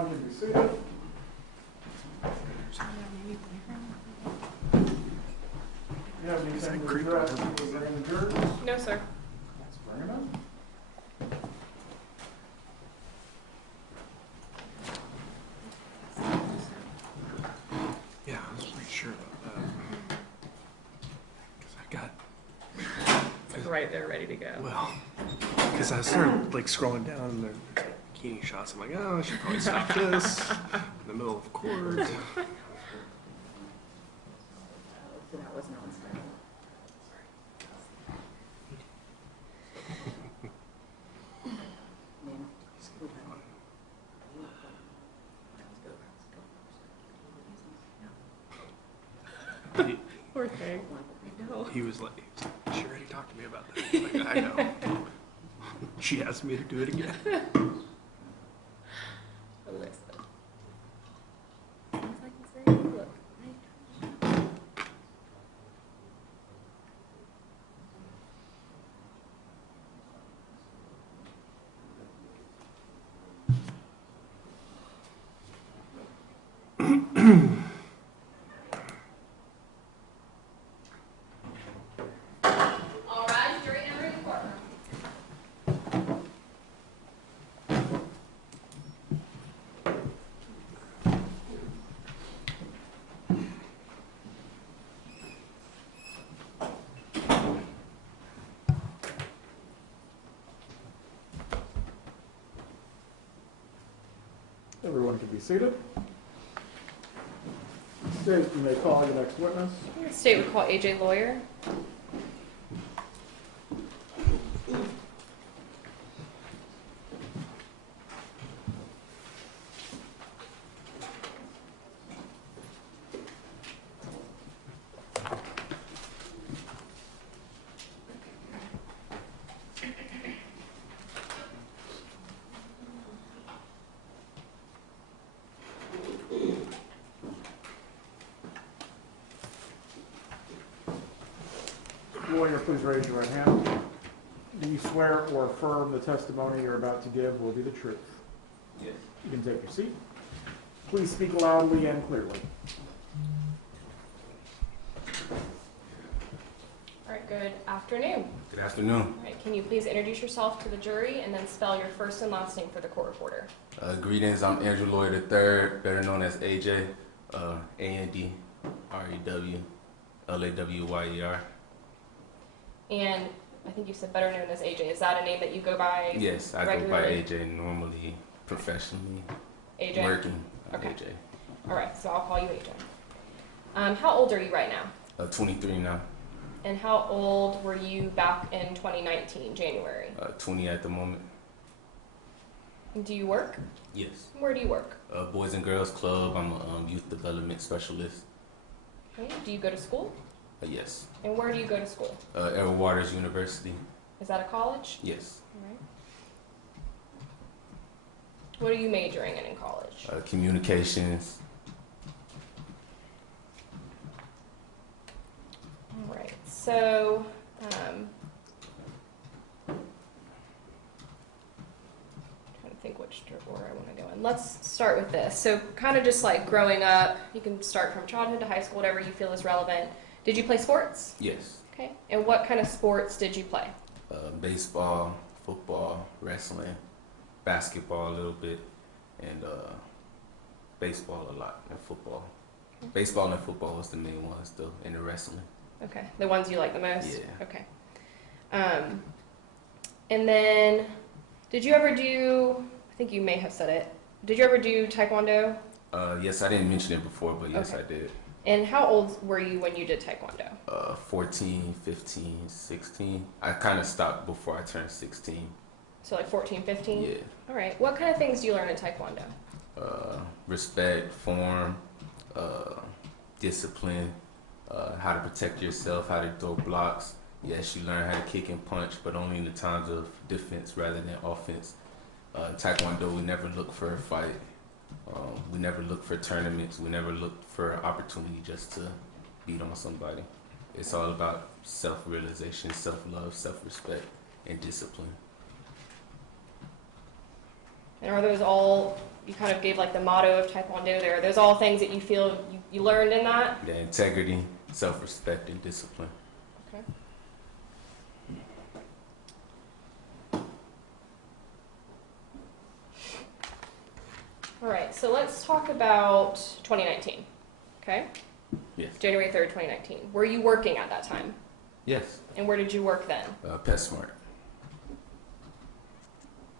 everyone can be seated. You have anything to address regarding the jurors? No, sir. Let's bring it up. Yeah, I was pretty sure about that. Because I got, It's right there, ready to go. well, because I started like scrolling down and there's bikini shots. I'm like, oh, I should probably stop this in the middle of court. That was no one's fault. Poor thing. No. He was like, she already talked to me about that. I'm like, I know. She asked me to do it again. Listen. As I can say, look. All right, jury entering the courtroom. Everyone can be seated. State, you may call your next witness. The state would call AJ lawyer. Lawyer, please raise your right hand. Do you swear or affirm the testimony you're about to give will be the truth? Yes. You can take your seat. Please speak loudly and clearly. All right, good afternoon. Good afternoon. All right, can you please introduce yourself to the jury and then spell your first and last name for the court reporter? Greetings, I'm Andrew Lloyd III, better known as AJ, A-N-D-R-E-W-L-A-W-Y-E-R. And I think you said better known as AJ. Is that a name that you go by? Yes, I regularly? go by AJ normally, professionally, AJ? working. Okay. AJ. All right, so I'll call you AJ. How old are you right now? 23 now, And how old were you back in 2019, January? 20 at the moment. Do you work? Yes. Where do you work? Boys and Girls Club, I'm a youth development specialist. Okay. Do you go to school? Yes. And where do you go to school? Edward Waters University. Is that a college? Yes. All right. What are you majoring in college? Communications. All right. So, trying to think which order I want to go in. Let's start with this. So, kind of just like growing up, you can start from childhood to high school, whatever you feel is relevant. Did you play sports? Yes. Okay. And what kind of sports did you play? Baseball, football, wrestling, basketball a little bit, and baseball a lot, and football. Okay. Baseball and football was the main ones, though, and the wrestling. Okay. The ones you like the most? Yeah. Okay. And then, did you ever do, I think you may have said it, did you ever do Taekwondo? Yes, I didn't mention it before, but yes, Okay. I did. And how old were you when you did Taekwondo? 14, 15, 16. I kind of stopped before I turned 16. So like 14, 15? Yeah. All right. What kind of things do you learn in Taekwondo? Respect, form, discipline, how to protect yourself, how to throw blocks. Yes, you learn how to kick and punch, but only in the times of defense rather than offense. Taekwondo, we never look for a fight. We never look for tournaments. We never look for an opportunity just to beat on somebody. It's all about self-realization, self-love, self-respect, and discipline. And are those all you kind of gave like the motto of Taekwondo there. Are those all things that you feel you learned in that? Yeah, integrity, self-respect, and discipline. Okay. All right, so let's talk about 2019, okay? Yes. January 3rd, 2019. Were you working at that time? Yes. And where did you work then? PetSmart.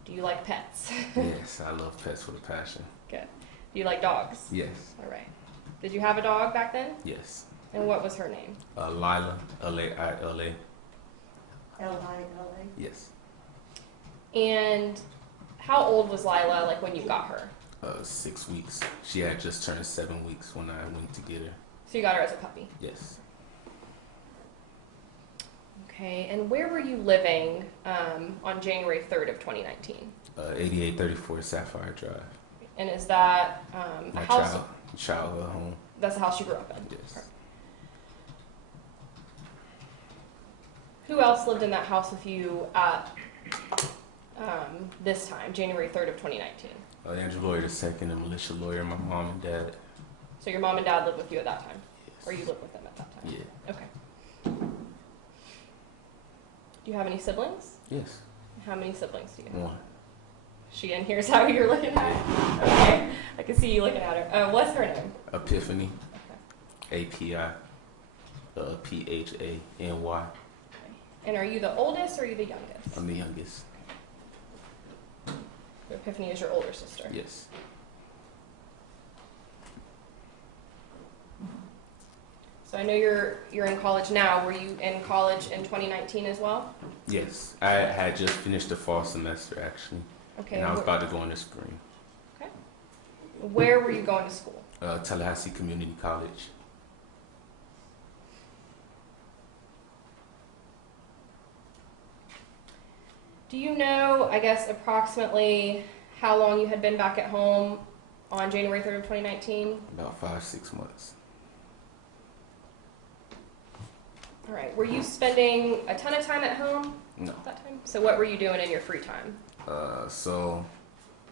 Do you like pets? Yes, I love pets with a passion. Good. Do you like dogs? Yes. All right. Did you have a dog back then? Yes. And what was her name? Lila, L-A-I-L-A. L-I-L-A. Yes. And how old was Lila, like, when you got her? 6 weeks. She had just turned 7 weeks when I went to get her. So you got her as a puppy. Yes. Okay, and where were you living on January 3rd of 2019? 8834 Sapphire Drive. And is that a My house? childhood home. That's the house you grew up in? Yes. Okay. Who else lived in that house with you at this time, January 3rd of 2019? Andrew Lawyer II, a militia lawyer, my mom and dad. So your mom and dad lived with you at that time? Yes. Or you lived with them at that time? Yeah. Okay. Do you have any siblings? Yes. How many siblings do you have? One. She in here is how you're looking at her? Okay. I can see you looking at her. What's her name? Epiphany. Okay. A-P-I. P-H-A-N-Y. And are you the oldest or are you the youngest? I'm the youngest. So Epiphany is your older sister. Yes. So I know you're in college now. Were you in college in 2019 as well? Yes. I had just finished the fall semester, actually. Okay. And I was about to go in the spring. Okay. Where were you going to school? Tallahassee Community College. Do you know, I guess, approximately how long you had been back at home on January 3rd of 2019? About 5-6 months. All right. Were you spending a ton of time at home No. at that time? So what were you doing in your free time? So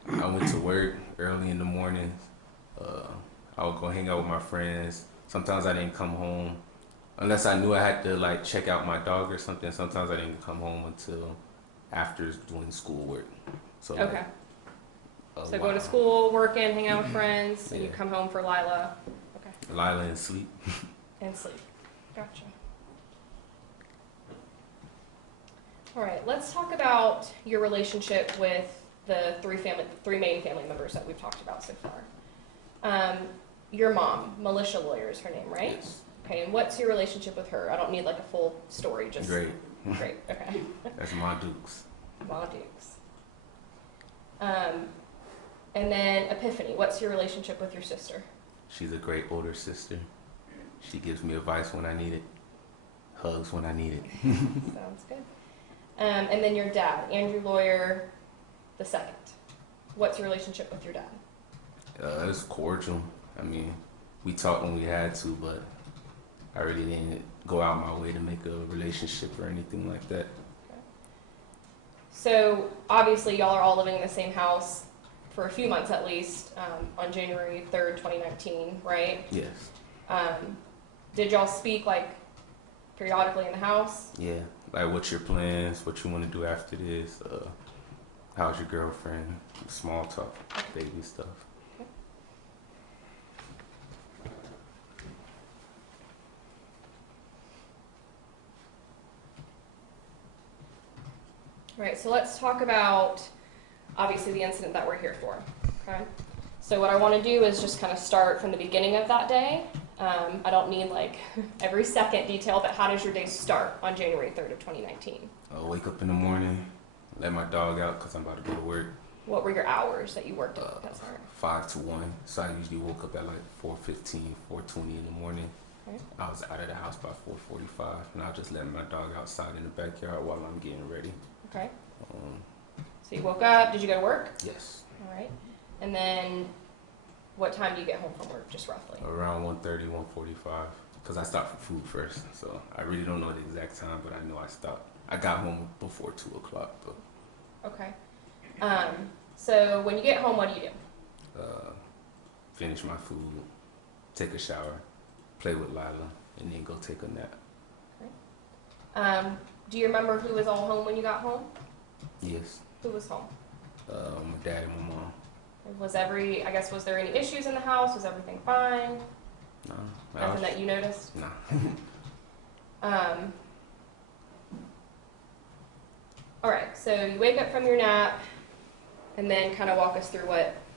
I went to work early in the morning. I would go hang out with my friends. Sometimes I didn't come home unless I knew I had to like check out my dog or something. Sometimes I didn't come home until after doing schoolwork. So Okay. So wow. going to school, working, hang out with friends, and you Yeah. come home for Lila. Okay. Lila and sleep. And sleep. Gotcha. All right, let's talk about your relationship with the three main family members that we've talked about so far. Your mom, militia lawyer is her name, right? Yes. Okay, and what's your relationship with her? I don't need like a full story, just Great. Great. Okay. That's my Dukes. Ma Dukes. And then Epiphany, what's your relationship with your sister? She's a great older sister. She gives me advice when I need it. Hugs when I need it. Sounds good. And then your dad, Andrew Lawyer II. What's your relationship with your dad? It's cordial. I mean, we talked when we had to, but I really didn't go out my way to make a relationship or anything like that. So obviously y'all are all living in the same house for a few months at least on January 3rd, 2019, right? Yes. Did y'all speak like periodically in the house? Yeah. Like, what's your plans? What you want to do after this? How's your girlfriend? Small talk, baby stuff. All right, so let's talk about obviously the incident that we're here for, okay? So what I want to do is just kind of start from the beginning of that day. I don't need like every second detail, but how does your day start on January 3rd of 2019? Wake up in the morning, let my dog out because I'm about to go to work. What were your hours that you worked at PetSmart? 5 to 1. So I usually woke up at like 4:15, 4:20 in the morning. Okay. I was out of the house by 4:45, and I'll just let my dog outside in the backyard while I'm getting ready. Okay. So you woke up, did you go to work? Yes. All right. And then what time do you get home from work, just roughly? Around 1:30, 1:45, because I stopped for food first. So I really don't know the exact time, but I know I stopped. I got home before 2 o'clock, though. Okay. So when you get home, what do you do? finish my food, take a shower, play with Lila, and then go take a nap. Do you remember who was all home when you got home? Yes. Who was home? My dad and my mom. Was there any issues in the house? Was everything fine? No. Nothing that you noticed? Nah. All right, so you wake up from your nap, and then kind of walk us through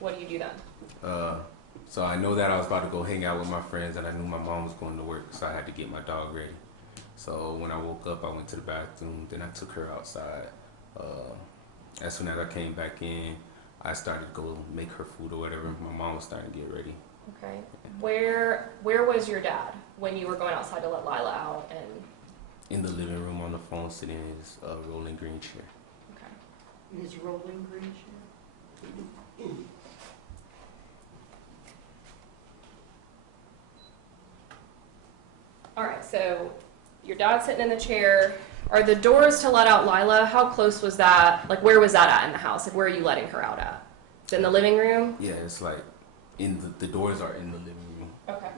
what do you do then? So I know that I was about to go hang out with my friends, and I knew my mom was going to work, so I had to get my dog ready. So when I woke up, I went to the bathroom, then I took her outside. As soon as I came back in, I started to go make her food or whatever. My mom was starting to get ready. Okay. Where was your dad when you were going outside to let Lila out? And In the living room on the phone, sitting in his rolling green chair. okay. In his rolling green chair? All right, so your dad's sitting in the chair. Are the doors to let out Lila, how close was that? Like, where was that at in the house? Like, where are you letting her out at? Is it in the living room? Yeah, it's like the doors are in the living room. Okay.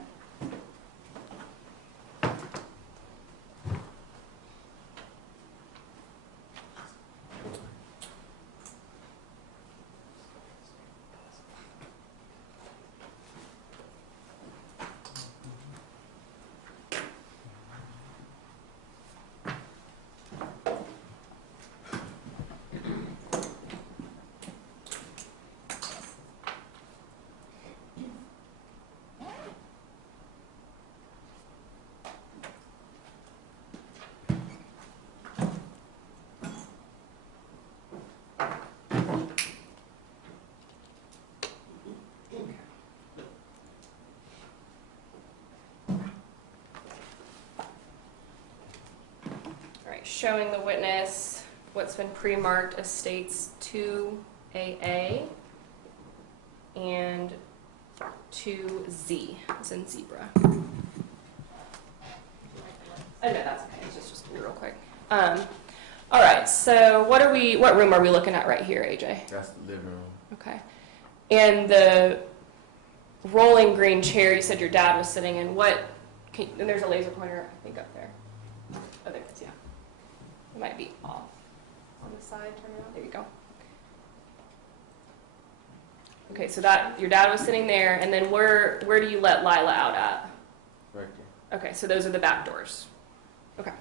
Showing the witness what's been pre-marked as states 2AA and 2Z. It's in zebra. Oh no, that's okay. It's just real quick. All right. So what room are we looking at right here, AJ? That's the living room. Okay. And the rolling green chair you said your dad was sitting in. And there's a laser pointer, I think, up there. Oh, there it is. Yeah. It might be off on the side. Turn around. There you go. Okay, so that your dad was sitting there, and then where do you let Lila out at? Right there. Okay, so those are the back doors. Okay.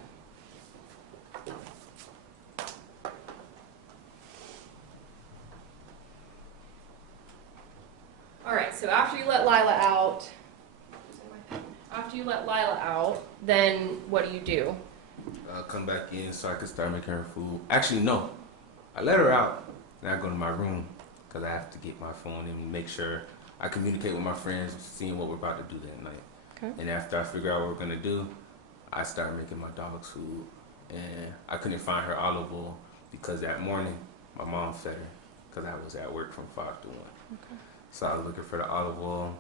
All right, so after you let Lila out, then what do? Come back in so I could start making her food. Actually, no. I let her out, and I go to my room because I have to get my phone and make sure I communicate with my friends, seeing what we're about to do that night. Okay. And after I figure out what we're going to do, I start making my dog's food. And I couldn't find her olive oil because that morning my mom fed her because I was at work from 5 to 1. Okay. So I was looking for the olive oil.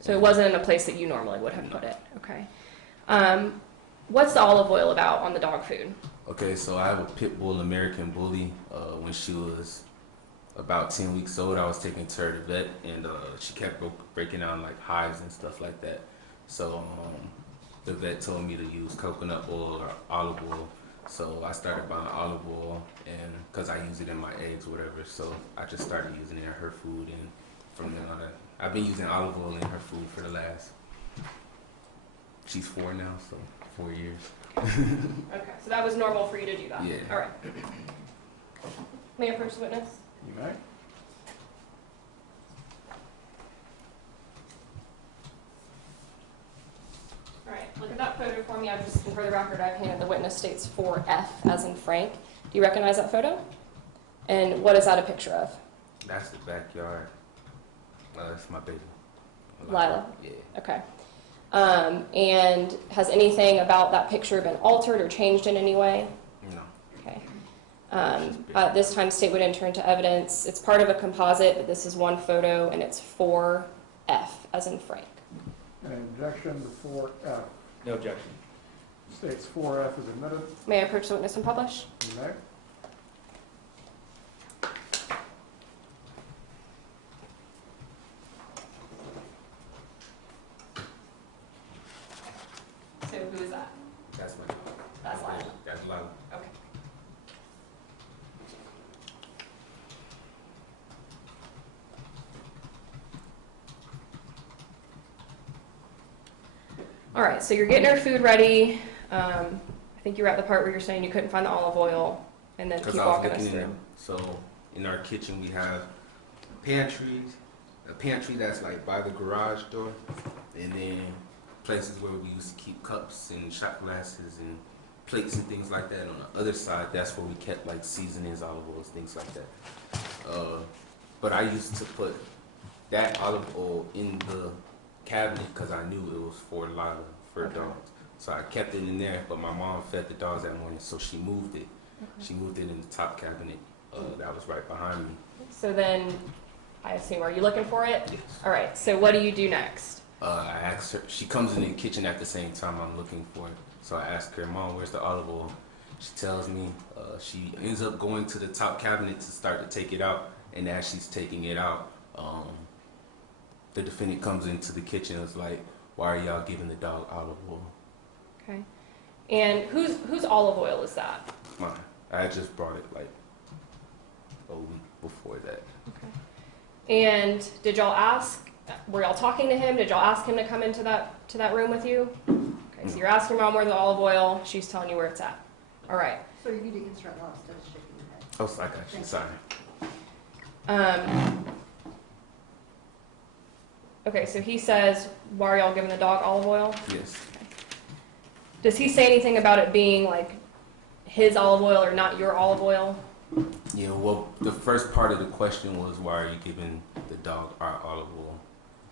So it wasn't in a place that you normally would have put it. Okay. What's the olive oil about on the dog food? Okay, so I have a pit bull American bully. When she was about 10 weeks old, I was taking her to the vet, and she kept breaking out like hives and stuff like that. So the vet told me to use coconut oil or olive oil. So I started buying olive oil, and because I use it in my eggs or whatever, so I just started using it in her food, and from then on, I've been using olive oil in her food for the last. She's 4 now, so 4 years. Okay, so that was normal for you to do that? Yeah. All right. May I approach the witness? You may. All right, look at that photo for me. I've just, for the record, I've handed the witness states 4F as in Frank. Do you recognize that photo? And what is that a picture of? That's the backyard. That's my baby. Lila? Yeah. Okay. And has anything about that picture been altered or changed in any way? No. Okay. At this time, state would enter into evidence. It's part of a composite, but this is one photo, and it's 4F, as in Frank. An objection to 4F. No objection. States 4F is admitted. May I approach the witness and publish? You may. All right, so you're getting her food ready. I think you were at the part where you're saying you couldn't find the olive oil, and then keep walking us through. So in our kitchen we have a pantry that's like by the garage door, and then places where we used to keep cups and shot glasses and plates and things like that. And on the other side, that's where we kept like seasonings, olive oils, things like that. But I used to put that olive oil in the cabinet because I knew it was for Lila, for dogs. So I kept it in there, but my mom fed the dogs that morning, so she moved it. She moved it in the top cabinet that was right behind me. So then, I assume, are you looking for it? Yes. All right, so what do you do next? I asked her, she comes in the kitchen at the same time I'm looking for it. So I asked her, Mom, where's the olive oil? She tells me, she ends up going to the top cabinet to start to take it out. And as she's taking it out, the defendant comes into the kitchen and is like, why are y'all giving the dog olive oil? Okay. And whose olive oil is that? Mine. I had just brought it like a week before that. Okay. And did y'all ask, were y'all talking to him? Did y'all ask him to come into that room with you? Okay, so you're asking your mom where the olive oil, she's telling you where it's at. All right. So you need to get straight lost, instead of shaking your head. Oh, I got you. Sorry. Okay, so he says, why are y'all giving the dog olive oil? Yes. Does he say anything about it being like his olive oil or not your olive oil? Yeah, well, the first part of the question was, why are you giving the dog our olive oil?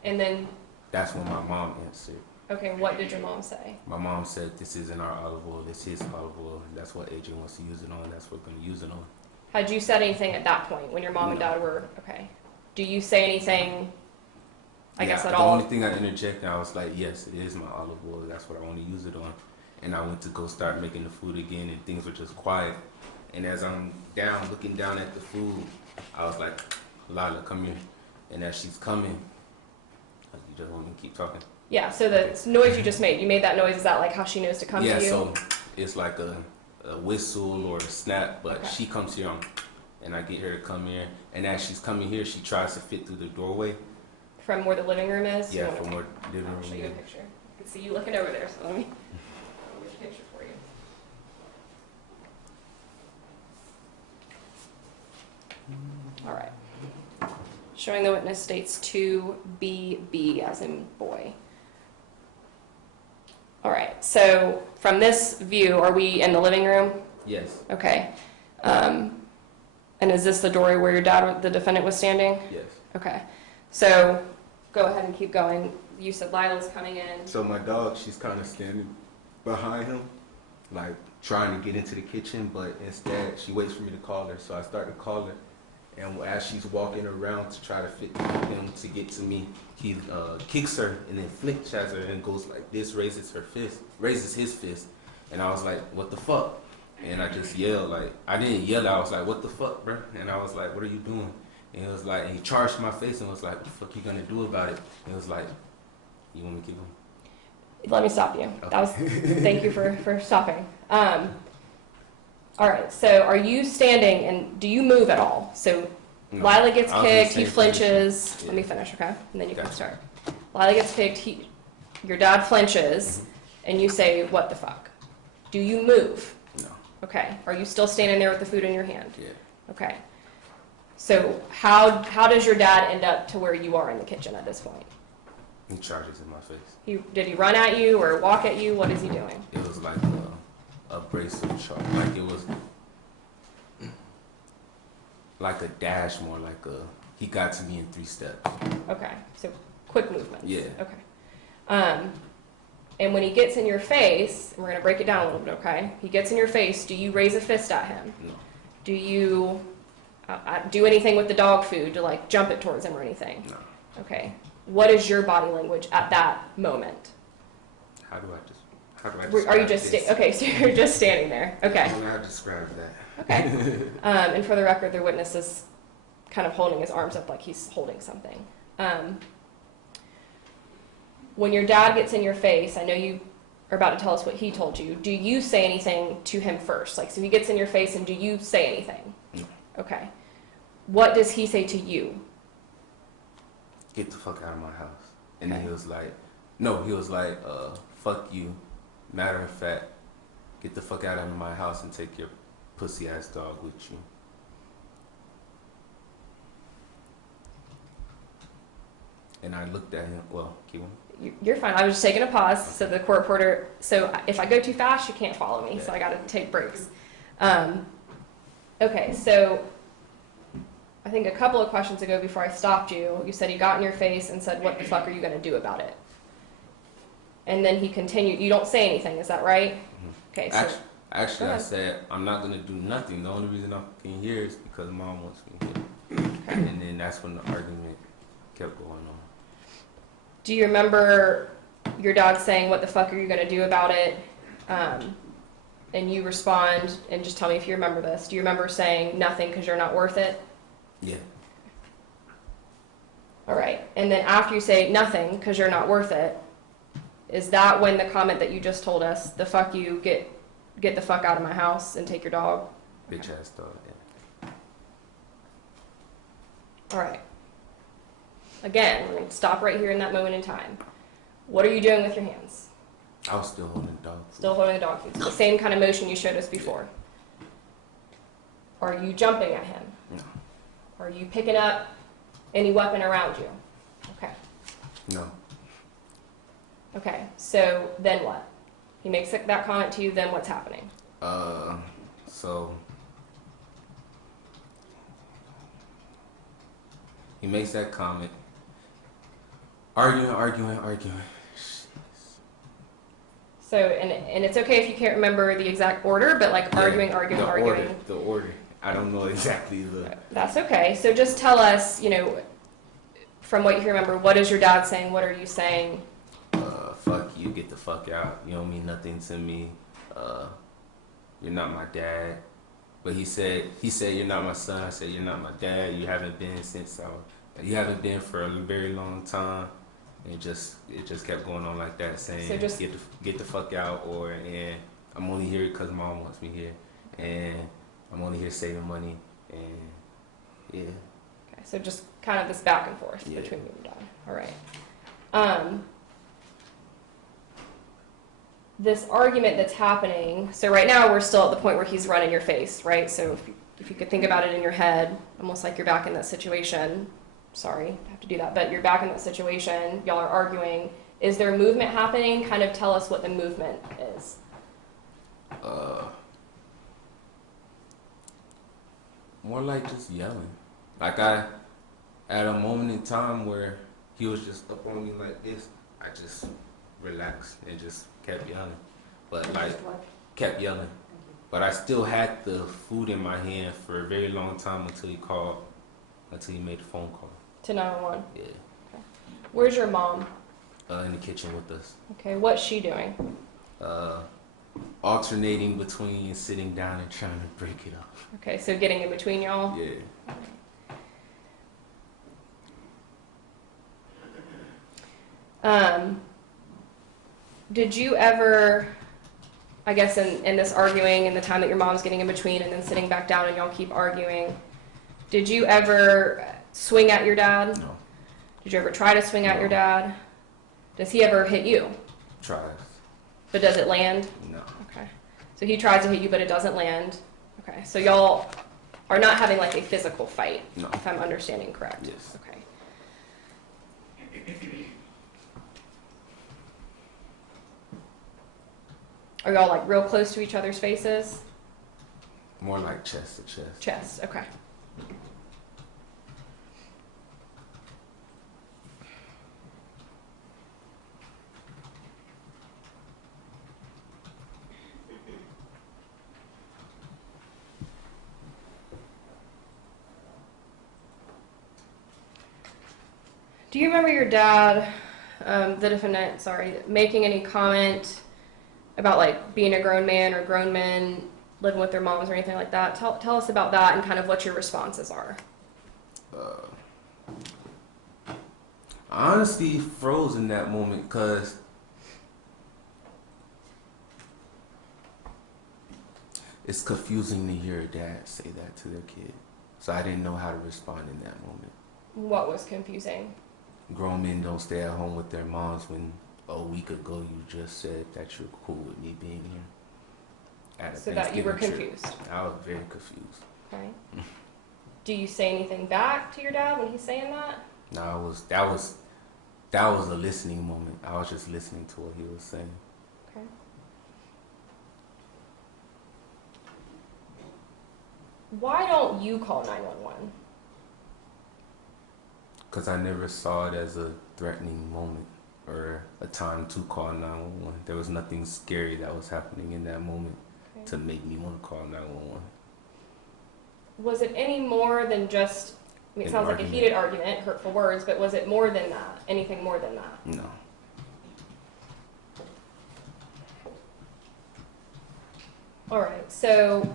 And then, That's when my mom answered. okay, what did your mom say? My mom said, this isn't our olive oil, this is olive oil. That's what Adrian wants to use it on, that's what we're going to use it on. Had you said anything at that point when your mom and No. dad were, okay. Do you say anything, I guess, at the all? only thing I interjected, I was like, yes, it is my olive oil, that's what I want to use it on. And I went to go start making the food again, and things were just quiet. And as I'm down, looking down at the food, I was like, Lila, come here. And as she's coming, you just want me to keep talking? Yeah, so the noise you just made, you made that noise, is that like how she knows to come to you? Yeah, so it's like a whistle or a snap, but Okay. she comes here, and I get her to come here. And as she's coming here, she tries to fit through the doorway. From where the living room is? Yeah, You wanna- from where the living I'll show you a room is. picture. I can see you looking over there, so let me get a picture for you. All right. Showing the witness states 2BB as in boy. All right, so from this view, are we in the living room? Yes, Okay. And is this the doorway where your dad, the defendant, was standing? yes. Okay. So go ahead and keep going. You said Lila's coming in. So my dog, she's kind of standing behind him, like trying to get into the kitchen, but instead she waits for me to call her. So I start to call her, and as she's walking around to try to fit through him to get to me, he kicks her and then flicks at her and goes like this, raises his fist, and I was like, what the fuck? And I just yelled, like, I didn't yell, I was like, what the fuck, bro? And I was like, what are you doing? And it was like, he charged my face and was like, what the fuck you gonna do about it? And it was like, you want me to keep him? Let me stop you. Okay. That was, thank you for stopping. All right, so are you standing and do you move at all? So No. Lila gets I was in the kicked, he same flinches. position. Let me finish, okay? And then you can Gotcha. start. Lila gets kicked, your dad flinches, Mhm. and you say, what the fuck? Do you move? No. Okay. Are you still standing there with the food in your hand? Yeah. Okay. So how does your dad end up to where you are in the kitchen at this point? He charges in my face. Did he run at you or walk at you? What is he doing? It was like a abrasive charge. Like it was like a dash, more like he got to me in 3 steps. Okay. So quick movements. Yeah. Okay. And when he gets in your face, and we're going to break it down a little bit, okay? He gets in your face, do you raise a fist at him? No. Do you do anything with the dog food to like jump it towards him or anything? No. Okay. What is your body language at that moment? How do I Are you describe just this? okay? So you're just standing there. Okay. I don't know how to describe that. Okay. And for the record, the witness is kind of holding his arms up like he's holding something. When your dad gets in your face, I know you are about to tell us what he told you. Do you say anything to him first? Like, so he gets in your face, and do you say anything? No. Okay. What does he say to you? Get the fuck out of my house. And then he was like, no, he was like, fuck you. Matter of fact, get the fuck out of my house and take your pussy ass dog with you. And I looked at him. Well, keep on. You're fine. I was just taking a pause. So the court reporter. So if I go too fast, you can't follow me. So I got to take breaks. Okay. So I think a couple of questions ago, before I stopped you, you said he got in your face and said, "What the fuck are you going to do about it?" And then he continued. You don't say anything. Is that right? Mm-hmm. Okay. So Actually, I said I'm not gonna do nothing. The only reason I can hear is because Mom wants me here. And then that's when the argument kept going on. do you remember your dad saying, "What the fuck are you going to do about it?" And you respond, and just tell me if you remember this. Do you remember saying nothing because you're not worth it? Yeah. All right. And then after you say nothing because you're not worth it, is that when the comment that you just told us, the fuck you, get the fuck out of my house and take your dog? Bitch ass dog. Yeah. All right. Again, we're going to stop right here in that moment in time. What are you doing with your hands? I was still holding the dog. Still holding the dog food. So the same kind of motion you showed us before. Are you jumping at him? No. Are you picking up any weapon around you? Okay. No. Okay. So then what? He makes that comment to you, then what's happening? So he makes that comment. Arguing. So, and it's okay if you can't remember the exact order, but like arguing. The order. I don't know exactly the. That's okay. So just tell us, from what you remember, what is your dad saying? What are you saying? Fuck you, get the fuck out. You don't mean nothing to me. You're not my dad. But he said you're not my son. I said you're not my dad. You haven't been you haven't been for a very long time. And it just kept going on like that, saying So just get the fuck out, and I'm only here because Mom wants me here, and I'm only here saving money, and yeah. Okay, so just kind of this back and forth between you and your dad. All right. This argument that's happening, so right now we're still at the point where he's running your face, right? So if you could think about it in your head, almost like you're back in that situation. Sorry, I have to do that, but you're back in that situation, y'all are arguing. Is there movement happening? Kind of tell us what the movement is. More like just yelling. Like I, at a moment in time where he was just up on me like this, I just relaxed and just kept yelling. But like, kept yelling. But I still had the food in my hand for a very long time until he made the phone call. To 911? Yeah. Okay. Where's your mom? In the kitchen with us. Okay, what's she doing? Alternating between sitting down and trying to break it up. Okay, so getting in between y'all? Yeah. Did you ever, I guess in this arguing and the time that your mom's getting in between and then sitting back down and y'all keep arguing, did you ever swing at your dad? No. Did you ever try to swing at your dad? Does he ever hit you? Tries. But does it land? No. Okay. So he tries to hit you, but it doesn't land. Okay. So y'all are not having like a physical fight, No. if I'm understanding correct. Yes. Okay. Are y'all like real close to each other's faces? More like chest to chest. Chest. Okay. Do you remember your dad, the defendant, making any comment about like being a grown man or grown men living with their moms or anything like that? Tell us about that and kind of what your responses are. I honestly froze in that moment because it's confusing to hear a dad say that to their kid. So I didn't know how to respond in that moment. What was confusing? Grown men don't stay at home with their moms when a week ago you just said that you're cool with me being here. At a So that you were Thanksgiving trip. confused. I was very confused. Okay. Do you say anything back to your dad when he's saying that? No, that was a listening moment. I was just listening to what he was saying. Okay. Why don't you call 911? Because I never saw it as a threatening moment or a time to call 911. There was nothing scary that was happening in that moment to make me want to call 911. Was it any more than just, I mean, it An sounds like argument. a heated argument, hurtful words, but was it more than that? Anything more than that? No. All right, so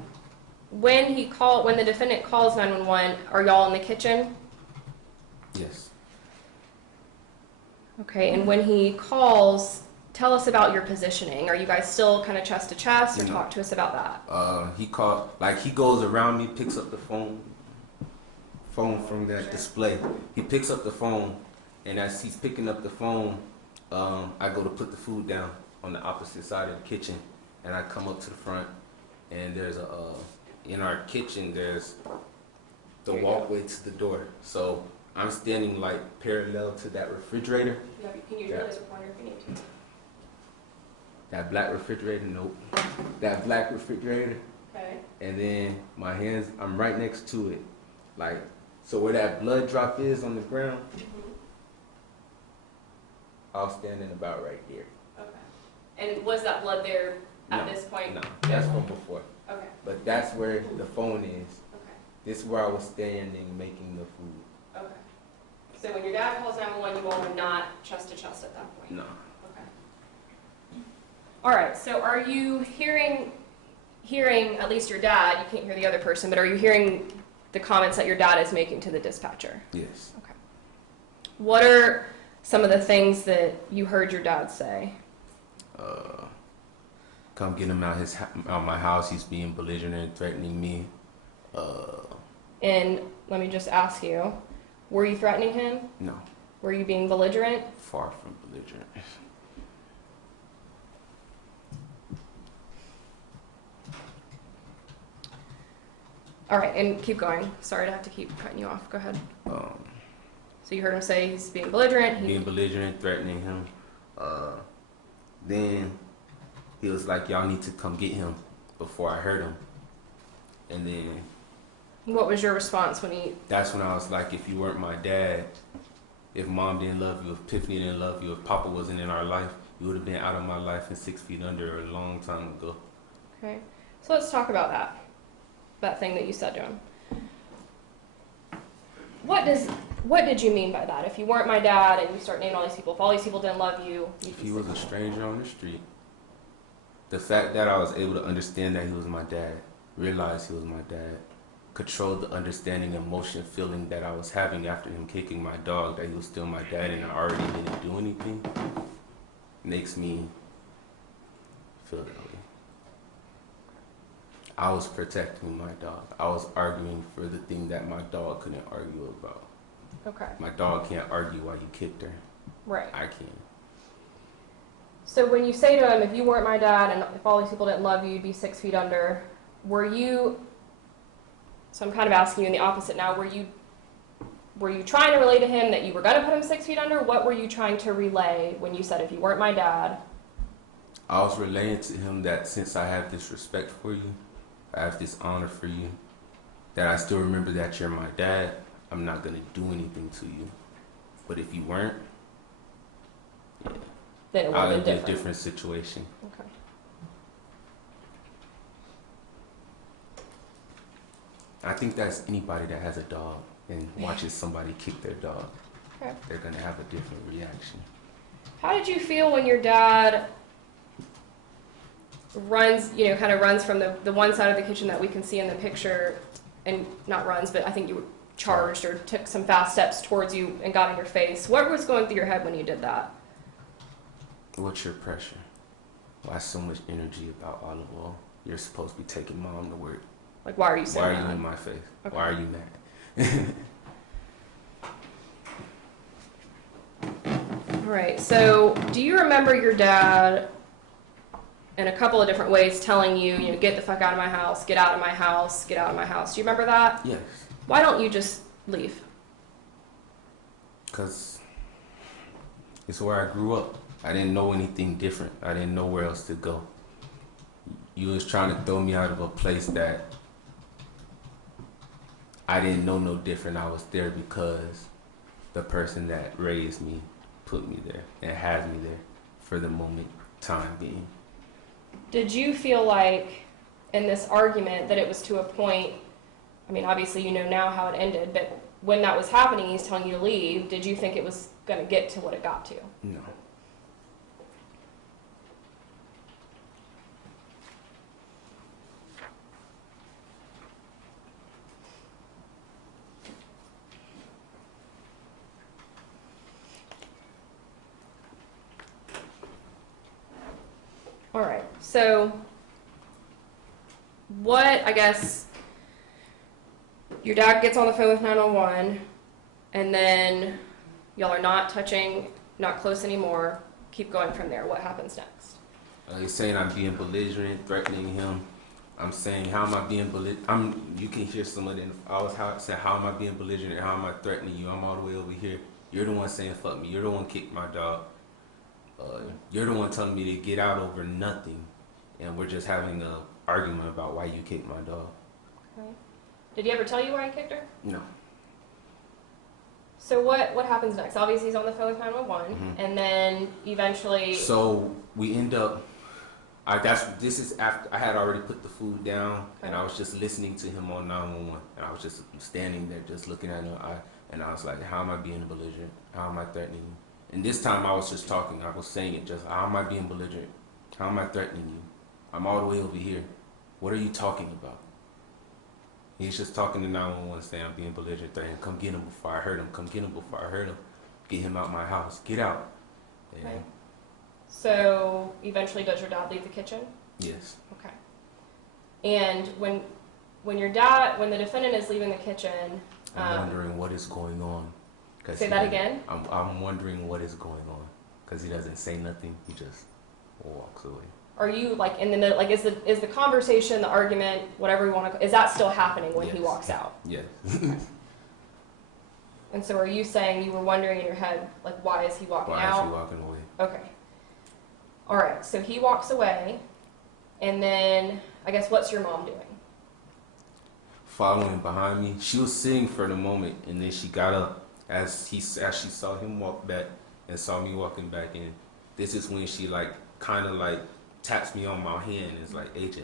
when the defendant calls 911, are y'all in the kitchen? Yes. Okay, and when he calls, tell us about your positioning. Are you guys still kind of chest to chest, or No. talk to us about that? He called, like he goes around me, picks up the phone from that display. He picks up the phone, and as he's picking up the phone, I go to put the food down on the opposite side of the kitchen, and I come up to the front, and there's in our kitchen, there's the There you walkway to the door. So I'm standing like parallel to that refrigerator. Can you Yeah. really record if you need to? That black refrigerator, nope. That black refrigerator. Okay. And then my hands, I'm right next to it. Like, so where that blood drop is on the ground, I was standing about right here. Okay. And was that blood there at No, this point? No, that's from before. Okay. But that's where the phone is. Okay. This is where I was standing making the food. Okay. So when your dad calls 911, you all were not chest to chest at that point? No. Okay. All right, so are you hearing at least your dad, you can't hear the other person, but are you hearing the comments that your dad is making to the dispatcher? Yes. Okay. What are some of the things that you heard your dad say? Come get him out my house. He's being belligerent, threatening me. And let me just ask you, were you threatening him? No, Were you being belligerent? far from belligerent. All right, and keep going. Sorry to have to keep cutting you off. Go ahead. So you heard him say he's being belligerent. Being belligerent, threatening him. Then he was like, y'all need to come get him before I hurt him. And then What was your response when he? that's when I was like, if you weren't my dad, if mom didn't love you, if Tiffany didn't love you, if Papa wasn't in our life, you would have been out of my life and 6 feet under a long time ago. Okay, so let's talk about that thing that you said to him. What did you mean by that? If you weren't my dad, and you start naming all these people, if all these people didn't love you, If he was a stranger on the street, the fact that I was able to understand that he was my dad, realize he was my dad, control the understanding, emotion, feeling that I was having after him kicking my dog, that he was still my dad and I already didn't do anything, makes me feel that way. I was protecting my dog. I was arguing for the thing that my dog couldn't argue about. Okay, My dog can't argue why you kicked her. right. I can. So when you say to him, if you weren't my dad and if all these people didn't love you, you'd be 6 feet under, were you, so I'm kind of asking you in the opposite now, were you trying to relay to him that you were going to put him 6 feet under? What were you trying to relay when you said, if you weren't my dad? I was relaying to him that since I have this respect for you, I have this honor for you, that I still remember that you're my dad. I'm not going to do anything to you. But if you weren't, Then it would I have would been be a different. different situation. Okay. I think that's anybody that has a dog and watches somebody kick their dog. Okay. They're going to have a different reaction. How did you feel when your dad runs, kind of runs from the one side of the kitchen that we can see in the picture, and not runs, but I think you charged or took some fast steps towards you and got in your face? What was going through your head when you did that? What's your pressure? Why so much energy about olive oil? You're supposed to be taking mom to work. Like, why are you saying Why are that? you in my face? Okay. Why are you mad? All right, so do Do you remember your dad in a couple of different ways telling you, get the fuck out of my house, get out of my house, get out of my house? Do you remember that? Yes. Why don't you just leave? Because it's where I grew up. I didn't know anything different. I didn't know where else to go. You was trying to throw me out of a place that I didn't know no different. I was there because the person that raised me put me there and has me there for the moment, time being. Did you feel like in this argument that it was to a point, I mean, obviously you know now how it ended, but when that was happening, he's telling you to leave, did you think it was going to get to what it got to? No. All right, so what, I guess, your dad gets on the phone with 911, and then y'all are not touching, not close anymore, keep going from there. What happens next? He's saying I'm being belligerent, threatening him. I'm saying, how am I being belligerent? You can hear some of them. I was saying, how am I being belligerent? How am I threatening you? I'm all the way over here. You're the one saying, fuck me. You're the one kicked my dog. You're the one telling me to get out over nothing. And we're just having an argument about why you kicked my dog. Okay. Did he ever tell you why he kicked her? No. So what happens next? Obviously he's on the phone with 911, and then eventually... So we end up... this is after I had already put the food down, and I was just listening to him on 911, and I was just standing there, just looking at him, and I was like, "How am I being belligerent? How am I threatening you?" And this time I was just talking. I was saying it just, "How am I being belligerent? How am I threatening you? I'm all the way over here. What are you talking about?" He's just talking to 911, saying, "I'm being belligerent, threatening. Come get him before I hurt him. Come get him before I hurt him. Get him out my house. Get out." And Okay. So eventually, does your dad leave the kitchen? yes. Okay. And when the defendant is leaving the kitchen, I'm wondering what is going on. say that again. I'm wondering what is going on because he doesn't say nothing. He just walks away. Are you like in the middle? Like, is the conversation, the argument, whatever you want to, is that still happening when he Yes. walks out? Yes. And so, are you saying you were wondering in your head, like, why is he walking Why out? is he walking away? Okay. All right. So he walks away, and then I guess what's your mom doing? Following behind me. She was sitting for the moment, and then she got up as she saw him walk back and saw me walking back in. This is when she kind of taps me on my hand and is like, "AJ,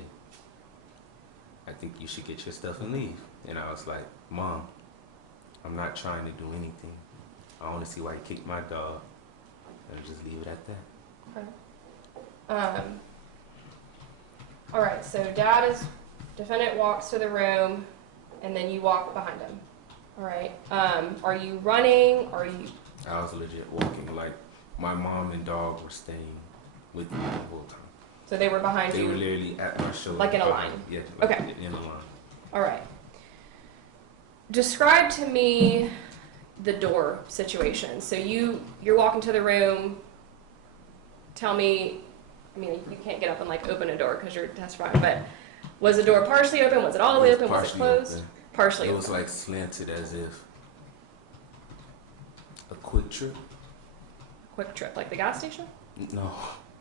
I think you should get your stuff and leave." And I was like, "Mom, I'm not trying to do anything. I want to see why you kicked my dog." And just leave it at that. Okay. All right. So defendant walks to the room, and then you walk behind him. All right. Are you running? Are you? I was legit walking. My mom and dog were staying with me the whole time. So they were behind They you. were literally at my shoulder. Like in a line? Yeah. Okay. In a line. All right. Describe to me the door situation. So you're walking to the room. Tell me, I mean, you can't get up and open a door because you're testifying, but was the door partially open? Was it all the way open? Was it closed? Partially It open. was slanted as if a quick trip. Quick trip, like the gas station? No.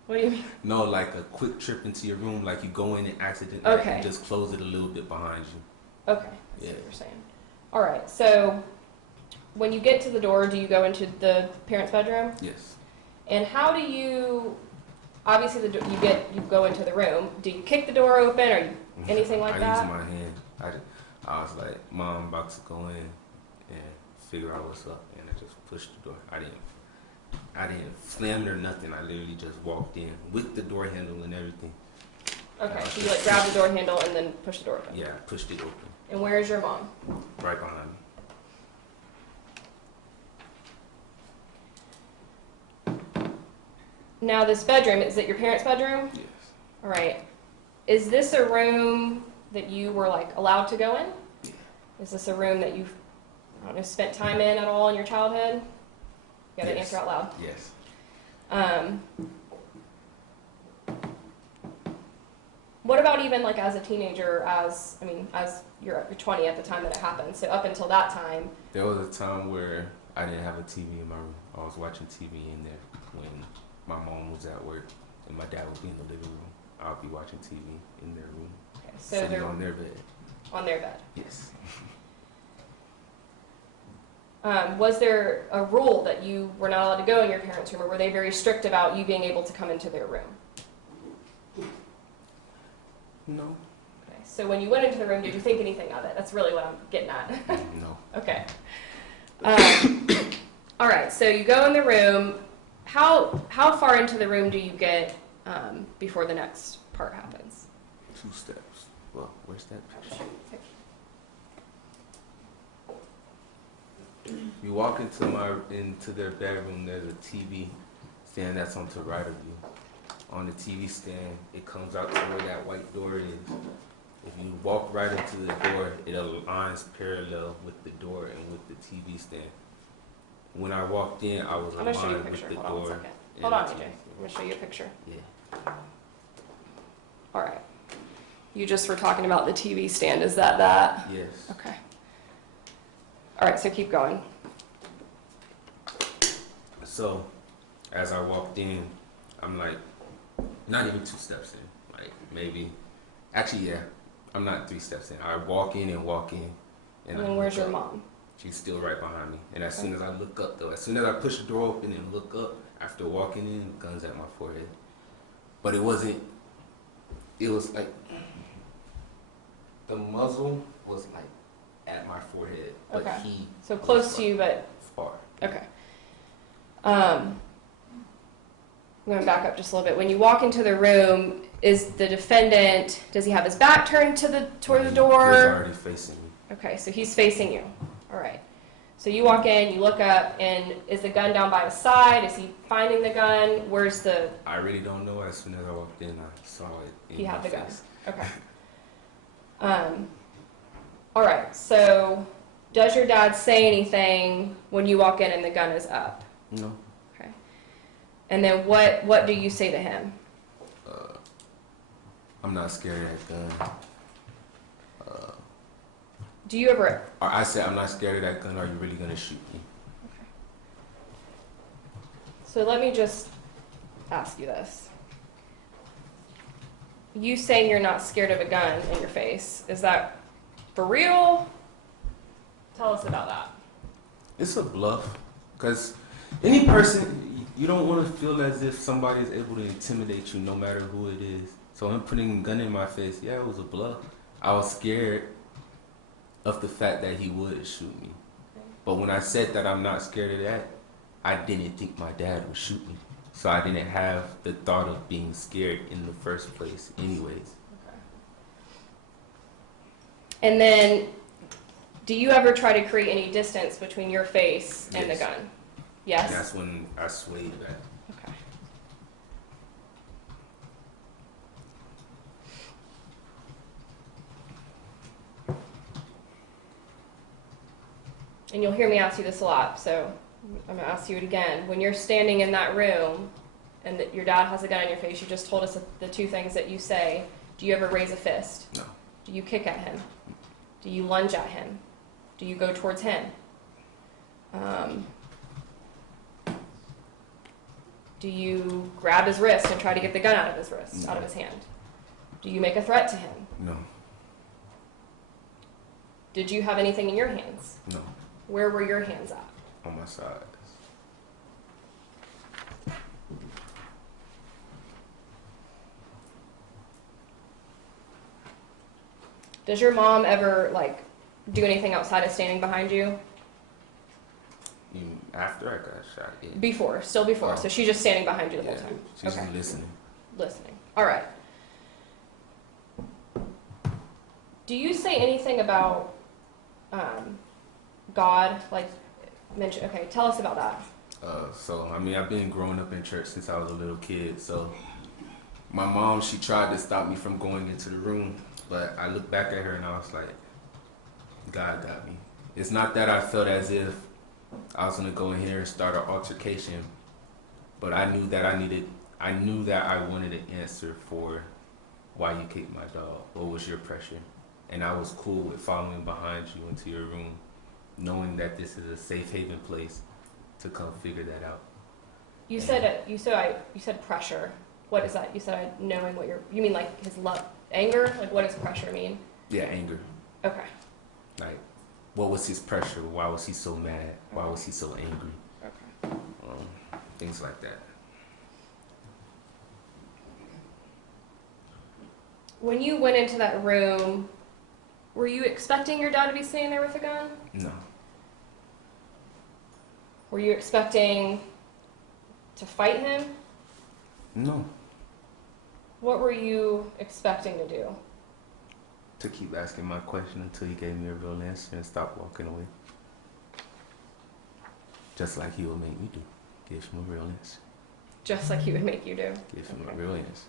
What do you mean? No, like a quick trip into your room, like you go in and accidentally Okay. just close it a little bit behind you. Okay, I see Yeah. what you're saying. All right, so when you get to the door, do you go into the parents' bedroom? Yes. And how do you? Obviously, you go into the room. Do you kick the door open or anything like I that? used my hand. I was like, "Mom, I'm about to go in and figure out what's up," and I just pushed the door. I didn't slam it or nothing. I literally just walked in with the door handle and everything. Okay, so you grab the door handle and then push the door open. Yeah, I pushed it open. And where is your mom? Right behind me. Now, this bedroom, is it your parents' bedroom? Yes. All right. Is this a room that you were allowed to go in? Yeah. Is this a room that you've, I don't know, spent time in at all in your childhood? You gotta Yes. answer out loud. Yes. What about even like as a teenager, as you're 20 at the time that it happened, so up until that time? There was a time where I didn't have a TV in my room. I was watching TV in there when my mom was at work and my dad would be in the living room. I'll be watching TV in their room, Okay, so sitting they're on their bed. on their bed. Yes. Was there a rule that you were not allowed to go in your parents' room, or were they very strict about you being able to come into their room? No. Okay, so when you went into the room, did you think anything of it? That's really what I'm getting at. No. Okay. All right, so you go in the room. How far into the room do you get before the next part happens? 2 steps. Well, where's that picture? You walk into their bedroom. There's a TV stand that's on to the right of you. On the TV stand, it comes out to where that white door is. If you walk right into the door, it aligns parallel with the door and with the TV stand. When I walked in, I was I'm going to show you a aligned with picture. the Hold on one door. second. and Hold on, the AJ. TV. I'm going to show you a picture. Yeah. All right. You just were talking about the TV stand. Is that? Yes. Okay. All right, so keep going. So, as I walked in, I'm like, not even 2 steps in. Like, maybe, actually, yeah, I'm not 3 steps in. I walk in. And then where's your mom? She's still right behind me. And as soon as I look up, though, as soon as I push the door open and look up, after walking in, guns at my forehead. But it was like, the muzzle was like at my forehead. But Okay. he So was close to you, but far. okay. I'm going to back up just a little bit. When you walk into the room, is the defendant, does he have his back turned toward the He door? was already facing me. Okay, so he's facing you. All right. So you walk in, you look up, and is the gun down by his side? Is he finding the gun? Where's the... I really don't know. As soon as I walked in, I saw it in He had my the gun. face. Okay. All right, so does your dad say anything when you walk in and the gun is up? No. Okay. And then what do you say to him? I'm not scared of that gun. Do you ever... Or I said, I'm not scared of that gun. Are you really going to shoot me? So let me just ask you this. You saying you're not scared of a gun in your face, is that for real? Tell us about that. It's a bluff. Because any person, you don't want to feel as if somebody is able to intimidate you no matter who it is. So him putting a gun in my face, yeah, it was a bluff. I was scared of the fact that he would shoot me. But when I said that I'm not scared of that, I didn't think my dad would shoot me. So I didn't have the thought of being scared in the first place anyways. Okay. And then, do you ever try to create any distance between your face and the Yes. gun? Yes? And that's when I swayed back. Okay. And you'll hear me ask you this a lot, so I'm going to ask you it again. When you're standing in that room and that your dad has a gun in your face, you just told us the 2 things that you say. Do you ever raise a fist? No. Do you kick at him? Do you lunge at him? Do you go towards him? Do you grab his wrist and try to get the gun out of his wrist, No. out of his hand? Do you make a threat to him? No. Did you have anything in your hands? No. Where were your hands at? On my side. Does your mom ever, do anything outside of standing behind you? Even after I got shot, yeah. Before, still before. Oh. So she's just standing behind you the whole Yeah, time? she's Okay. just listening. Listening. All right. Do you say anything about God? Okay, tell us about that. I've been growing up in church since I was a little kid. So my mom, she tried to stop me from going into the room, but I looked back at her and I was like, God got me. It's not that I felt as if I was going to go in here and start an altercation, But I knew that I wanted an answer for why you kicked my dog. What was your pressure? And I was cool with following behind you into your room, knowing that this is a safe haven place to come figure that out. You said pressure. What is that? You said knowing what you mean like his love, anger? Like what does pressure mean? Yeah, anger. Okay. Like, what was his pressure? Why was he so mad? Why was he so angry? Okay. Things like that. When you went into that room, were you expecting your dad to be sitting there with a gun? No. Were you expecting to fight him? No. What were you expecting to do? To keep asking my question until he gave me a real answer and stop walking away. Just like he would make me do. Give him a real answer. Just like he would make you do. Give him Okay. a real answer.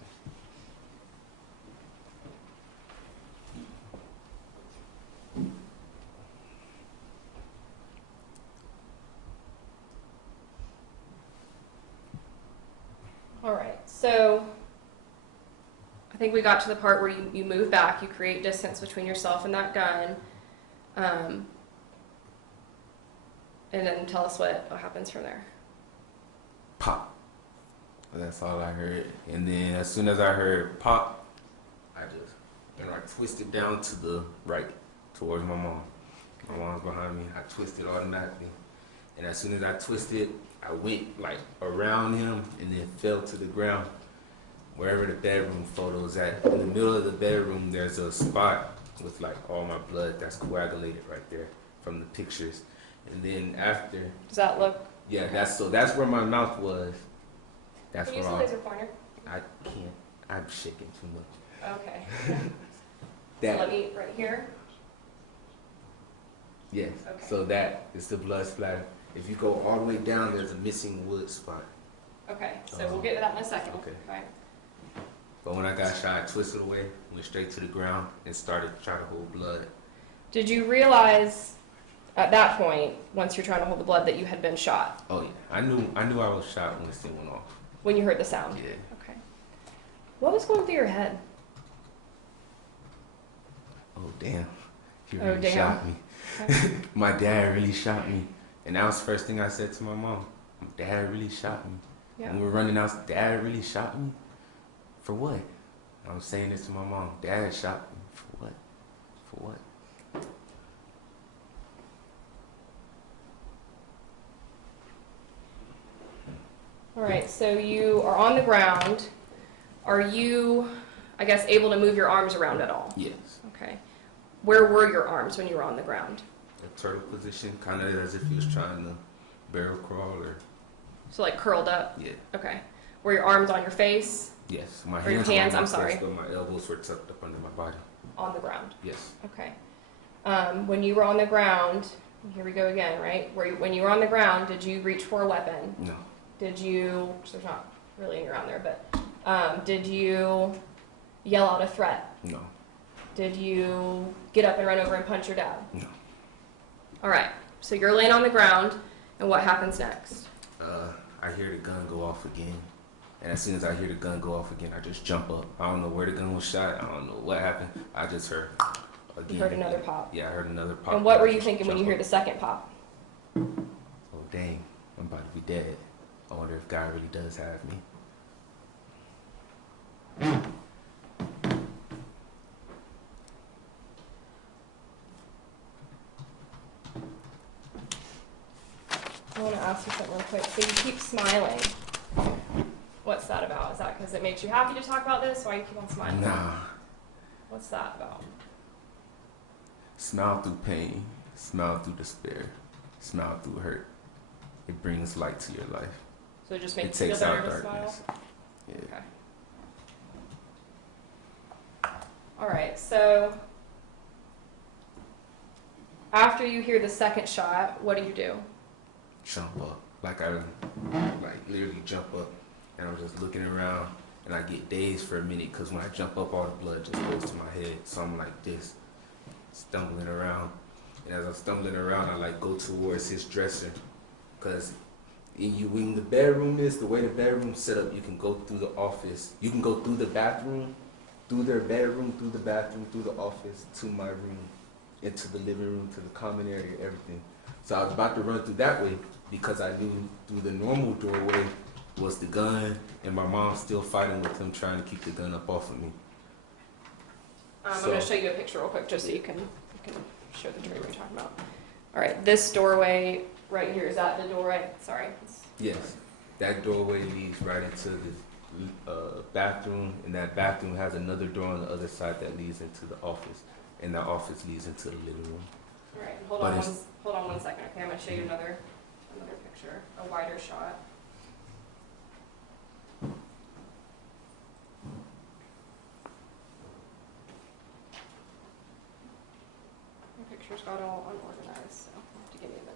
All right, so I think we got to the part where you move back, you create distance between yourself and that gun, and then tell us what happens from there. Pop. That's all I heard. And then as soon as I heard pop, I twisted down to the right, towards my mom. My mom's behind me. I twisted automatically. And as soon as I twisted, I went like around him and then fell to the ground. Wherever the bedroom photo is at. In the middle of the bedroom, there's a spot with like all my blood that's coagulated right there from the pictures. And then after, Does that look? yeah, that's where my mouth was. That's Can you where use the laser pointer? I can't. I'm shaking too much. Okay. That, Let me right here. yes. Okay. So that is the blood splatter. If you go all the way down, there's a missing wood spot. Okay, so we'll get to that in a second. Okay. But when I got shot, I twisted away, went straight to the ground, and started trying to hold blood. Did you realize at that point, once you're trying to hold the blood, that you had been shot Oh yeah, I knew I was shot when this thing went off. when you heard the sound? Yeah. Okay. What was going through your head? Oh damn, he Oh, really damn. shot me. Okay. My dad really shot me, and that was the first thing I said to my mom. Dad really shot me. Yeah. When we were running out, Dad really shot me? For what? I was saying this to my mom. Dad shot me. For what? For what? All right, so you are on the ground. Are you, I guess, able to move your arms around at all? Yes. Okay. Where were your arms when you were on the ground? A turtle position, kind of as if he was trying to barrel crawl or... So like curled up? Yeah. Okay. Were your arms on your face? Yes. My Or your hands, were on hands, my I'm sorry. face, but my elbows were tucked up under my body. On the ground? Yes. Okay. When you were on the ground, here we go again, right? When you were on the ground, did you reach for a weapon? No. Did you, which there's not really any around there, but did you yell out a threat? No. Did you get up and run over and punch your dad? No. All right, so you're laying on the ground, and what happens next? I hear the gun go off again. And as soon as I hear the gun go off again, I just jump up. I don't know where the gun was shot. I don't know what happened. I just heard again. You heard another pop. Yeah, I heard another pop. And what were I you just thinking when you jump hear the second pop? up. Oh, dang. I'm about to be dead. I wonder if God really does have me. I want to ask you something real quick. So you keep smiling. What's that about? Is that because it makes you happy to talk about this? Why you keep on smiling? Nah. What's that about? Smile through pain. Smile through despair. Smile through hurt. It brings light to your life. So it just It makes you feel takes better out to smile? darkness. Yeah. Okay. All right, so after you hear the second shot, what do? Jump up. Like literally jump up. And I'm just looking around and I get dazed for a minute because when I jump up, all the blood just goes to my head. So I'm like this, stumbling around. And as I'm stumbling around, I like go towards his dresser because when the bedroom is, the way the bedroom's set up, you can go through the office. You can go through the bathroom, through their bedroom, through the bathroom, through the office, to my room, into the living room, to the common area, everything. So I was about to run through that way because I knew through the normal doorway was the gun, and my mom's still fighting with him, trying to keep the gun up off of me. I'm going to show you a picture real quick just so you can show the jury what you're talking about. All right, this doorway right here, is that the doorway? Sorry. Yes, that doorway leads right into the bathroom, and that bathroom has another door on the other side that leads into the office, and that office leads into the living room. All right, hold on one second, okay? I'm going to show you another picture, a wider shot. My pictures got all unorganized, so you have to give me a minute.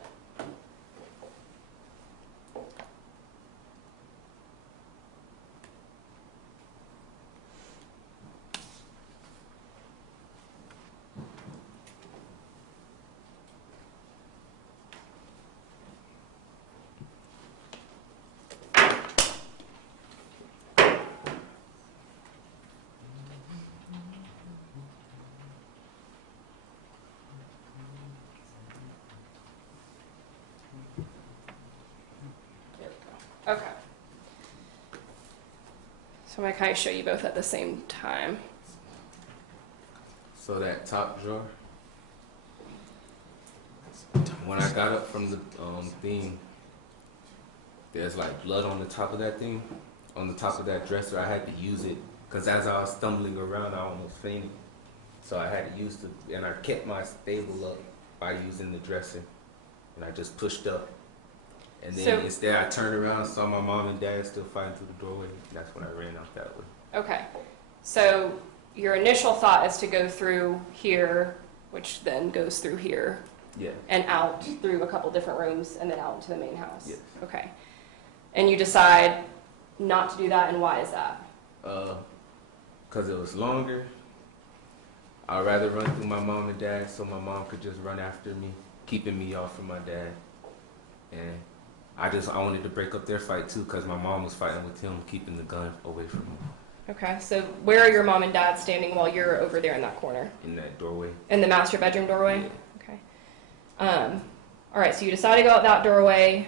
Okay. So I'm going to kind of show you both at the same time. So that top drawer, when I got up from the thing, there's like blood on the top of that thing, on the top of that dresser. I had to use it because as I was stumbling around, I almost fainted. So I had to use the, and I kept my stable up by using the dresser, and I just pushed up. And then instead I turned around, saw my mom and dad still fighting through the doorway. That's when I ran out that way. Okay. So your initial thought is to go through here, which then goes through here. Yeah. And out through a couple different rooms and then out into the main house. Yes. Okay. And you decide not to do that, and why is that? Because it was longer. I'd rather run through my mom and dad so my mom could just run after me, keeping me off from my dad. And I wanted to break up their fight too, because my mom was fighting with him, keeping the gun away from him. Okay, so where are your mom and dad standing while you're over there in that corner? In that doorway. In the master bedroom doorway? Yeah. Okay. All right, so you decide to go out that doorway.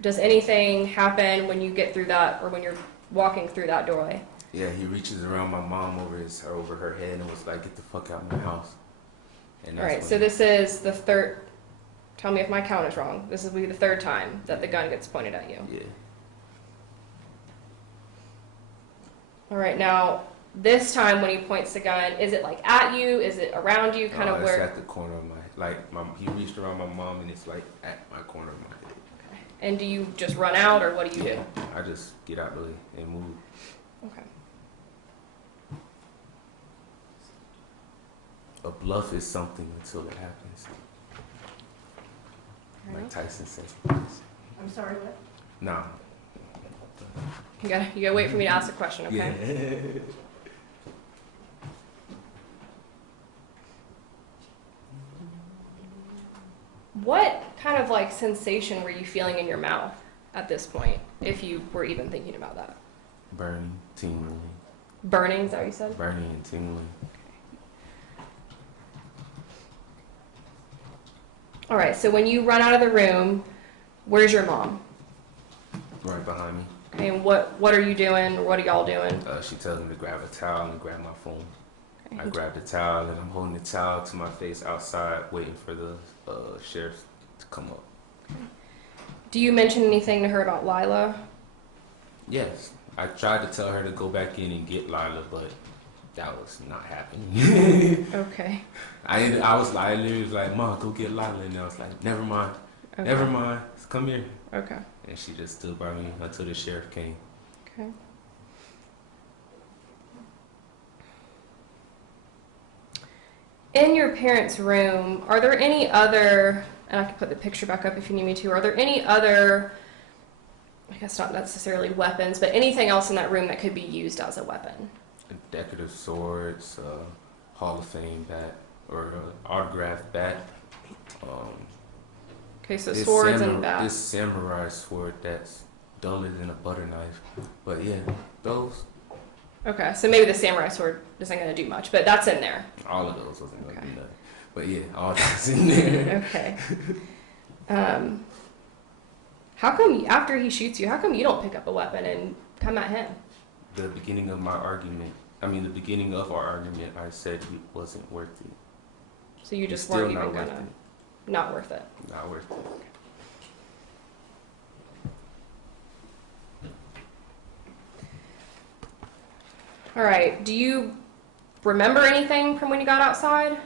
Does anything happen when you get through that, or when you're walking through that doorway? Yeah, he reaches around my mom over her head and was like, "Get the fuck out of my house." And all right, so this is the third. Tell me if my count is wrong. This will be the third time that the gun gets pointed at you. Yeah. All right, now this time when he points the gun, is it like at you? Is it around you? Kind of where? It's at the corner of he reached around my mom and it's like at my corner of my head. Okay. And do you just run out, or what do you do? I just get out of the way and move. Okay. A bluff is something until it happens. All right. Like Tyson says. I'm sorry, what? No. You gotta wait for me to ask a question, okay? Yeah. What kind of like sensation were you feeling in your mouth at this point, if you were even thinking about that? Burning, tingling. Burning, is that what you said? Burning and tingling. All right, so when you run out of the room, where's your mom? Right behind me. Okay, and what are you doing, or what are y'all doing? She tells me to grab a towel and grab my phone. Okay. I grab the towel and I'm holding the towel to my face outside, waiting for the sheriff to come up. Do you mention anything to her about Lila? Yes, I tried to tell her to go back in and get Lila, but that was not happening. Okay. I literally was like, "Mom, go get Lila," and I was like, "Never mind, Okay. never mind, come here." Okay. And she just stood by me until the sheriff came. Okay. In your parents' room, are there any other, and I can put the picture back up if you need me to, are there any other, I guess not necessarily weapons, but anything else in that room that could be used as a weapon? Decorative swords, Hall of Fame bat, or autographed bat. Okay, so swords and bats. This samurai sword that's duller than a butter knife. But yeah, those. Okay, so maybe the samurai sword isn't going to do much, but that's in there. All of those wasn't going to Okay. do nothing. But yeah, all that's in there. Okay. How come after he shoots you, how come you don't pick up a weapon and come at him? The beginning of our argument, I said it wasn't worth it. So you just It's still weren't even not worth gonna, it. not worth it. Not worth it. All right. Do you remember anything from when you got outside?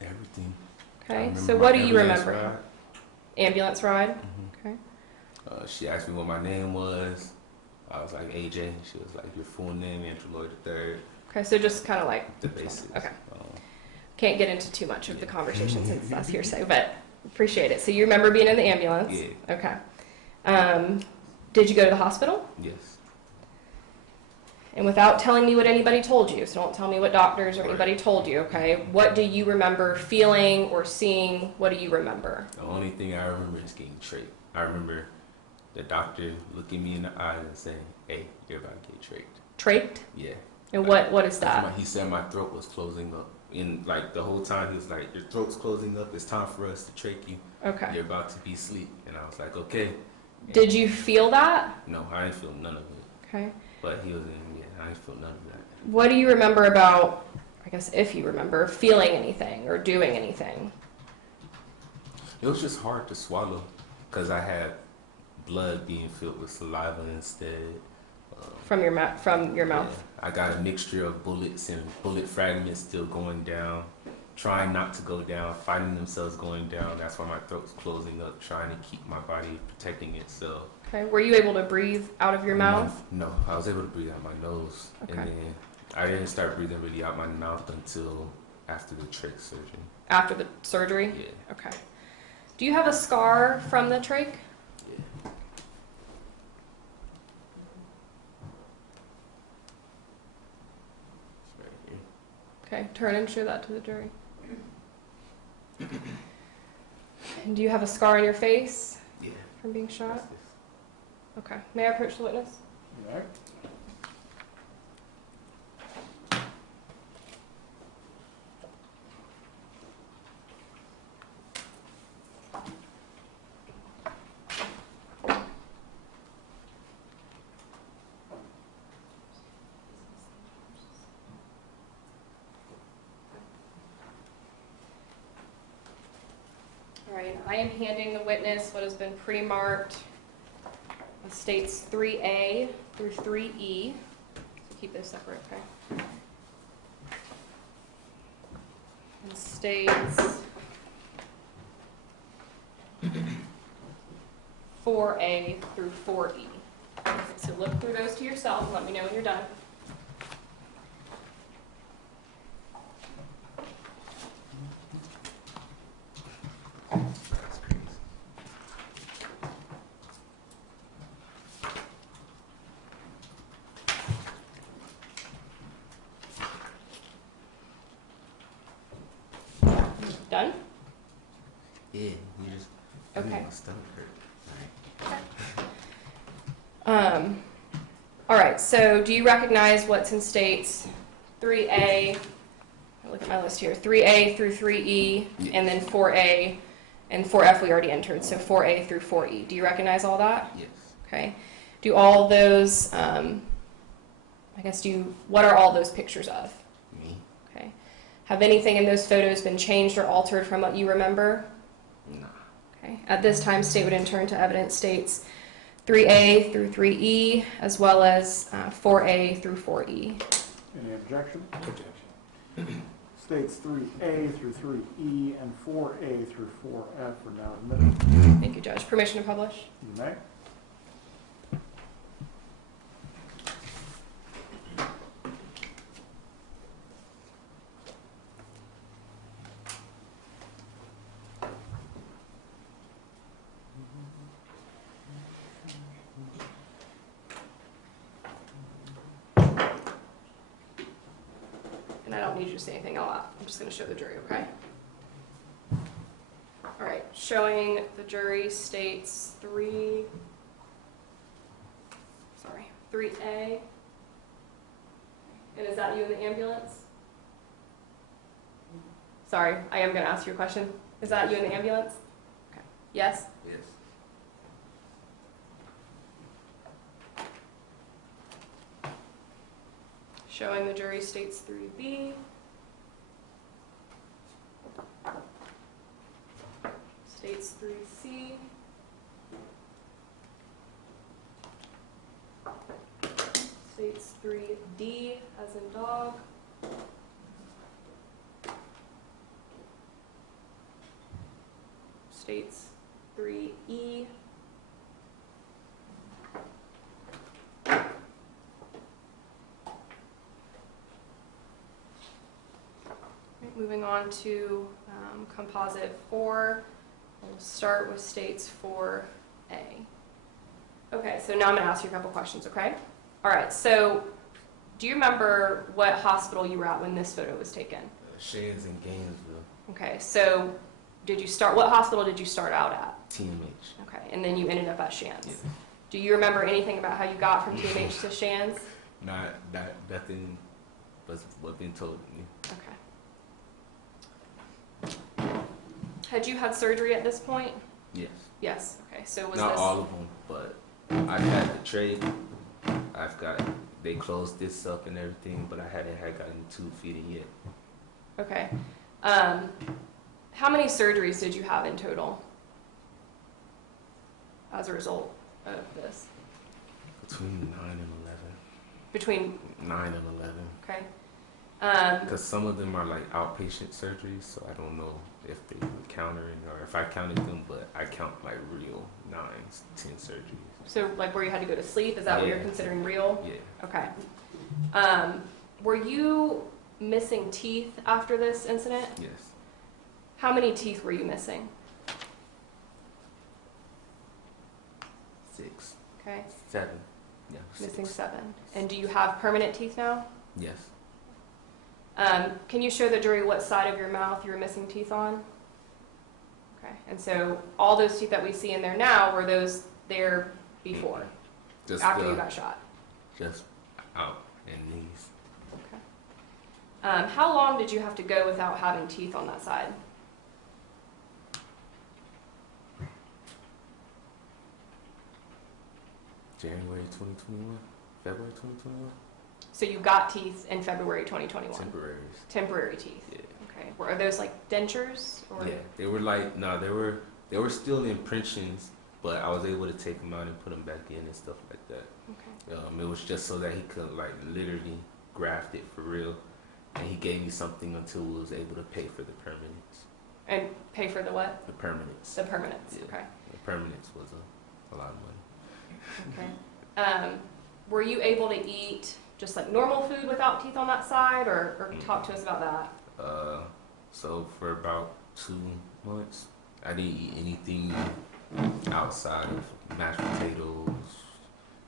Everything. I Okay. remember So my what do you ambulance remember? ride. Ambulance ride. Mhm. Okay. She asked me what my name was. I was like AJ. She was like, your full name, Andrew Lloyd III. Okay. So just kind of like The basics. Okay. Um, can't get into too much of the conversation since that's hearsay, but appreciate it. So you remember being in the ambulance? Yeah. Okay. Did you go to the hospital? Yes. And without telling me what anybody told you, so don't tell me what doctors or Right. anybody told you, okay? What do you remember feeling or seeing? What do you remember? The only thing I remember is getting trached. I remember the doctor looking me in the eye and saying, "Hey, you're about to get trached." Trached? Yeah. And what is That's that? why he said my throat was closing up. In like the whole time, he was like, "Your throat's closing up. It's time for us to trach you. Okay. You're about to be asleep." And I was like, "Okay." Did you feel that? No, I didn't feel none of it. Okay. But he was in. Yeah, I didn't feel none of that. What do you remember about, I guess if you remember, feeling anything or doing anything? It was just hard to swallow because I had blood being filled with saliva instead. From your mouth? Yeah, I got a mixture of bullets and bullet fragments still going down, trying not to go down, fighting themselves going down. That's why my throat's closing up, trying to keep my body protecting itself. Okay. Were you able to breathe out of your mouth? No, I was able to breathe out my nose. Okay. And then I didn't start breathing really out my mouth until after the trach surgery. After the surgery? Yeah. Okay. Do you have a scar from the trach? Yeah. It's right here. Okay, turn and show that to the jury. And do you have a scar on your face Yeah. from being shot? That's this. Okay. May I approach the witness? Okay. All right. I am handing the witness what has been pre-marked. It states 3A through 3E. So keep those separate, okay? And states 4A through 4E. So look through those to yourself and let me know when you're done. That's crazy. Done? Yeah, you just. Okay. My stomach hurt. All right, so do you recognize what's in states 3A, look at my list here, 3A through 3E, Yeah. and then 4A, and 4F we already entered, so 4A through 4E. Do you recognize all that? Yes. Okay. Do all those, what are all those pictures of? Me? Okay. Have anything in those photos been changed or altered from what you remember? Nah. Okay. At this time, state would enter into evidence states 3A through 3E, as well as 4A through 4E. Any objection? Objection. States 3A through 3E and 4A through 4F are now admitted. Thank you, Judge. Permission to publish? You may. And I don't need you to say anything. I'm just going to show the jury, okay? All right, showing the jury states 3A. And is that you in the ambulance? Sorry, I am going to ask you a question. Is that you in the ambulance? Okay. Yes? Yes. Showing the jury states 3B. States 3C. States 3D as in dog. States 3E. Right, moving on to composite 4. We'll start with states 4A. Okay, so now I'm going to ask you a couple questions, okay? All right, so do you remember what hospital you were at when this photo was taken? Shands in Gainesville. Okay, so what hospital did you start out at? TMH. Okay, and then you ended up at Shands. Yeah. Do you remember anything about how you got from TMH to Shands? Nothing was what been told to me. Okay. Had you had surgery at this point? Yes. Yes. Okay, so was Not this... all of them, but I had the trach. They closed this up and everything, but I hadn't gotten tube feeding yet. Okay. How many surgeries did you have in total as a result of this? Between 9 and 11. Between... 9 and 11. Okay. Because some of them are like outpatient surgeries, so I don't know if they were counting or if I counted them, but I count like real 9, 10 surgeries. So like where you had to go to sleep, is that what you're considering real? Yeah. Okay. Were you missing teeth after this incident? Yes. How many teeth were you missing? 6. Okay. 7. Yeah. Missing 6. 7. And do you have permanent teeth now? Yes. Can you show the jury what side of your mouth you were missing teeth on? Okay. And so all those teeth that we see in there now, were those there before? Just after you got shot? Just out and knees. Okay. How long did you have to go without having teeth on that side? January 2021? February 2021? So you got teeth in February 2021? Temporaries. Temporary teeth? Yeah. Okay. Are those like dentures? Or? Yeah, they were like, no, they were still impressions, but I was able to take them out and put them back in and stuff like that. Okay. It was just so that he could like literally graft it for real, and he gave me something until we was able to pay for the permanence. And pay for the what? The permanence. The permanence. Yeah. Okay. The permanence was a lot of money. Okay. Were you able to eat just like normal food without teeth on that side, or talk to us about that? So for about 2 months, I didn't eat anything outside of mashed potatoes,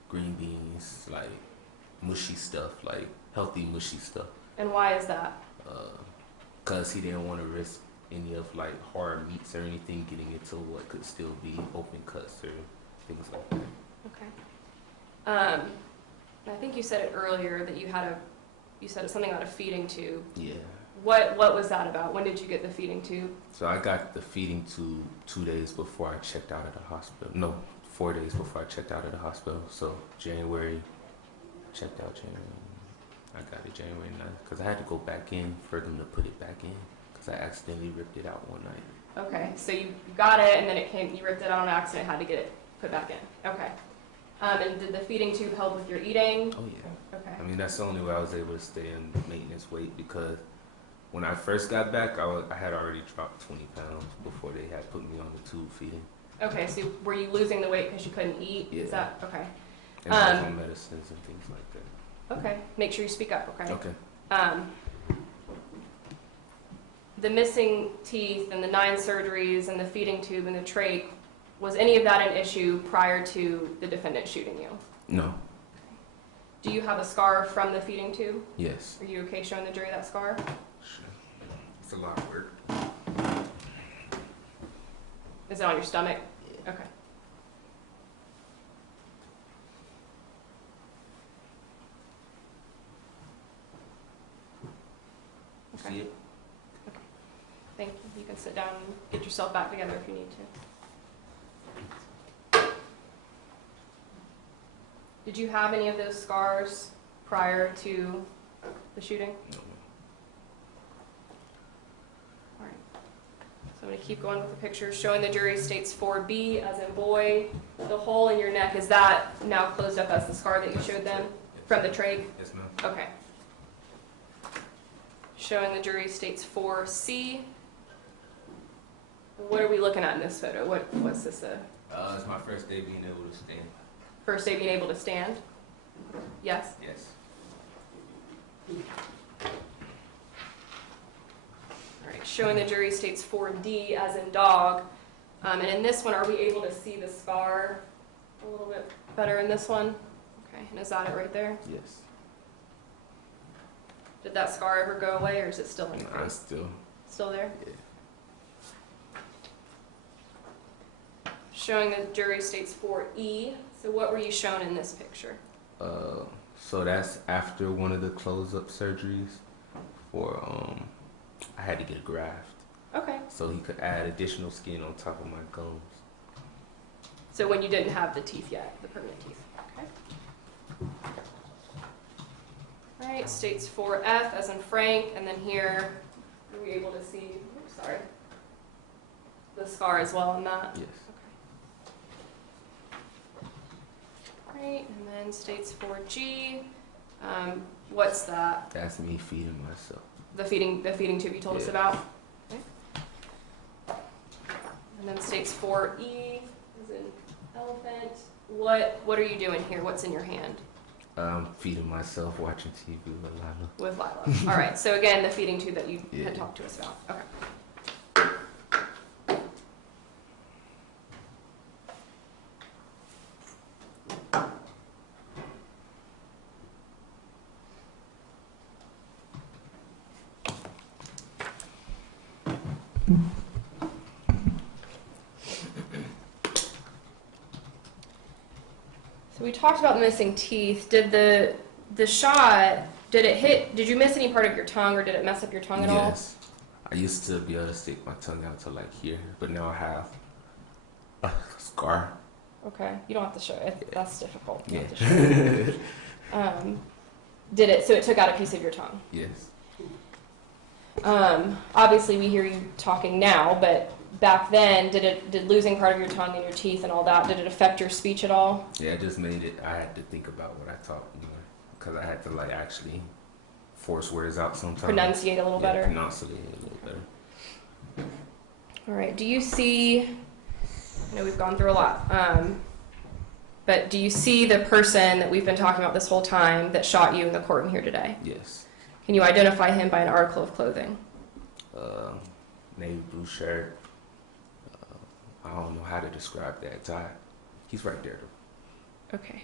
green beans, like mushy stuff, like healthy mushy stuff. And why is that? Cause he didn't want to risk any of like hard meats or anything getting into what could still be open cuts or things like that. Okay. I think you said it earlier that you said something about a feeding tube. Yeah. What was that about? When did you get the feeding tube? So I got the feeding tube 2 days before I checked out of the hospital. No, 4 days before I checked out of the hospital. So January, checked out January. I got it January 9th because I had to go back in for them to put it back in because I accidentally ripped it out one night. Okay, so you got it and then you ripped it out on accident, had to get it put back in. Okay. And did the feeding tube help with your eating? Oh yeah. Okay. I mean, that's the only way I was able to stay in maintenance weight because when I first got back, I had already dropped 20 pounds before they had put me on the tube feeding. Okay, so were you losing the weight because you couldn't eat? Yeah. Is that, okay. And I was on medicines and things like that. Okay, make sure you speak up, okay? Okay. The missing teeth and the 9 surgeries and the feeding tube and the trach, was any of that an issue prior to the defendant shooting you? No. Do you have a scar from the feeding tube? Yes. Are you okay showing the jury that scar? Sure. It's a lot of work. it on your stomach? Okay. See it? Thank you. You can sit down and get yourself back together if you need to. Did you have any of those scars prior to the shooting? No. All right. So I'm going to keep going with the pictures. Showing the jury states 4B as in boy. The hole in your neck, is that now closed up as the scar that you showed them from the trach? Yes, ma'am. Okay. Showing the jury states 4C. What are we looking at in this photo? What's this? It's my first day being able to stand. First day being able to stand? Yes? Yes. All right. Showing the jury states 4D as in dog. And in this one, are we able to see the scar a little bit better in this one? Okay. And is that it right there? Yes. Did that scar ever go away, or is it still in your Nah, face? still. Still there? Yeah. Showing the jury states 4E. So what were you shown in this picture? So that's after one of the close-up surgeries for I had to get a graft, Okay. so he could add additional skin on top of my gums. So when you didn't have the teeth yet, the permanent teeth. Okay. All right, states 4F as in Frank, and then here, are we able to see, oops, sorry, the scar as well in that? Yes. Okay. Right, and then states 4G. What's that? That's me feeding myself. The feeding tube you told us Yeah. about? Okay. And then states 4E as in elephant. What are you doing here? What's in your hand? Feeding myself, watching TV with Lila. With Lila. All right. So again, the feeding tube that you Yeah. had talked to us about. Okay. So we talked about missing teeth. Did the shot, did you miss any part of your tongue, or did it mess up your tongue at all? Yes. I used to be able to stick my tongue out to like here, but now I have a scar. Okay. You don't have to show it. That's difficult. You Yeah. don't have to show it. So it took out a piece of your tongue? Yes. Obviously we hear you talking now, but back then, did losing part of your tongue and your teeth and all that, did it affect your speech at all? Yeah, it just made it, I had to think about what I talk, because I had to like actually force words out sometimes. Pronunciate a little better? Pronunciate a little better. All right, do you see, I know we've gone through a lot, but do you see the person that we've been talking about this whole time that shot you in the courtroom here today? Yes. Can you identify him by an article of clothing? Navy blue shirt. I don't know how to describe that tie. He's right there though. Okay.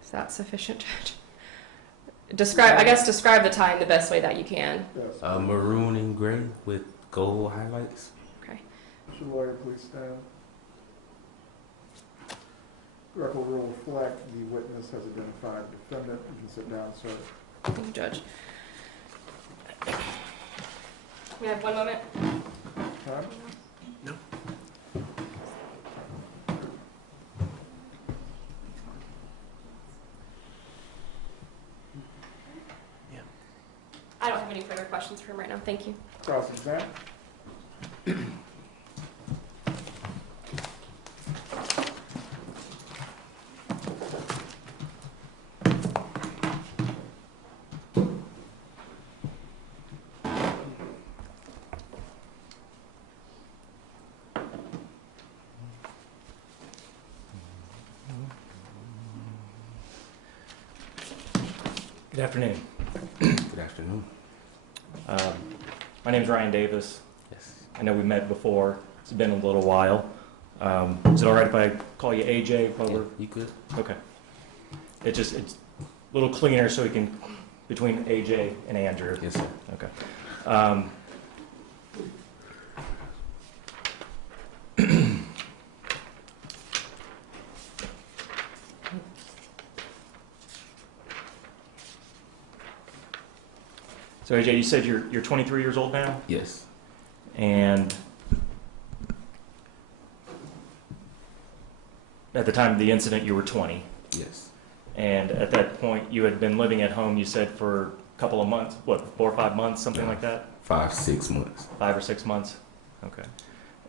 Is that sufficient? Describe the tie in the best way that you can. Yes. Maroon and gray with gold highlights. Okay. Should the lawyer please stand? Record will reflect the witness has identified the defendant. You can sit down, sir. Thank you, Judge. We have 1 moment. Time? No. I don't have any further questions for him right now. Thank you. Cross-examine. Good afternoon. Good afternoon. My name's Ryan Davis. Yes. I know we met before. It's been a little while. Is it all right if I call you AJ? Yeah, you good? Okay. It's a little cleaner so we can, between AJ and Andrew. Yes, sir. Okay. So AJ, you said you're 23 years old now, Yes. and at the time of the incident, you were 20. Yes. And at that point, you had been living at home, you said, for a couple of months, what, 4 or 5 months, something like that? 5, 6 months. 5 or 6 months? Okay.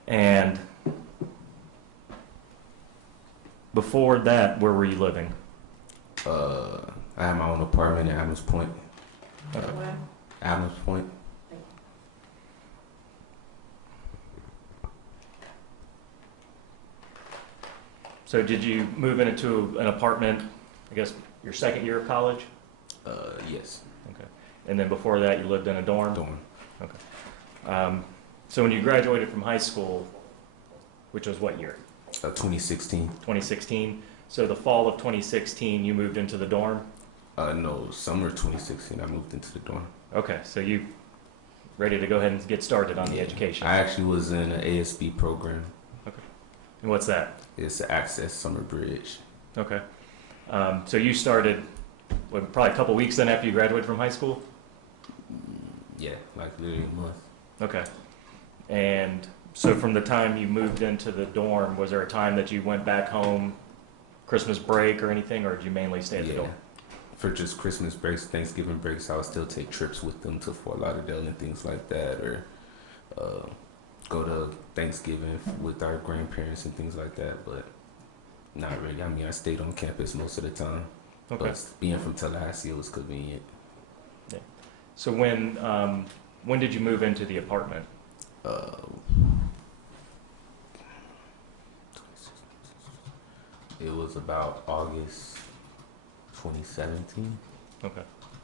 And before that, where were you living? I had my own apartment in Adams Point. Okay. Well, Adams Point. So did you move into an apartment, I guess, your second year of college? Yes. Okay. And then before that, you lived in a dorm? Dorm. So when you graduated from high school, which was what year? 2016. 2016. So the fall of 2016, you moved into the dorm? No, summer 2016, I moved into the dorm. Okay, so you ready to go ahead and get started on the Yeah. education? I actually was in an ASB program. And what's that? It's the Access Summer Bridge. Okay. So you started, what, probably a couple weeks then after you graduated from high school? Yeah, like literally a month. Okay. And so from the time you moved into the dorm, was there a time that you went back home, Christmas break or anything, or did you mainly stay at the dorm? For just Christmas breaks, Thanksgiving breaks, I would still take trips with them to Fort Lauderdale and things like that, or go to Thanksgiving with our grandparents and things like that, but not really. I mean, I stayed on campus most of the time, Okay. but being from Tallahassee, it was convenient. So when did you move into the apartment? It was about August 2017. Okay.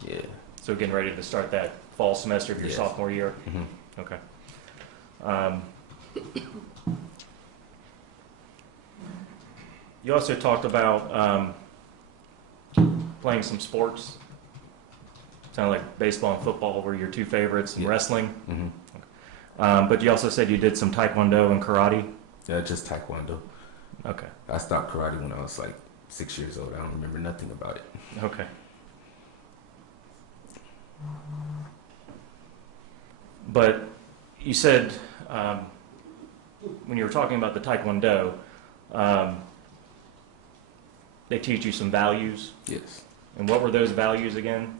Yeah. So getting ready to start that fall semester of your Yes. sophomore year? hmm Okay. You also talked about playing some sports. Sounded like baseball and football were your two favorites, and Yeah. wrestling. hmm But you also said you did some taekwondo and karate. Yeah, just Taekwondo. Okay. I stopped karate when I was like 6 years old. I don't remember nothing about it. Okay. But you said when you were talking about the taekwondo, they teach you some values. Yes. And what were those values again?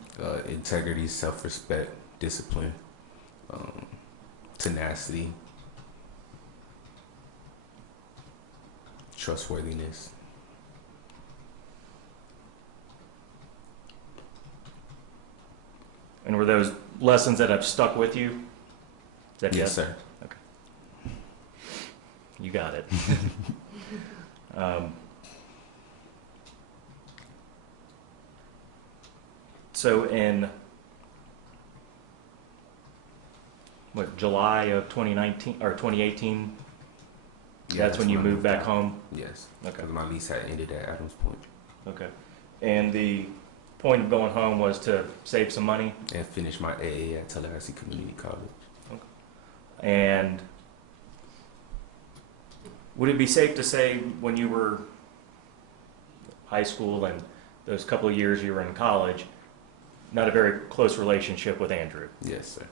Integrity, self-respect, discipline, tenacity, trustworthiness. And were those lessons that have stuck with you? Is that Yes, sir. You got it. So in what, July of 2019 or 2018, Yeah, that's when you I moved back home? Yes. Okay. Because my lease had ended at Adams Point Okay. And the point of going home was to save some money? and finished my AA at Tallahassee Community College. And would it be safe to say when you were high school and those couple of years you were in college, not a very close relationship with Andrew? Yes, sir.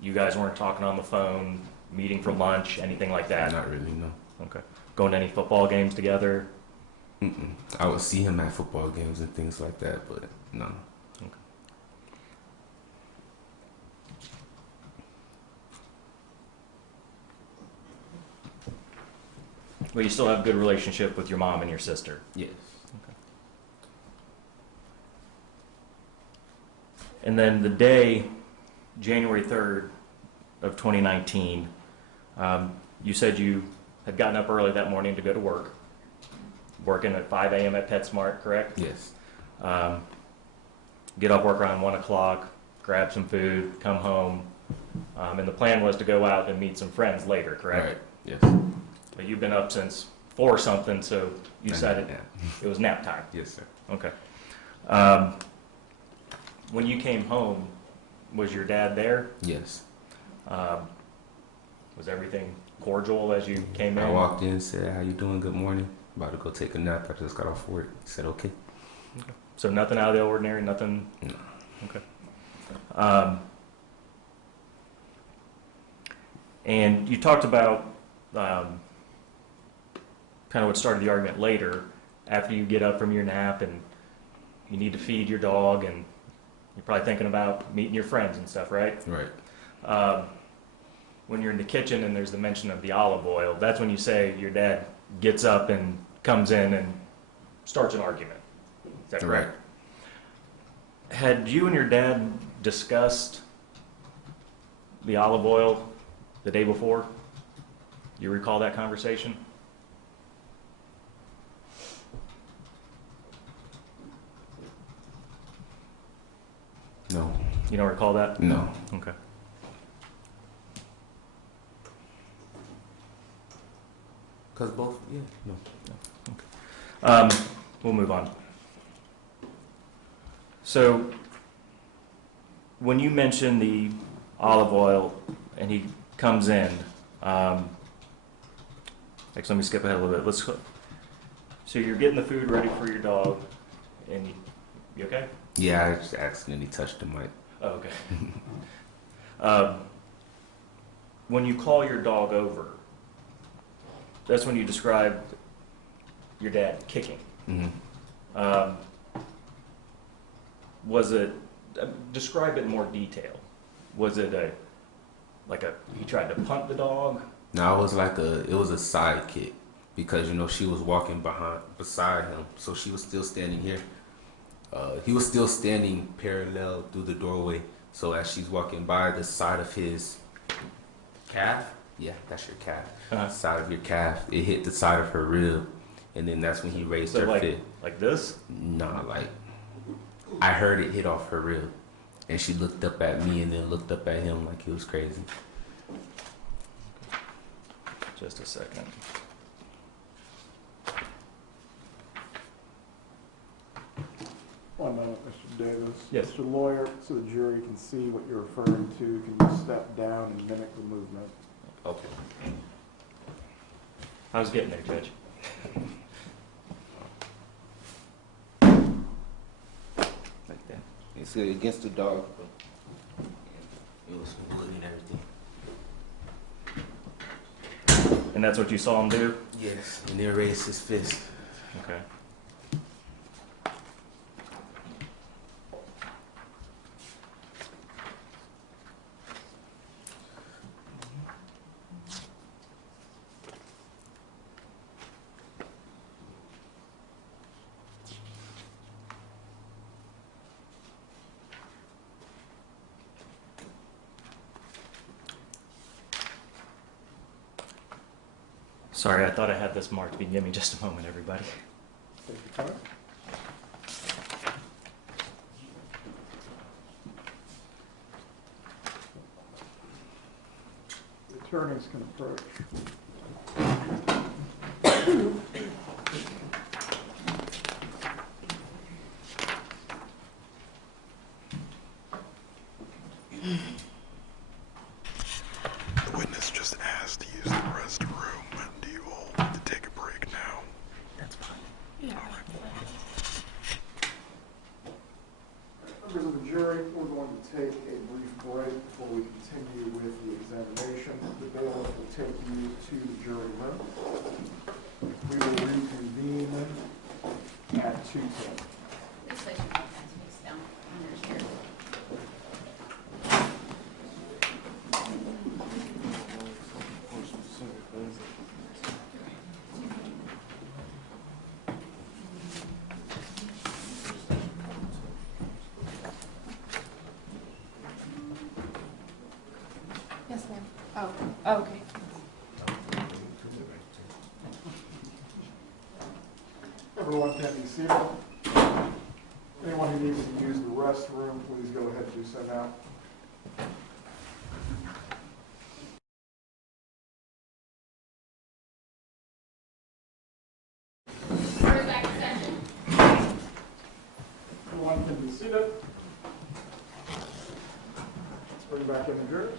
You guys weren't talking on the phone, meeting for lunch, anything like that? Not really, no. Okay. Going to any football games together? Mm-mm. I would see him at football games and things like that, but no. But you still have a good relationship with your mom and your sister? Yes. And then the day, January 3rd of 2019, you said you had gotten up early that morning to go to work, working at 5 a.m. at PetSmart, correct? Yes. Get off work around 1 o'clock, grab some food, come home, and the plan was to go out and meet some friends later, correct? Right. Yes. But you've been up since 4 something, so you decided Yeah. it was nap time. Yes, sir. Okay. When you came home, was your dad there? Yes. Was everything cordial as you came in? I walked in, said, "How you doing? Good morning. About to go take a nap. I just got off work." He said, "Okay." So nothing out of the ordinary, nothing? No. Okay. And you talked about kind of what started the argument later, after you get up from your nap and you need to feed your dog, and you're probably thinking about meeting your friends and stuff, right? Right. When you're in the kitchen and there's the mention of the olive oil, that's when you say your dad gets up and comes in and starts an argument. Is that Right. correct? Had you and your dad discussed the olive oil the day before? You recall that conversation? No. You don't recall that? No. Okay. Cause both. Yeah. No. We'll move on. So, when you mention the olive oil and he comes in, actually, let me skip ahead a little bit. So you're getting the food ready for your dog, and you okay? Yeah, I just accidentally touched the mic. Oh, okay. When you call your dog over, that's when you described your dad kicking. Mm-hmm. Was it, describe it in more detail. Was it he tried to punt the dog? No, it was a side kick because she was walking beside him, so she was still standing here. He was still standing parallel through the doorway. So as she's walking by the side of his calf, yeah, that's your calf. Side of your calf, it hit the side of her rib, and then that's when he raised her fist. Like this? Nah, I heard it hit off her rib, and she looked up at me and then looked up at him like he was crazy. Just a second. One moment, Mr. Davis. Yes. Mr. Lawyer, so the jury can see what you're referring to, can you step down and mimic the movement? Okay. I was getting there, Judge. Like that. It's against the dog. It was blood and everything. And that's what you saw him do? Yes, and then raised his fist. Okay. Sorry, I thought I had this marked, but give me just a moment, everybody. Take your time. The attorneys can approach. The witness just asked to use the restroom. Do you all need to take a break now? That's fine. Members of the jury, we're going to take a brief break before we continue with the examination. The bailiff will take you to the jury room. We will reconvene at 2:10. Looks like you have to face down on your chair. Yes, ma'am. Oh, okay. Everyone can be seated. Anyone who needs to use the restroom, please go ahead and do so now. We're back in session. Everyone can be seated. Let's bring back in the jurors.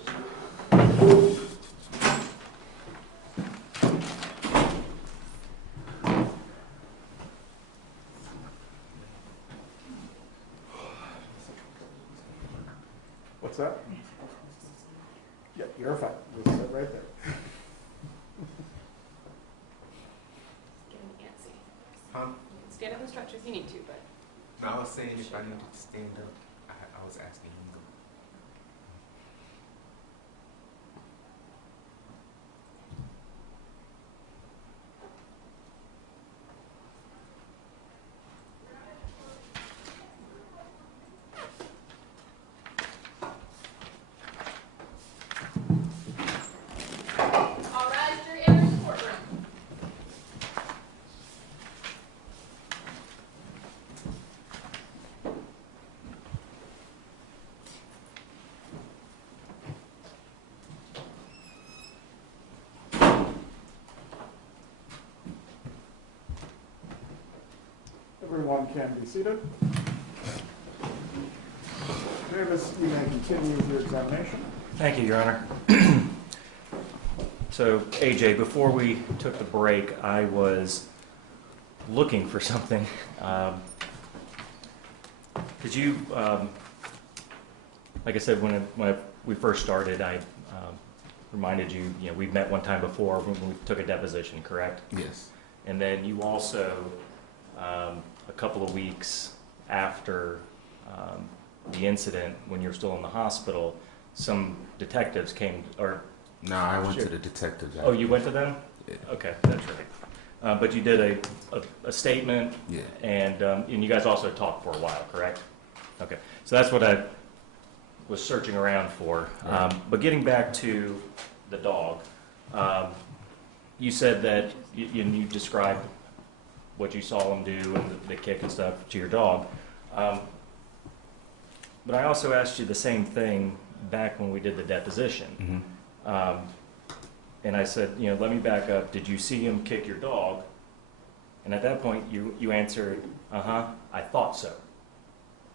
What's that? Yeah, you're fine. Just sit right there. Getting antsy. Huh? Stand up and stretch if you need to, but. No, I was saying if I needed to stand up, I was asking him to. All rise to enter the courtroom. Everyone can be seated. Davis, you may continue with your examination. Thank you, Your Honor. So, AJ, before we took the break, I was looking for something. Could you, like I said, when we first started, I reminded you, we met one time before when we took a deposition, correct? Yes. And then you also, a couple of weeks after the incident, when you were still in the hospital, some detectives came, or... No, I went Sure. to the detectives. Oh, you went to them? Yeah. Okay, that's right. But you did a statement, Yeah. and you guys also talked for a while, correct? Okay, so that's what I was searching around for. Right. But getting back to the dog, you said that you described what you saw him do and the kick and stuff to your dog. But I also asked you the same thing back when we did the deposition. Mm-hmm. And I said, let me back up. Did you see him kick your dog? And at that point, you answered, I thought so.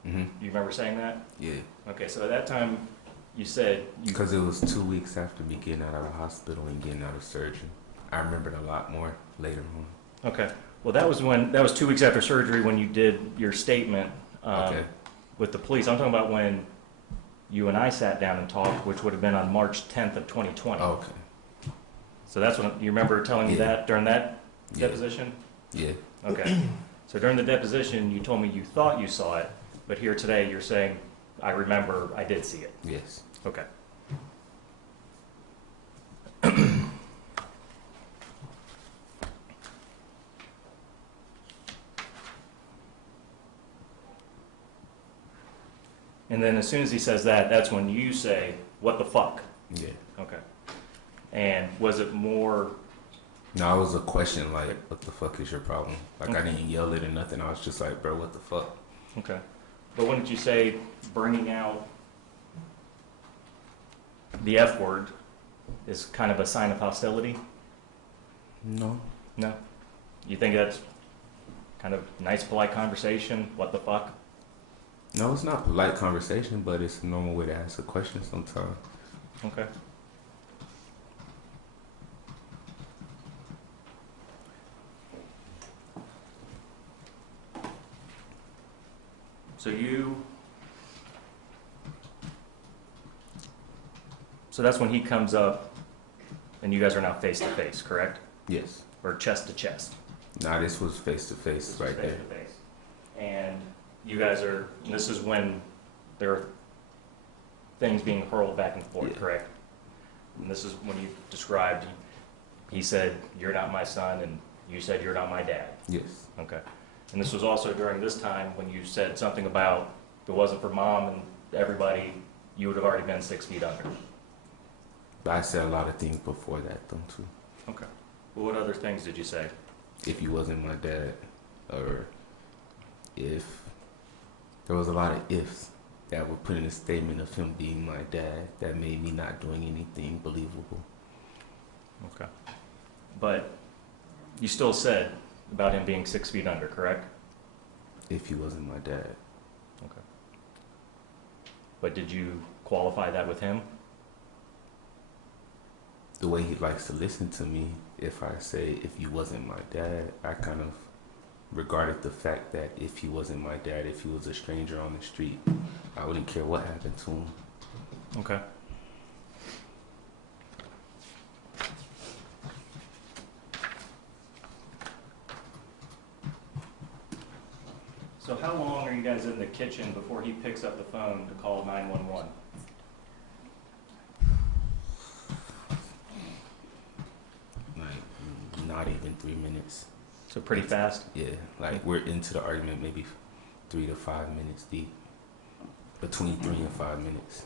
Mm-hmm. You remember saying that? Yeah. Okay, so at that time, you said... Because it was 2 weeks after me getting out of the hospital and getting out of surgery. I remembered a lot more later on. Okay. Well, that was 2 weeks after surgery when you did your statement Okay. with the police. I'm talking about when you and I sat down and talked, which would have been on March 10th of 2020. Okay. So that's when you remember telling me Yeah. that during that Yeah. deposition? Yeah. Okay. So during the deposition, you told me you thought you saw it, but here today you're saying, I remember I did see it. Yes. Okay. And then as soon as he says that, that's when you say, what the fuck? Yeah. Okay. And was it more, No, it was a question like, what the fuck is your problem? Like, I didn't yell it or nothing. I was just like, bro, what the fuck? okay. But wouldn't you say bringing out the F word is kind of a sign of hostility? No. No? You think that's kind of nice, polite conversation? What the fuck? No, it's not polite conversation, but it's a normal way to ask a question sometimes. Okay. So that's when he comes up and you guys are now face to face, correct? Yes. Or chest to chest? Nah, this was face to face right there. Face to face. And you guys are, and this is when there are things being hurled back and forth, Yeah. correct? And this is when you described, he said, you're not my son, and you said, you're not my dad. Yes. Okay. And this was also during this time when you said something about, if it wasn't for mom and everybody, you would have already been 6 feet under. But I said a lot of things before that, though, too. Okay. Well, what other things did you say? If you wasn't my dad, or if there was a lot of ifs that were put in a statement of him being my dad that made me not doing anything believable. Okay. But you still said about him being 6 feet under, correct? If he wasn't my dad. Okay. But did you qualify that with him? The way he likes to listen to me, if I say, if you wasn't my dad, I kind of regarded the fact that if he wasn't my dad, if he was a stranger on the street, I wouldn't care what happened to him. Okay. So how long are you guys in the kitchen before he picks up the phone to call 911? Like, not even 3 minutes. So pretty fast? Yeah, like we're into the argument maybe 3 to 5 minutes deep. Between 3 and 5 minutes.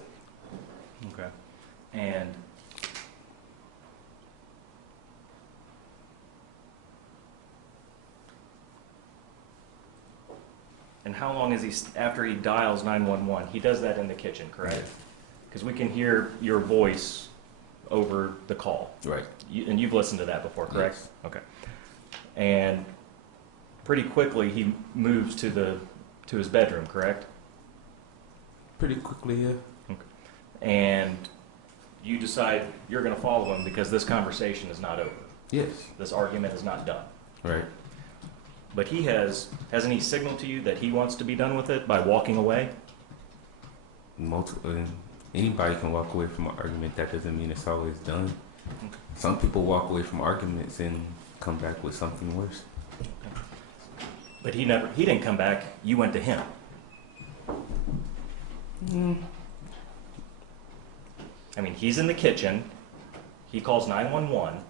Okay. And how long is he, after he dials 911, he does that in the kitchen, correct? Because we can hear your voice over the call. Right. And you've listened to that before, correct? Yes. Okay. And pretty quickly he moves to his bedroom, correct? Pretty quickly, yeah. Okay. And you decide you're going to follow him because this conversation is not over. Yes. This argument is not done. Right. But hasn't he signaled to you that he wants to be done with it by walking away? Anybody can walk away from an argument. That doesn't mean it's always done. Some people walk away from arguments and come back with something worse. But he didn't come back. You went to him. I mean, he's in the kitchen. He calls 911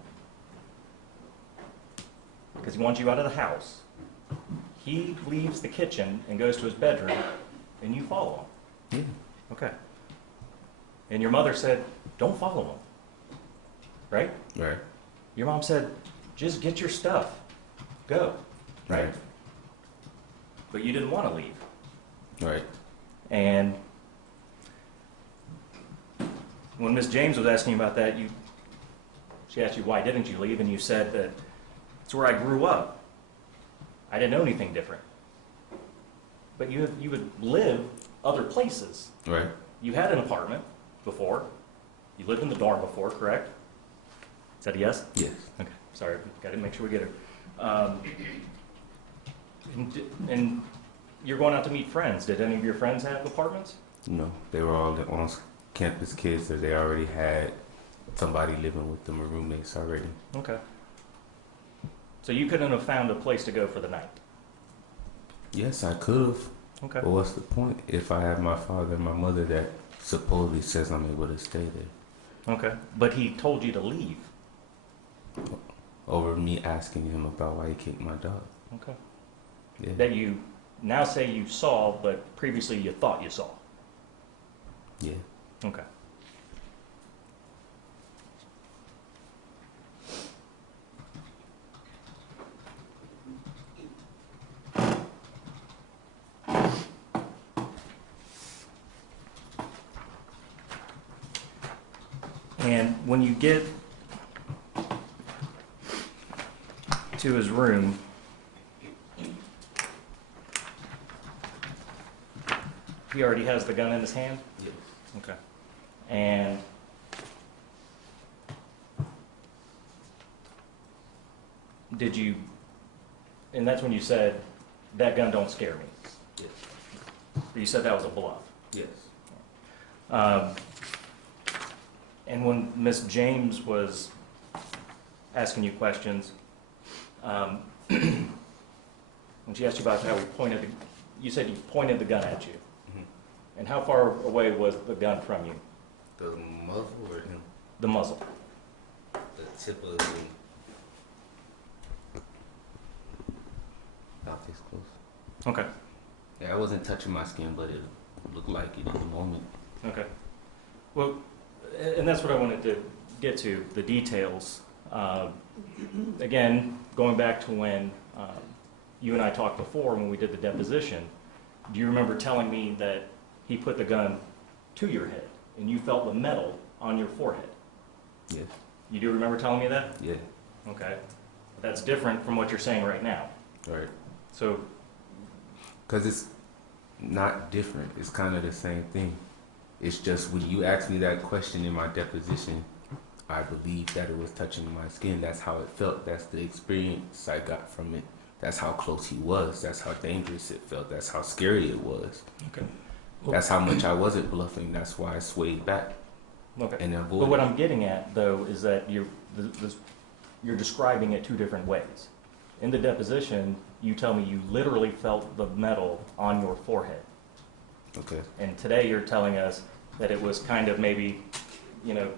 because he wants you out of the house. He leaves the kitchen and goes to his bedroom, and you follow him. Yeah. Okay. And your mother said, don't follow him. Right? Right. Your mom said, just get your stuff. Go. Right. But you didn't want to leave. Right. And when Miss James was asking you about that, she asked you, why didn't you leave? And you said that it's where I grew up. I didn't know anything different. But you would live other places. Right. You had an apartment before. You lived in the dorm before, correct? Is that a yes? Yes. Okay, sorry, got to make sure we get it. And you're going out to meet friends. Did any of your friends have apartments? No, they were all on campus kids, so they already had somebody living with them or roommates already. Okay. So you couldn't have found a place to go for the night? Yes, I could have. Okay. But what's the point if I have my father and my mother that supposedly says I'm able to stay there? Okay. But he told you to leave. Over me asking him about why he kicked my dog. Okay. Yeah. That you now say you saw, but previously you thought you saw. Yeah. Okay. And when you get to his room, he already has the gun in his hand? Yes. Okay. And did you, and that's when you said, that gun don't scare me. Yes. You said that was a bluff. Yes. And when Miss James was asking you questions, when she asked you about how you said you pointed the gun at you. Mm-hmm. And how far away was the gun from you? The muzzle or him? The muzzle. The tip of the... About this close. Okay. Yeah, I wasn't touching my skin, but it looked like it in the moment. Okay. Well, and that's what I wanted to get to, the details. Again, going back to when you and I talked before when we did the deposition, do you remember telling me that he put the gun to your head and you felt the metal on your forehead? Yes. You do remember telling me that? Yeah. Okay. That's different from what you're saying right now. Right. So, Because it's not different. It's kind of the same thing. It's just when you asked me that question in my deposition, I believed that it was touching my skin. That's how it felt. That's the experience I got from it. That's how close he was. That's how dangerous it felt. That's how scary it was. okay. That's how much I wasn't bluffing. That's why I swayed back Okay. and avoided. But what I'm getting at, though, is that you're describing it two different ways. In the deposition, you tell me you literally felt the metal on your forehead. Okay. And today you're telling us that it was kind of maybe,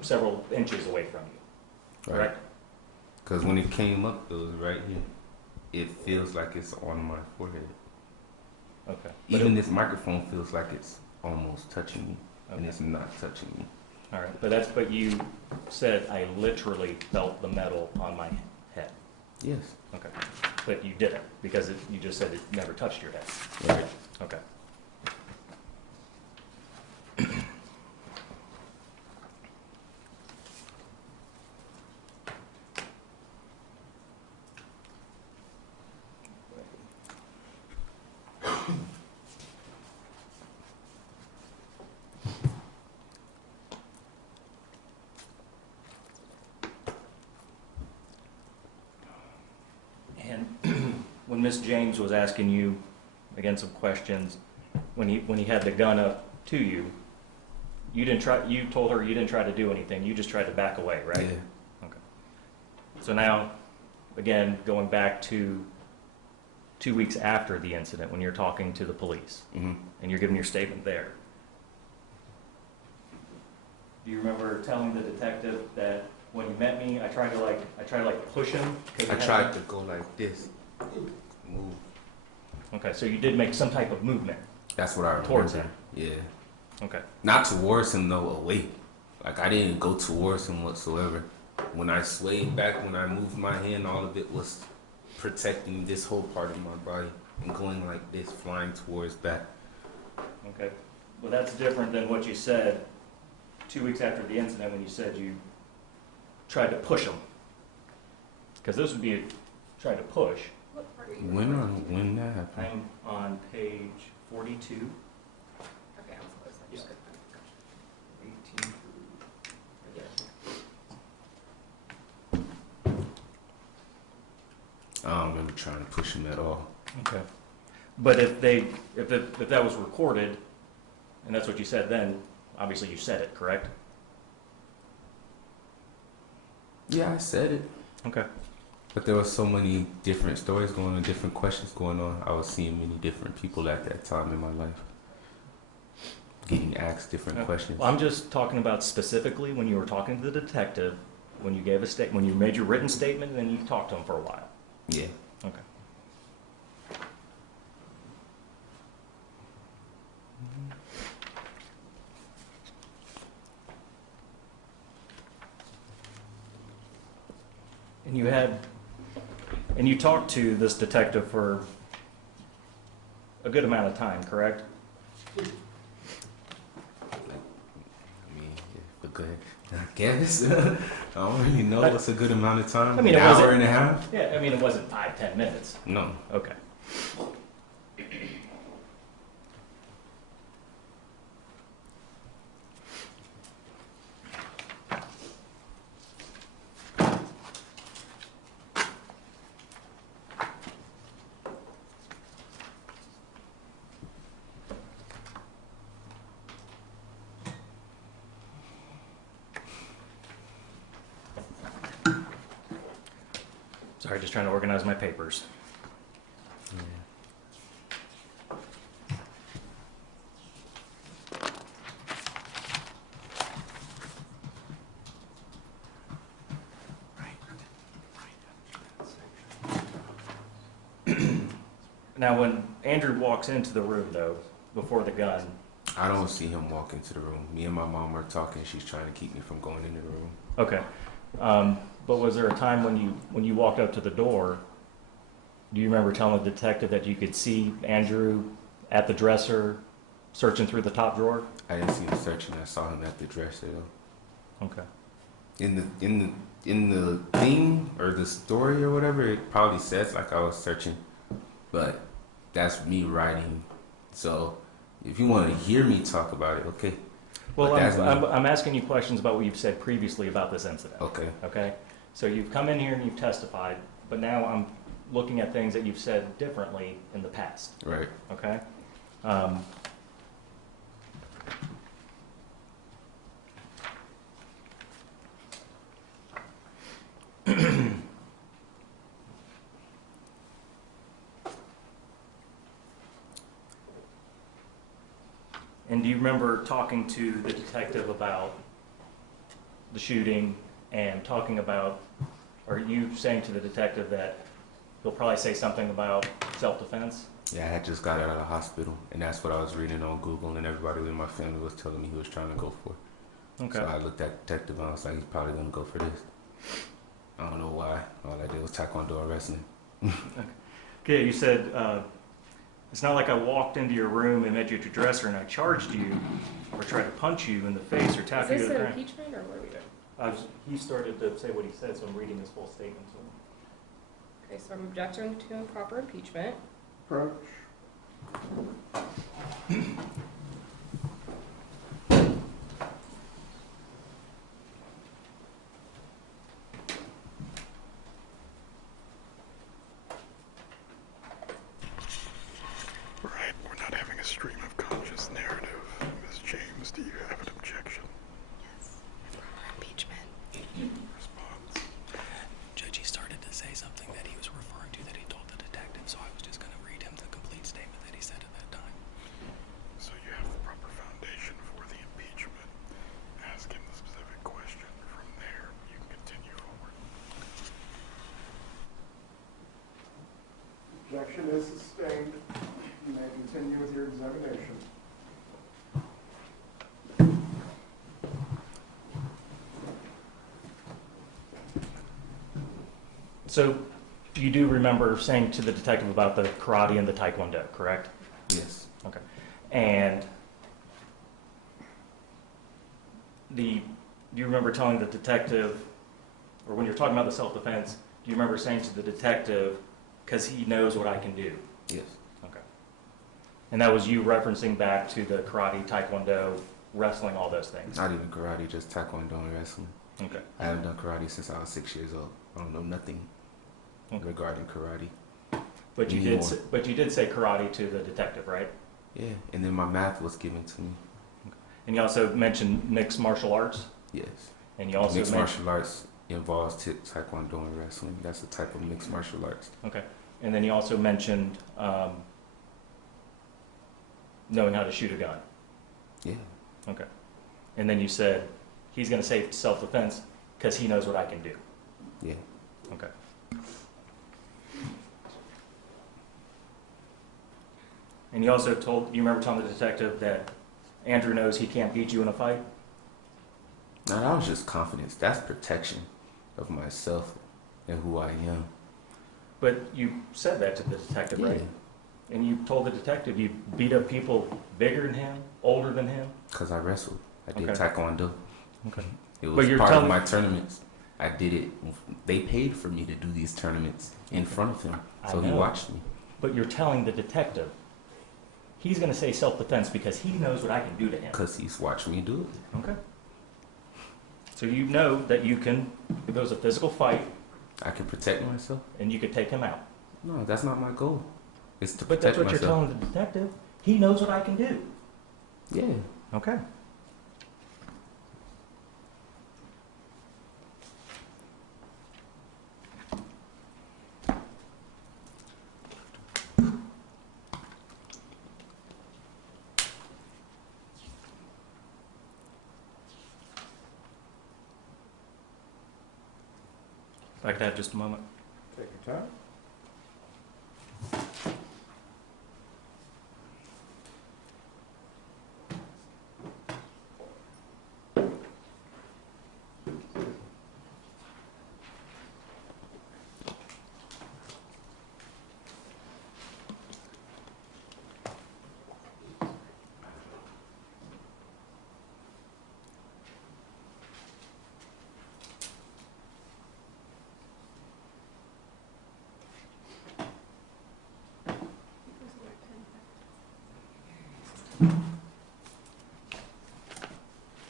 several inches away from you. Right. Correct? Because when it came up, it was right here. It feels like it's on my forehead. Okay. Even this microphone feels like it's almost touching me, and Okay. it's not touching me. All right. But you said I literally felt the metal on my head. Yes. Okay. But you didn't, because you just said it never touched your head. Right. Okay. And when Miss James was asking you, again, some questions, when he had the gun up to you, you told her you didn't try to do anything, you just tried to back away, right? Yeah. Okay. So now, again, going back to 2 weeks after the incident, when you're talking to the police, Mm-hmm. and you're giving your statement there, do you remember telling the detective that when you met me, I tried to push him? I tried to go like this, move. Okay, so you did make some type of movement. That's what I remember. Towards him. Yeah. Okay. Not towards him though, away. Like I didn't go towards him whatsoever. When I swayed back, when I moved my hand, all of it was protecting this whole part of my body and going like this, flying towards back. Okay. Well, that's different than what you said 2 weeks after the incident when you said you tried to push him. Because this would be tried to push. What part are you? When that happened? I'm on page 42. Okay, I'm close. I just couldn't find it. 18 I don't remember trying to push him at all. Okay. But if that was recorded, and that's what you said then, obviously you said it, correct? Yeah, I said it. Okay. But there were so many different stories going on, different questions going on. I was seeing many different people at that time in my life, getting asked different questions. Well, I'm just talking about specifically when you were talking to the detective, when you gave a statement, when you made your written statement, and then you talked to him for a while. Yeah. Okay. And you talked to this detective for a good amount of time, correct? I mean, but go ahead. I guess. I don't really know what's a good amount of time. I mean, an it wasn't- hour and a half? Yeah, I mean, it wasn't 5-10 minutes. No. Okay. Sorry, just trying to organize my papers. Yeah. Now, when Andrew walks into the room, though, before the gun, I don't see him walk into the room. Me and my mom are talking. She's trying to keep me from going into the room. okay. But was there a time when you walked up to the door? Do you remember telling the detective that you could see Andrew at the dresser, searching through the top drawer? I didn't see him searching. I saw him at the dresser though. Okay. In the thing or the story or whatever, it probably says like I was searching, but that's me writing. So if you want to hear me talk about it, okay. Well, But that's me. I'm asking you questions about what you've said previously about this incident. Okay. Okay? So you've come in here and you've testified, but now I'm looking at things that you've said differently in the past. Right. Okay? And do you remember talking to the detective about the shooting and talking about, or you saying to the detective that he'll probably say something about self-defense? Yeah, I had just got out of the hospital, and that's what I was reading on Google, and everybody in my family was telling me he was trying to go for. Okay. So I looked at the detective and I was like, he's probably going to go for this. I don't know why. All I did was taekwondo and wrestling. Okay, you said, it's not like I walked into your room and met you at your dresser and I charged you or tried to punch you in the face or Is tap you this to the an ground. impeachment or what are we doing? He started to say what he said, so I'm reading his full statement to him. Okay, so I'm objecting to improper impeachment. Approach. Right, we're not having a stream of conscious narrative. Ms. James, do you have an objection? Yes. Improper impeachment. Response. Judge, he started to say something that he was referring to that he told the detective, so I was just going to read him the complete statement that he said at that time. So you have the proper foundation for the impeachment. Ask him the specific question. From there, you can continue forward. Objection is sustained. You may continue with your examination. So you do remember saying to the detective about the karate and the taekwondo, correct? Yes. Okay. And do you remember telling the detective, or when you're talking about the self-defense, do you remember saying to the detective, because he knows what I can do? Yes. Okay. And that was you referencing back to the karate, taekwondo, wrestling, all those things? Not even karate, just taekwondo and wrestling. Okay. I haven't done karate since I was 6 years old. I don't know nothing regarding karate. But you Anymore. did say karate to the detective, right? Yeah, and then my math was given to me. And you also mentioned mixed martial arts? Yes. And you also Mixed mentioned, martial arts involves taekwondo and wrestling. That's a type of mixed martial arts. okay. And then you also mentioned knowing how to shoot a gun. Yeah. Okay. And then you said he's going to say self-defense because he knows what I can do. Yeah. Okay. And you also you remember telling the detective that Andrew knows he can't beat you in a fight? No, that was just confidence. That's protection of myself and who I am. But you said that to the detective, right? And you told the detective you beat up people bigger than him, older than him? Because I wrestled. I did Okay. taekwondo. Okay. It But was you're part of telling- my tournaments. I did it. They paid for me to do these tournaments in front of him. I So he know. watched me. But you're telling the detective he's going to say self-defense because he knows what I can do to him. Because he's watched me do it. Okay. So you know that you can, if it was a physical fight, I can protect myself. and you could take him out. No, that's not my goal. It's to But protect that's what myself. you're telling the detective. He knows what I can do. Yeah. Okay. If I could have just a moment. Take your time.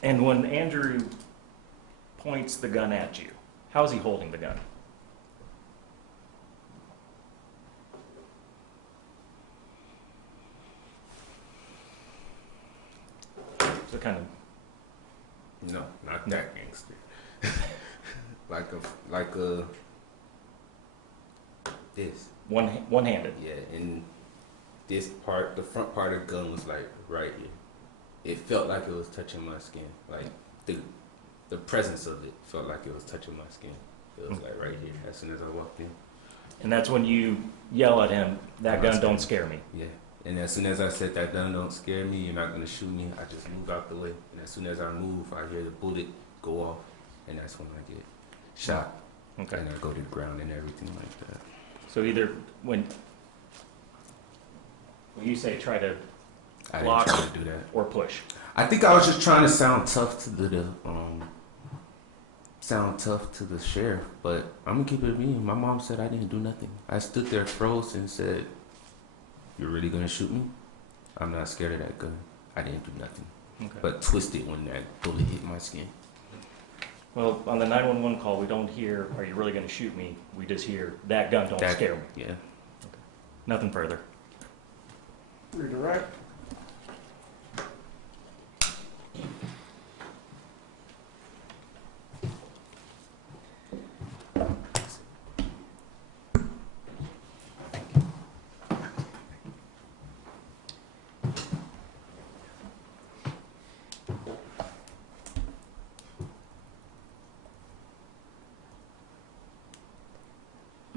And when Andrew points the gun at you, how is he holding the gun? So kind of, No, not that gangster. like this. One-handed. Yeah, and this part, the front part of the gun was like right here. It felt like it was touching my skin. Like the presence of it felt like it was touching my skin. It was like right here as soon as I walked in. And that's when you yell at him, "That gun don't scare me." Yeah. And as soon as I said that gun don't scare me, you're not gonna shoot me, I just move out the way. And as soon as I move, I hear the bullet go off, and that's when I get shot. Okay. And I go to the ground and everything like that. So either when you say try to I block didn't try to do that. or push. I think I was just trying to sound tough to the sheriff, but I'm gonna keep it with me. My mom said I didn't do nothing. I stood there froze and said, "You're really gonna shoot me? I'm not scared of that gun. I didn't do nothing." Okay. But twisted when that bullet hit my skin. Well, on the 911 call, we don't hear, "Are you really going to shoot me?" We just hear, "That gun don't scare me." Yeah. Nothing further. Redirect.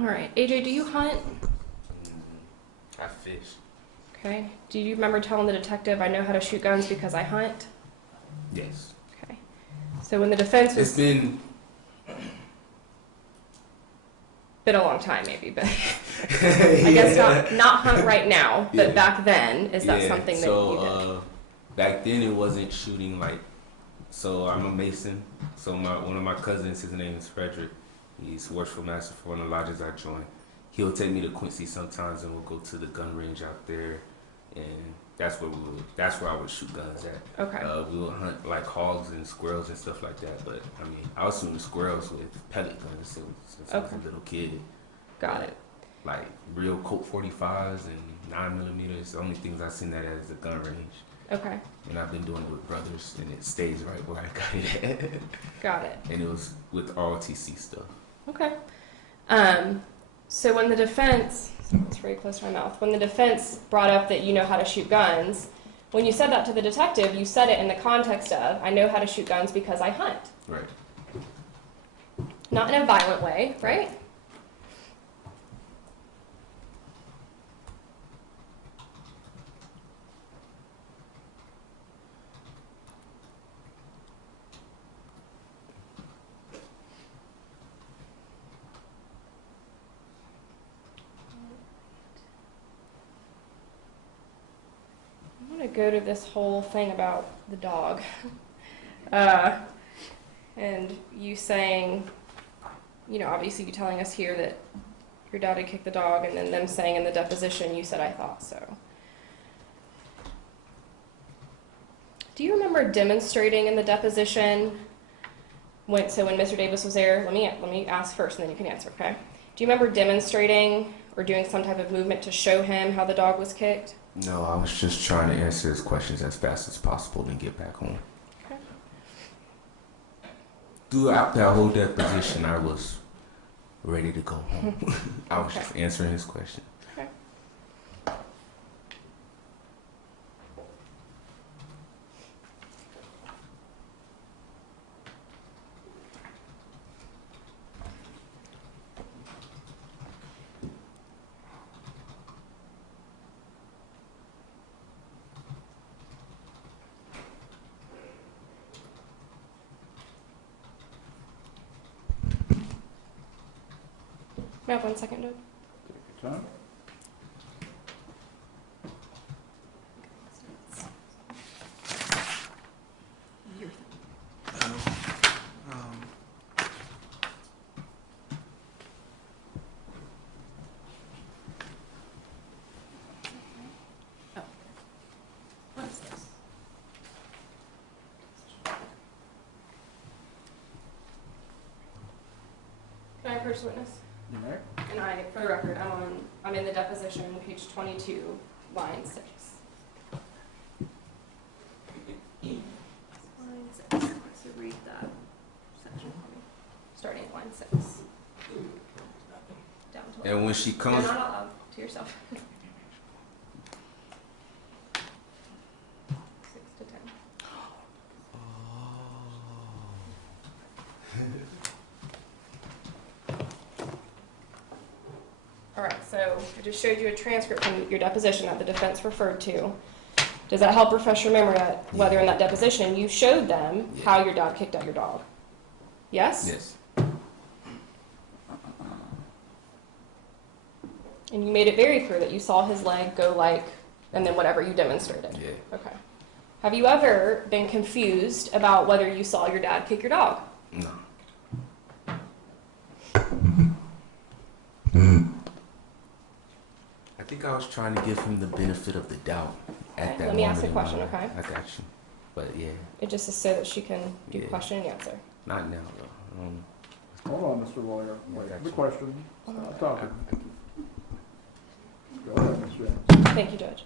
All right, AJ, do you hunt? I fish. Okay. Do you remember telling the detective, "I know how to shoot guns because I hunt"? Yes. Okay. So when the defense It's was been been a long time, maybe, but I guess not hunt right now, but Yeah. back then, is that something that so, you did? back then it wasn't shooting like. So I'm a Mason. So one of my cousins, his name is Frederick. He's worshipful master for one of the lodges I joined. He'll take me to Quincy sometimes, and we'll go to the gun range out there, and that's where I would shoot guns at. Okay. We would hunt like hogs and squirrels and stuff like that. But I mean, I was shooting squirrels with pellet guns since I was a little kid. Got it. Like real Colt 45s and 9mm. The only things I seen that as the gun range. Okay. And I've been doing it with brothers, and it stays right where I got it at. Got it. And it was with ROTC stuff. Okay. So when the defense, it's very close to my mouth, when the defense brought up that you know how to shoot guns, when you said that to the detective, you said it in the context of, "I know how to shoot guns because I hunt." Right. Not in a violent way, right? I'm going to go to this whole thing about the dog. And you saying, obviously you telling us here that your dad had kicked the dog, and then them saying in the deposition, you said, "I thought so." Do you remember demonstrating in the deposition when Mr. Davis was there? Let me ask first, and then you can answer, okay? Do you remember demonstrating or doing some type of movement to show him how the dog was kicked? No, I was just trying to answer his questions as fast as possible and get back home. Okay. Throughout that whole deposition, I was ready to go home. I was just answering his question. Okay. May I have 1 second, Doug? Take your time. What is this? Can I approach the witness? You may. And for the record, I'm in the deposition, page 22, line 6. Line 6. So read that section for me. starting at line 6. Down to 11. And when she No, comes, not out loud. To yourself. 6 to 10. All right, so I just showed you a transcript from your deposition that the defense referred to. Does that help refresh your memory at whether in that deposition you showed them how your dad kicked at your dog? Yes? yes, And you made it very clear that you saw his leg go like, and then whatever you demonstrated. yeah, Okay. Have you ever been confused about whether you saw your dad kick your dog? no. I think I was trying to give him the benefit of the doubt at Okay, that let me moment ask a in my question, life. okay? I got you. But yeah, It just is so that she can do Yeah. question and answer. not now though. Hold on, Mr. Lawyer. I Wait, got the you. question. Stop I talking. Go ahead, Ms. James. Thank you, Judge.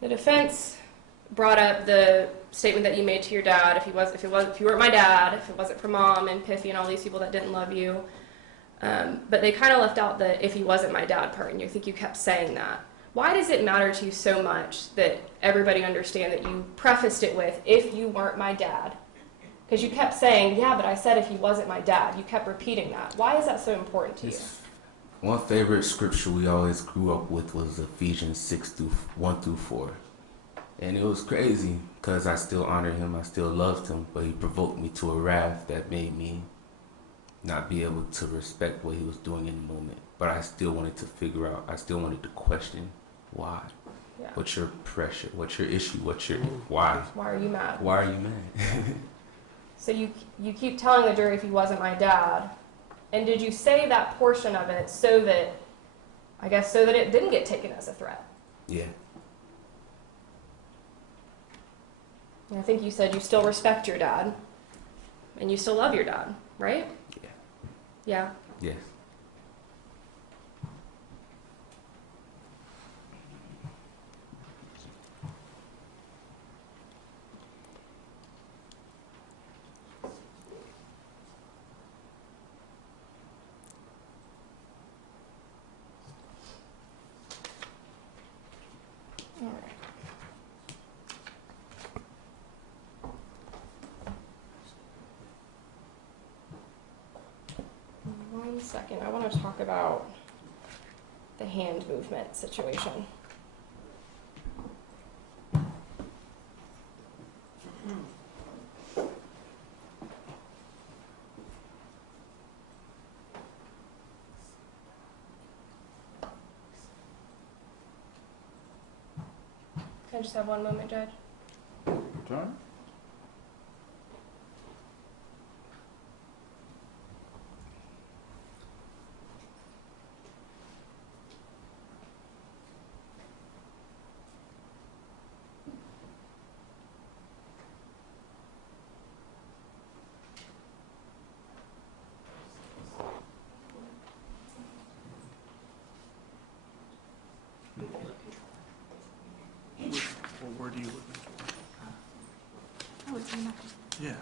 The defense brought up the statement that you made to your dad. If you weren't my dad, if it wasn't for mom and Piffy and all these people that didn't love you, but they kind of left out the "if he wasn't my dad" part, and you think you kept saying that. Why does it matter to you so much that everybody understand that you prefaced it with "if you weren't my dad"? Because you kept saying, "Yeah, but I said if he wasn't my dad." You kept repeating that. Why is that so important to you? One favorite scripture we always grew up with was Ephesians 1-4. And it was crazy because I still honored him, I still loved him, but he provoked me to a wrath that made me not be able to respect what he was doing in the moment. But I still wanted to figure out, I still wanted to question why. Yeah. What's your pressure? What's your issue? Why? Why are you mad? Why are you mad? So you keep telling the jury if he wasn't my dad. And did you say that portion of it so that it didn't get taken as a threat? Yeah. And I think you said you still respect your dad and you still love your dad, right? Yeah. Yeah. Yes. All right. One second. I want to talk about the hand movement situation. Can I just have one moment, Judge? Time? What word are you looking for? Oh, it's in my. Yeah.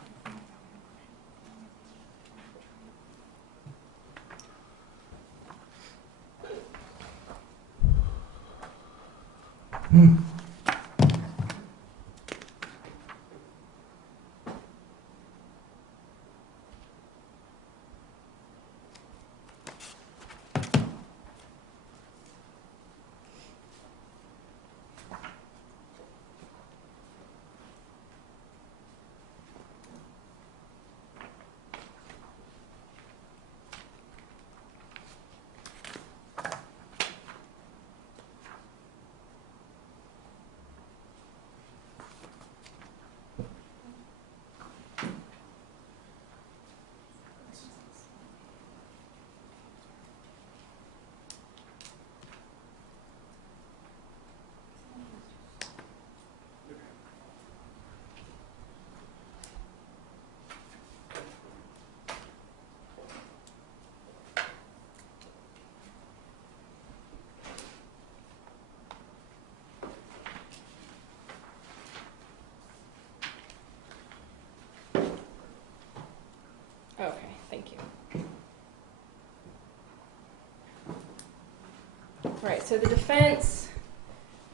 so the defense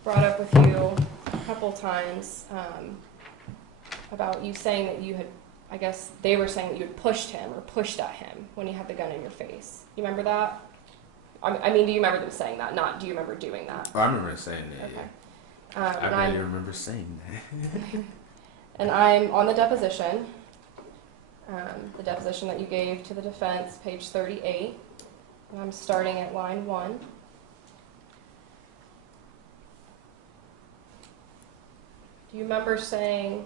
brought up with you a couple times about you saying that you had, I guess they were saying that you had pushed him or pushed at him when he had the gun in your face. You remember that? I mean, do you remember them saying that? Not, do you remember doing that? Oh, I remember saying that, Okay. yeah. I really remember saying that. And I'm on the deposition that you gave to the defense, page 38. And I'm starting at line 1. Do you remember saying,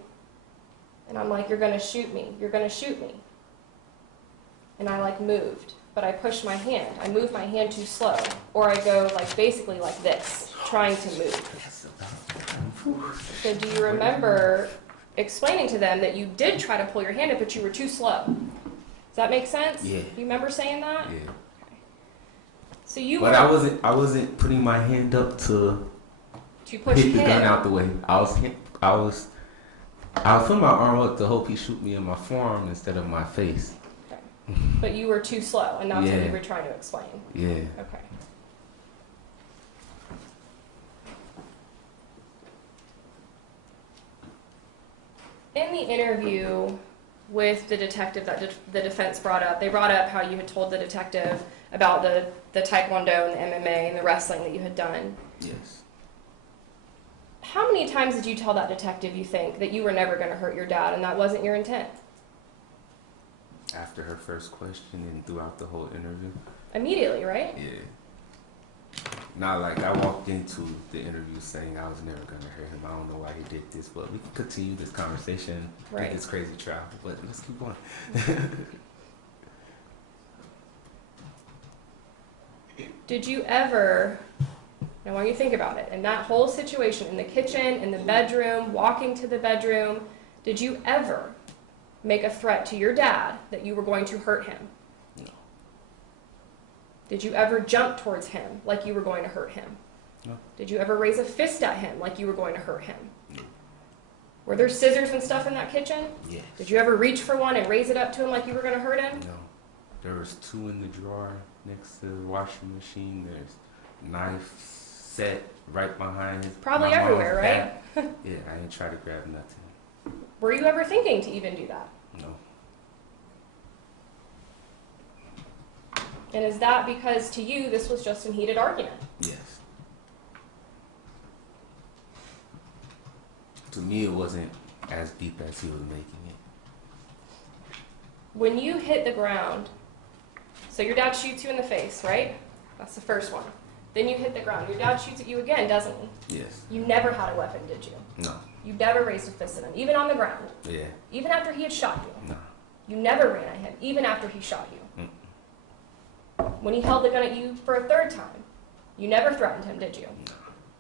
and I'm like, you're going to shoot me. You're going to shoot me. And I like moved, but I pushed my hand. I moved my hand too slow. Or I go like basically like this, trying to move. So do you remember explaining to them that you did try to pull your hand up, but you were too slow? Does that make sense? Yeah. Do you remember saying that? Yeah. So you But were, I wasn't putting my hand up to push hit the him. gun out the way. I was putting my arm up to hope he shoot me in my forearm instead of my face. Okay. But you were too slow, and that's what Yeah. you were trying to explain. Yeah. Okay. In the interview with the detective that the defense brought up, they brought up how you had told the detective about the Taekwondo and the MMA and the wrestling that you had done. Yes. How many times did you tell that detective, you think, that you were never going to hurt your dad and that wasn't your intent? After her first question and throughout the whole interview. Immediately, right? Yeah. Not like I walked into the interview saying I was never going to hurt him. I don't know why he did this, but we can continue this conversation Right. through this crazy trial. But let's keep going. Did you ever, now when you think about it, in that whole situation, in the kitchen, in the bedroom, walking to the bedroom, did you ever make a threat to your dad that you were going to hurt him? No. Did you ever jump towards him like you were going to hurt him? No. Did you ever raise a fist at him like you were going to hurt him? No. Were there scissors and stuff in that kitchen? Yes. Did you ever reach for one and raise it up to him like you were going to hurt him? No. There was 2 in the drawer next to the washing machine. There's knife set right behind his Probably my mom's everywhere, right? back. Yeah, I didn't try to grab nothing. Were you ever thinking to even do that? No. And is that because to you this was just an heated argument? Yes. To me, it wasn't as deep as he was making it. When you hit the ground, so your dad shoots you in the face, right? That's the first one. Then you hit the ground. Your dad shoots at you again, doesn't he? Yes. You never had a weapon, did you? No. You never raised a fist at him, even on the ground. Yeah. Even after he had shot you. No. You never ran at him, even after he shot you. Mm. When he held the gun at you for a third time, you never threatened him, did you? No.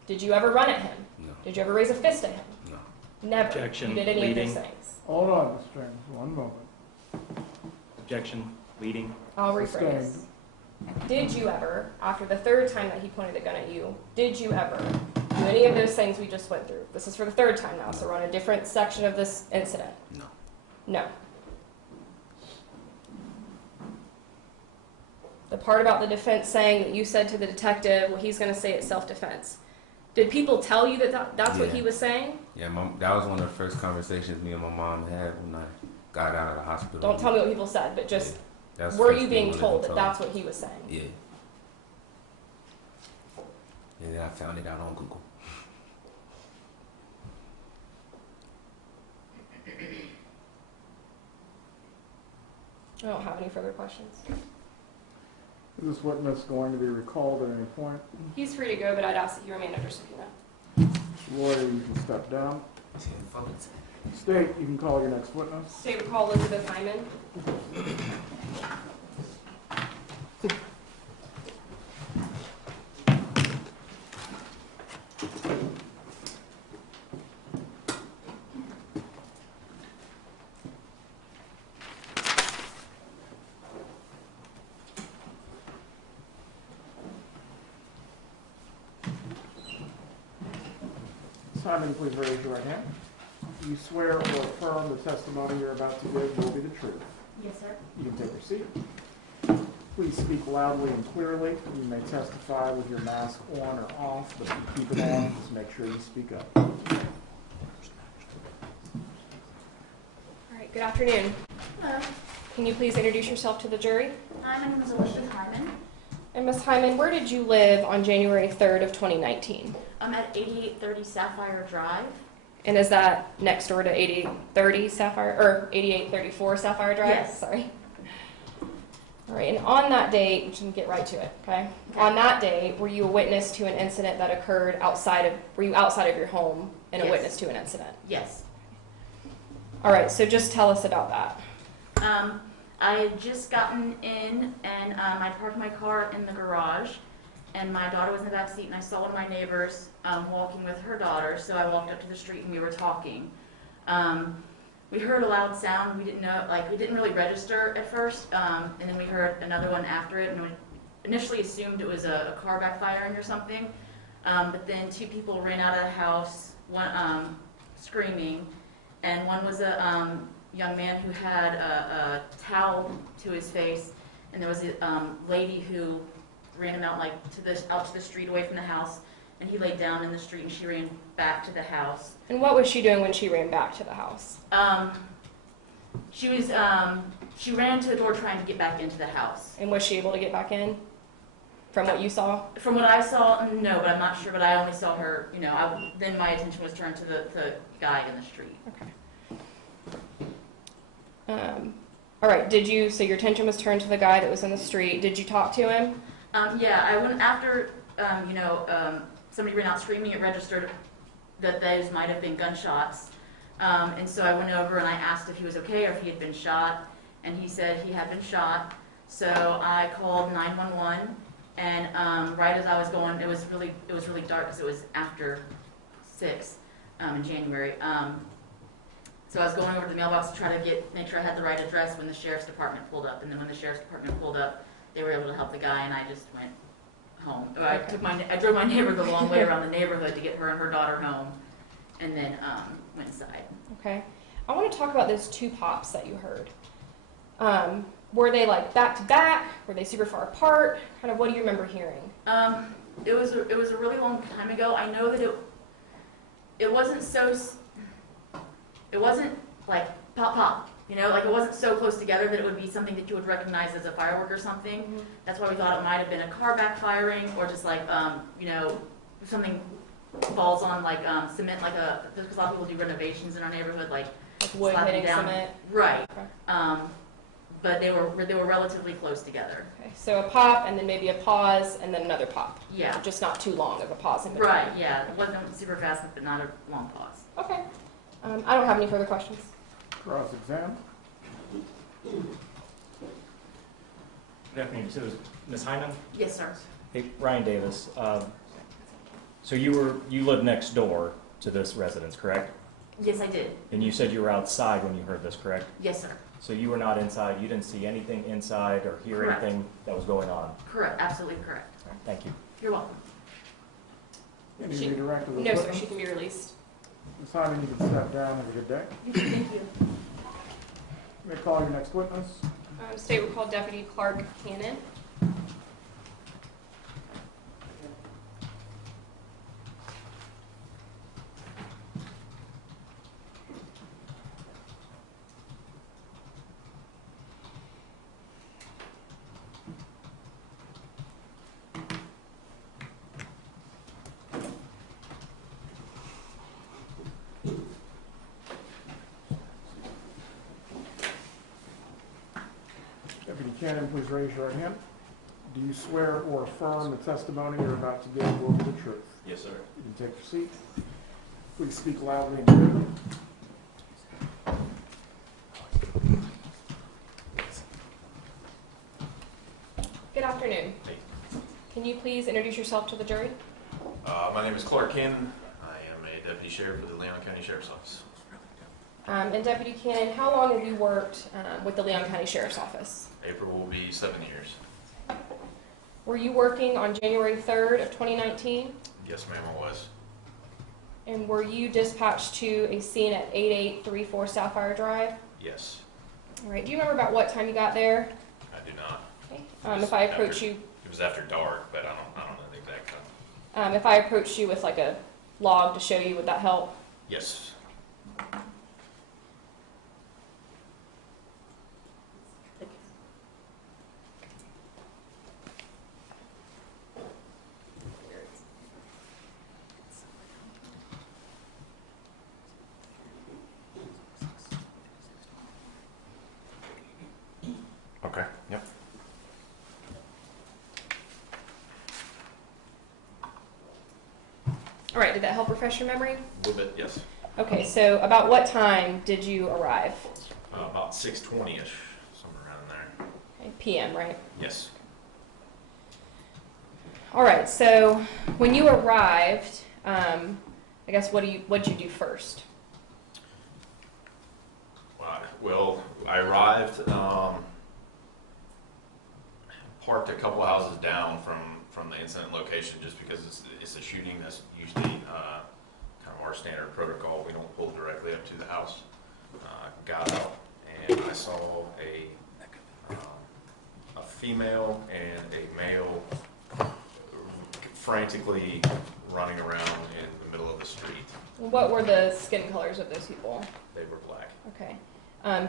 Did you ever run at him? No. Did you ever raise a fist at him? No. Never. Objection, You did any leading. of those things. Hold on, Mr. James, one moment. Objection, leading. I'll rephrase. Sustained. Did you ever, after the third time that he pointed the gun at you, did you ever do any of those things we just went through? This is for the third time now, so we're on a different section of this incident. No. No. The part about the defense saying that you said to the detective, well, he's going to say it's self-defense. Did people tell you that that's what Yeah. he was saying? Yeah, that was one of the first conversations me and my mom had when I got out of the hospital. Don't tell me what people said, but just, That's were the you first being thing told we that were that's what he was saying? Yeah. And then I found it out on Google. I don't have any further questions. Is this witness going to be recalled at any point? He's free to go, but I'd ask that you remain under subpoena. Lawyer, you can step down. State, you can call your next witness. State would call Elizabeth Hyman. Simon, please raise your right hand. Do you swear or affirm the testimony you're about to give will be the truth? Yes, sir. You can take your seat. Please speak loudly and clearly. You may testify with your mask on or off, but if you keep it on, just make sure you speak up. All right, good afternoon. Hello. Can you please introduce yourself to the jury? Hi, my name is Elizabeth Hyman. And Ms. Hyman, where did you live on January 3rd of 2019? I'm at 8830 Sapphire Drive. And is that next door to 8830 Sapphire, or 8834 Sapphire Drive? Yes. Sorry. All right, and on that date, we can get right to it, okay? On that day, were you a witness to an incident that occurred were you outside of your home and a Yes. witness to an incident? Yes. All right, so just tell us about that. I had just gotten in and I parked my car in the garage and my daughter was in the back seat and I saw one of my neighbors walking with her daughter, so I walked up to the street and we were talking. We heard a loud sound. We didn't know, we didn't really register at first, and then we heard another one after it, and we initially assumed it was a car backfiring or something. But then two people ran out of the house, one screaming, and one was a young man who had a towel to his face, and there was a lady who ran him out out to the street away from the house, and he laid down in the street, and she ran back to the house. And what was she doing when she ran back to the house? She ran to the door trying to get back into the house. And was she able to get back in? From what you saw? From what I saw, no, but I'm not sure. But I only saw her. Then my attention was turned to the guy in the street. Okay. All right. So your attention was turned to the guy that was in the street. Did you talk to him? Yeah, I went after. Somebody ran out screaming. It registered that those might have been gunshots. And so I went over and I asked if he was okay or if he had been shot, and he said he had been shot. So I called 911, and right as I was going, it was really dark because it was after 6 in January. So I was going over to the mailbox to try to make sure I had the right address when the sheriff's department pulled up. And then when the sheriff's department pulled up, they were able to help the guy, and I just went home. I drove my neighbor the long way around the neighborhood to get her and her daughter home, and then went inside. Okay. I want to talk about those two pops that you heard. Were they back to back? Were they super far apart? Kind of what do you remember hearing? It was a really long time ago. I know that it wasn't like pop pop. It wasn't so close together that it would be something that you would recognize as a firework or something. Mm-hmm. That's why we thought it might have been a car backfiring or just something falls on cement, because a lot of people do renovations in our neighborhood, like wood hitting cement. Right. Okay. But they were relatively close together. Okay. So a pop and then maybe a pause and then another pop. Yeah. Just not too long of a pause in between. Right. Yeah. It wasn't super fast, but not a long pause. Okay. I don't have any further questions. Cross-exam. Good afternoon. So, Ms. Hyman? Yes, sir. Hey, Ryan Davis. So you lived next door to this residence, correct? Yes, I did. And you said you were outside when you heard this, correct? Yes, sir. So you were not inside. You didn't see anything inside or hear Correct. anything that was going on. Correct. Absolutely correct. All right, thank you. You're welcome. Any redirect of the No, sir. witness? She can be released. Ms. Hyman, you can step down. Have a good day. Thank you. You may call your next witness. State will call Deputy Clark Cannon. Deputy Cannon, please raise your right hand. Do you swear or affirm the testimony you're about to give will be the truth? Yes, sir. You can take your seat. Please speak loudly and clearly. Good afternoon. Can you please introduce yourself to the jury? My name is Clark Cannon. I am a deputy sheriff with the Leon County Sheriff's Office. And Deputy Cannon, how long have you worked with the Leon County Sheriff's Office? April will be 7 years. Were you working on January 3rd of 2019? Yes, ma'am, I was. And were you dispatched to a scene at 8834 Sapphire Drive? Yes, All right. Do you remember about what time you got there? I do not. Okay. If I approach you, It was after dark, but I don't know the exact time. if I approached you with like a log to show you, would that help? Yes. Okay. Yep. All right, did that help refresh your memory? A little bit, yes. Okay, so about what time did you arrive? About 6:20ish, somewhere around there. Okay, PM, right? Yes. All right, so when you arrived, I guess what'd you do first? Well, I arrived, parked a couple of houses down from the incident location just because it's a shooting. That's usually kind of our standard protocol. We don't pull directly up to the house. Got out and I saw a female and a male frantically running around in the middle of the street. What were the skin colors of those people? They were black. Okay.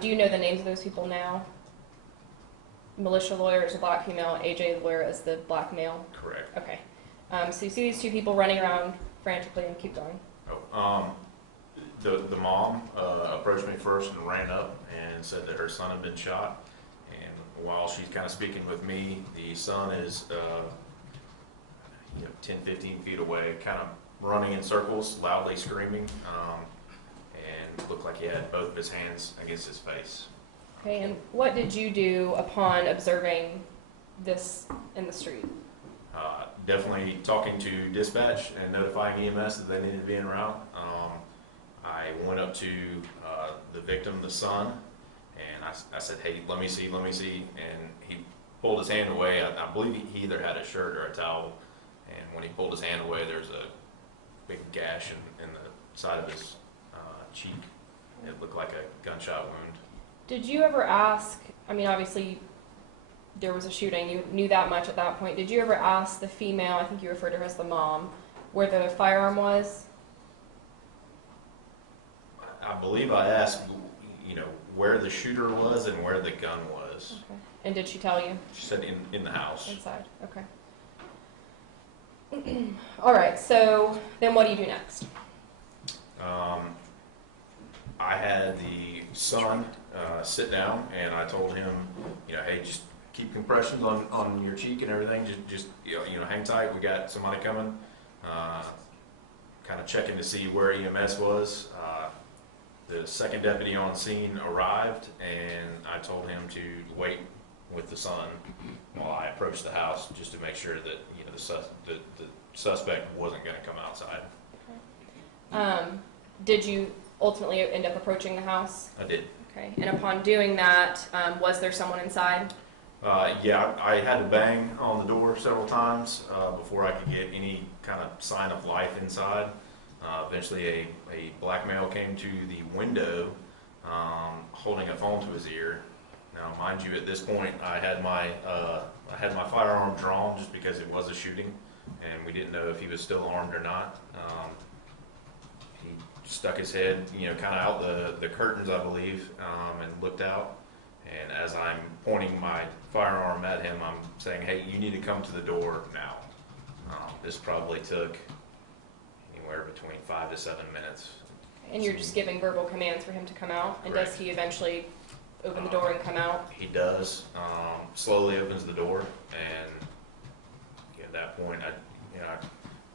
Do you know the names of those people now? Militia lawyer is a black female, AJ lawyer is the black male. Correct. Okay. So you see these two people running around frantically, and keep going. The mom approached me first and ran up and said that her son had been shot. And while she's kind of speaking with me, the son is 10, 15 feet away, kind of running in circles, loudly screaming, and looked like he had both of his hands against his face. Okay, and what did you do upon observing this in the street? Definitely talking to dispatch and notifying EMS that they needed to be en route. I went up to the victim, the son, and I said, "Hey, let me see," and he pulled his hand away. I believe he either had a shirt or a towel, and when he pulled his hand away, there's a big gash in the side of his cheek. It looked like a gunshot wound. Did you ever ask, I mean, obviously there was a shooting, you knew that much at that point. Did you ever ask the female, I think you referred to her as the mom, where the firearm was? I believe I asked, where the shooter was and where the gun was. Okay. And did she tell you? She said in the house. Inside, okay. All right, so then what do you do next? I had the son sit down, and I told him, hey, just keep compressions on your cheek and everything. Just hang tight. We got somebody coming. Kind of checking to see where EMS was. The second deputy on scene arrived, and I told him to wait with the son while I approached the house, just to make sure that the suspect wasn't going to come outside. Okay. Did you ultimately end up approaching the house? I did. Okay. And upon doing that, was there someone inside? Yeah, I had to bang on the door several times before I could get any kind of sign of life inside. Eventually, a black male came to the window holding a phone to his ear. Now, mind you, at this point, I had my firearm drawn just because it was a shooting, and we didn't know if he was still armed or not. He stuck his head, kind of out the curtains, I believe, and looked out. And as I'm pointing my firearm at him, I'm saying, "Hey, you need to come to the door now." This probably took anywhere between 5 to 7 minutes. And you're just giving verbal commands for him to come out? And Correct. does he eventually open the door and come out? He does. Slowly opens the door, and at that point, I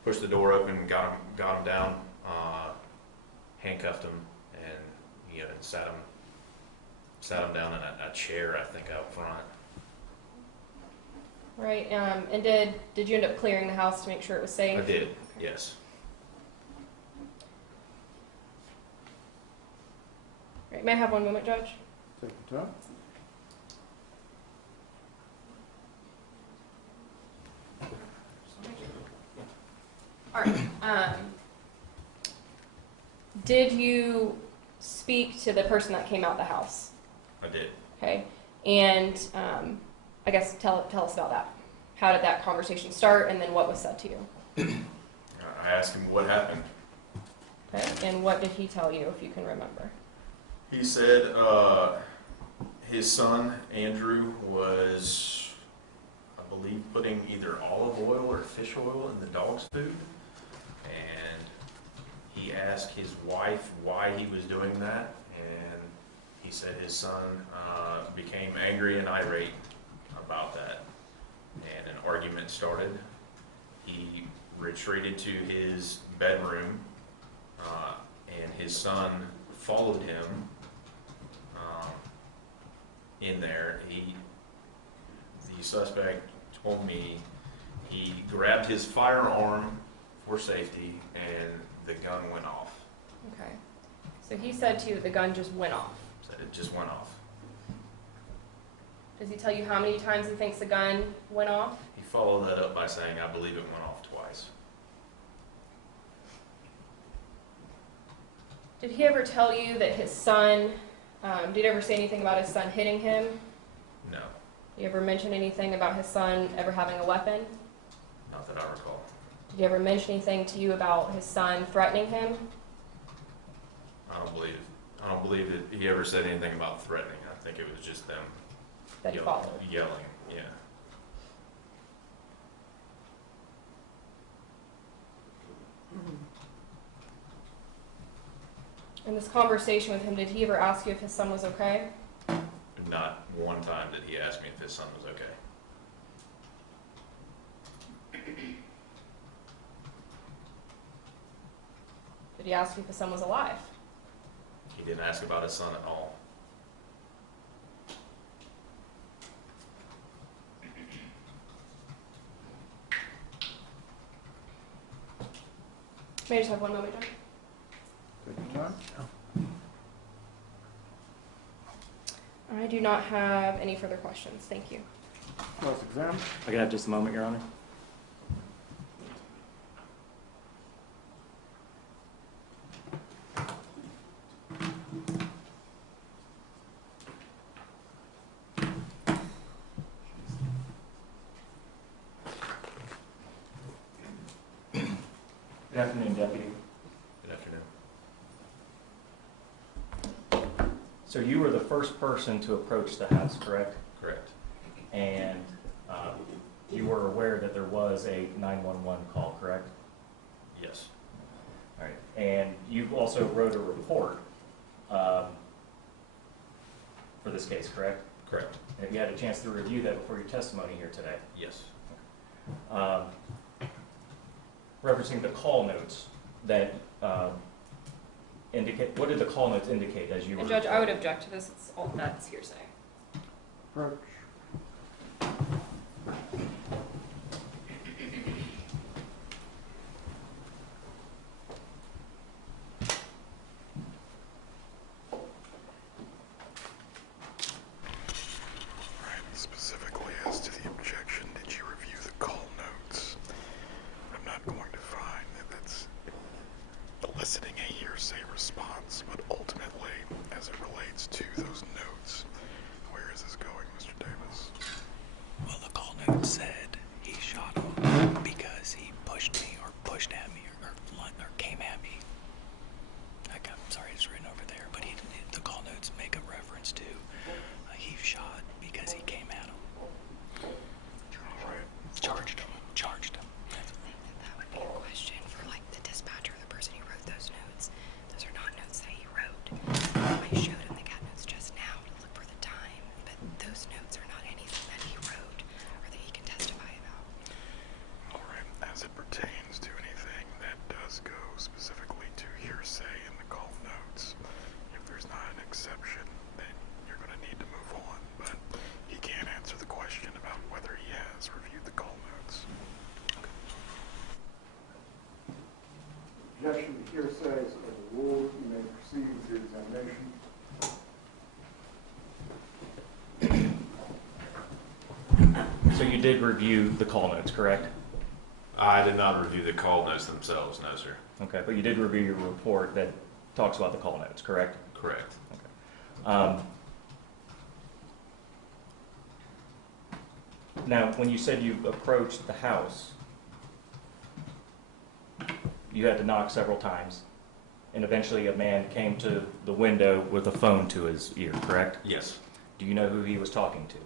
pushed the door open, got him down, handcuffed him, and and sat him down in a chair, I think, out front. Right. And did you end up clearing the house to make sure it was safe? I did. Okay. Yes. Right. May I have one moment, Judge? Take your time. All right. Did you speak to the person that came out the house? I did. Okay. And I guess tell us about that. How did that conversation start, and then what was said to you? I asked him what happened. Okay, and what did he tell you, if you can remember? He said his son, Andrew, was, I believe, putting either olive oil or fish oil in the dog's food. And he asked his wife why he was doing that. And he said his son became angry and irate about that. And an argument started. He retreated to his bedroom, and his son followed him in there. The suspect told me he grabbed his firearm for safety, and the gun went off. Okay. So he said to you that the gun just went off. Said it just went off. Does he tell you how many times he thinks the gun went off? He followed that up by saying, I believe it went off twice. Did he ever tell you that his son, did he ever say anything about his son hitting him? No, Did he ever mention anything about his son ever having a weapon? not that I recall. Did he ever mention anything to you about his son threatening him? I don't believe that he ever said anything about threatening. I think it was just them That he followed? yelling, yeah. In this conversation with him, did he ever ask you if his son was okay? Not one time did he ask me if his son was okay. Did he ask you if his son was alive? He didn't ask about his son at all. May I just have one moment, John? I do not have any further questions. Thank you. Cross-exam. I can have just a moment, Your Honor. Good afternoon, Deputy. Good afternoon. So you were the first person to approach the house, correct? Correct. And you were aware that there was a 911 call, correct? Yes. All right. And you also wrote a report for this case, correct? Correct. And have you had a chance to review that before your testimony here today? Yes. Referencing the call notes that indicate, what did the call notes indicate as you were? And Judge, I would object to this. It's all that's hearsay. Approach. Right, specifically as to the objection, did you review the call notes? I'm not going to find that that's eliciting a hearsay response, but ultimately, as it relates to those notes, where is this going, Mr. Davis? Well, the call note said he shot him because he pushed me or pushed at me or came at me. I'm sorry, it's written over there, but the call notes make a reference to he shot because he came at him. All right. Charged him. That would be a question for like the dispatcher, the person who wrote those notes. Those are not notes that he wrote. I showed him the cat notes just now to look for the time, but those notes are not anything that he wrote or that he can testify about. All right. As it pertains to anything that does go specifically to hearsay in the call notes, if there's not an exception, then you're going to need to move on. But he can't answer the question about whether he has reviewed the call notes. Objection to hearsay is overruled. You may proceed with your examination. So you did review the call notes, correct? I did not review the call notes themselves, no, sir. Okay, but you did review your report that talks about the call notes, correct? Correct. Now, when you said you approached the house, you had to knock several times, and eventually a man came to the window with a phone to his ear, correct? Yes. Do you know who he was talking to?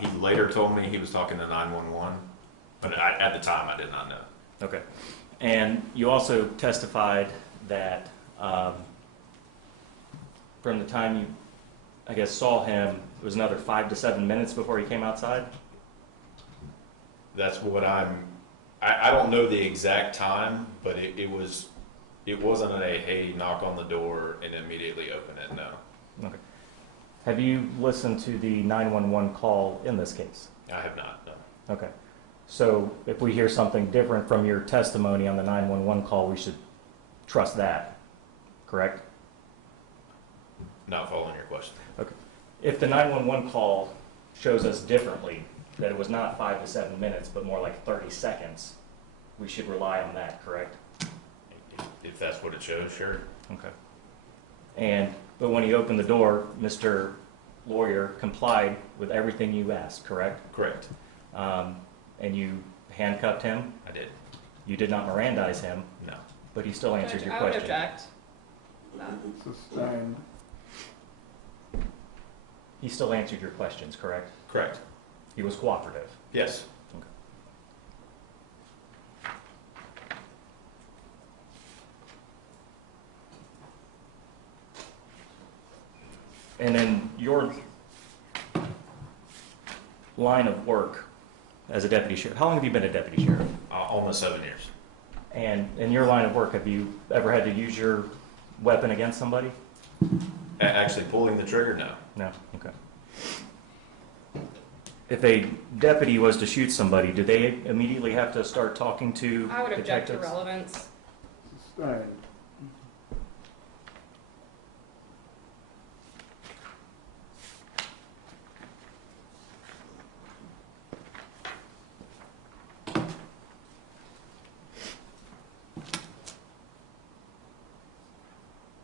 He later told me he was talking to 911, but at the time I did not know. Okay. And you also testified that from the time you, I guess, saw him, it was another 5 to 7 minutes before he came outside? That's what I don't know the exact time, but it wasn't a, hey, knock on the door and immediately open it, no. Okay. Have you listened to the 911 call in this case? I have not, no. Okay. So if we hear something different from your testimony on the 911 call, we should trust that, correct? Not following your question. Okay. If the 911 call shows us differently, that it was not 5 to 7 minutes, but more like 30 seconds, we should rely on that, correct? If that's what it shows, sure. Okay. But when he opened the door, Mr. Lawyer complied with everything you asked, correct? Correct. And you handcuffed him? I did. You did not Mirandize him? No. But he still answered your I would question. object. Sustained. He still answered your questions, correct? Correct. He was cooperative? Yes. Okay. And then your line of work as a deputy sheriff, how long have you been a deputy sheriff? Almost 7 years. And in your line of work, have you ever had to use your weapon against somebody? Actually pulling the trigger, no. No? Okay. If a deputy was to shoot somebody, do they immediately have to start talking to I would object to detectives? relevance. Sustained.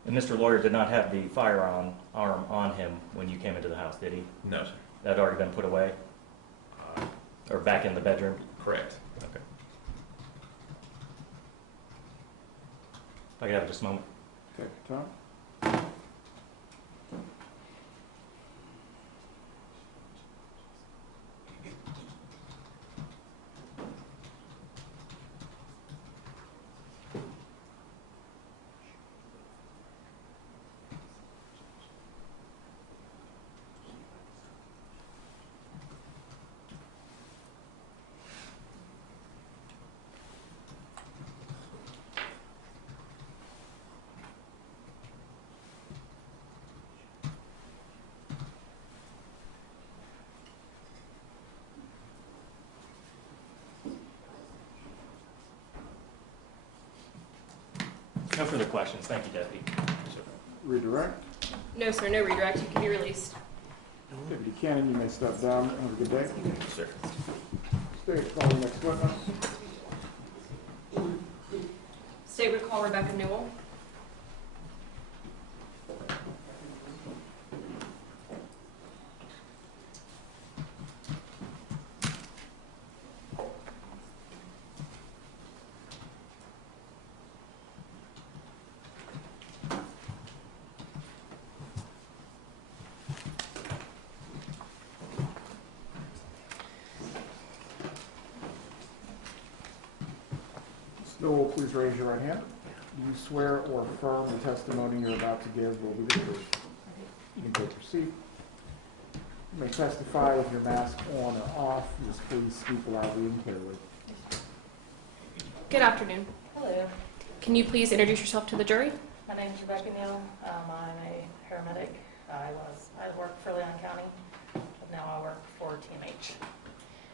And Mr. Lawyer did not have the firearm on him when you came into the house, did he? No, sir. That had already been put away? Or back in the bedroom? Correct. Okay. If I could have just a moment. Take your time. No further questions. Thank you, Deputy. Redirect. No, sir, no redirect. You can be released. Deputy Cannon, you may step down. Have a good day. Yes, sir. State, call the next witness. State would call Rebecca Newell. Newell, please raise your right hand. Do you swear or affirm the testimony you're about to give will be the truth? You can take your seat. You may testify with your mask on or off. Just please speak loudly and clearly. Good afternoon. Hello, Can you please introduce yourself to the jury? my name is Rebecca Neal. I'm a paramedic. I work for Leon County, but now I work for TMH.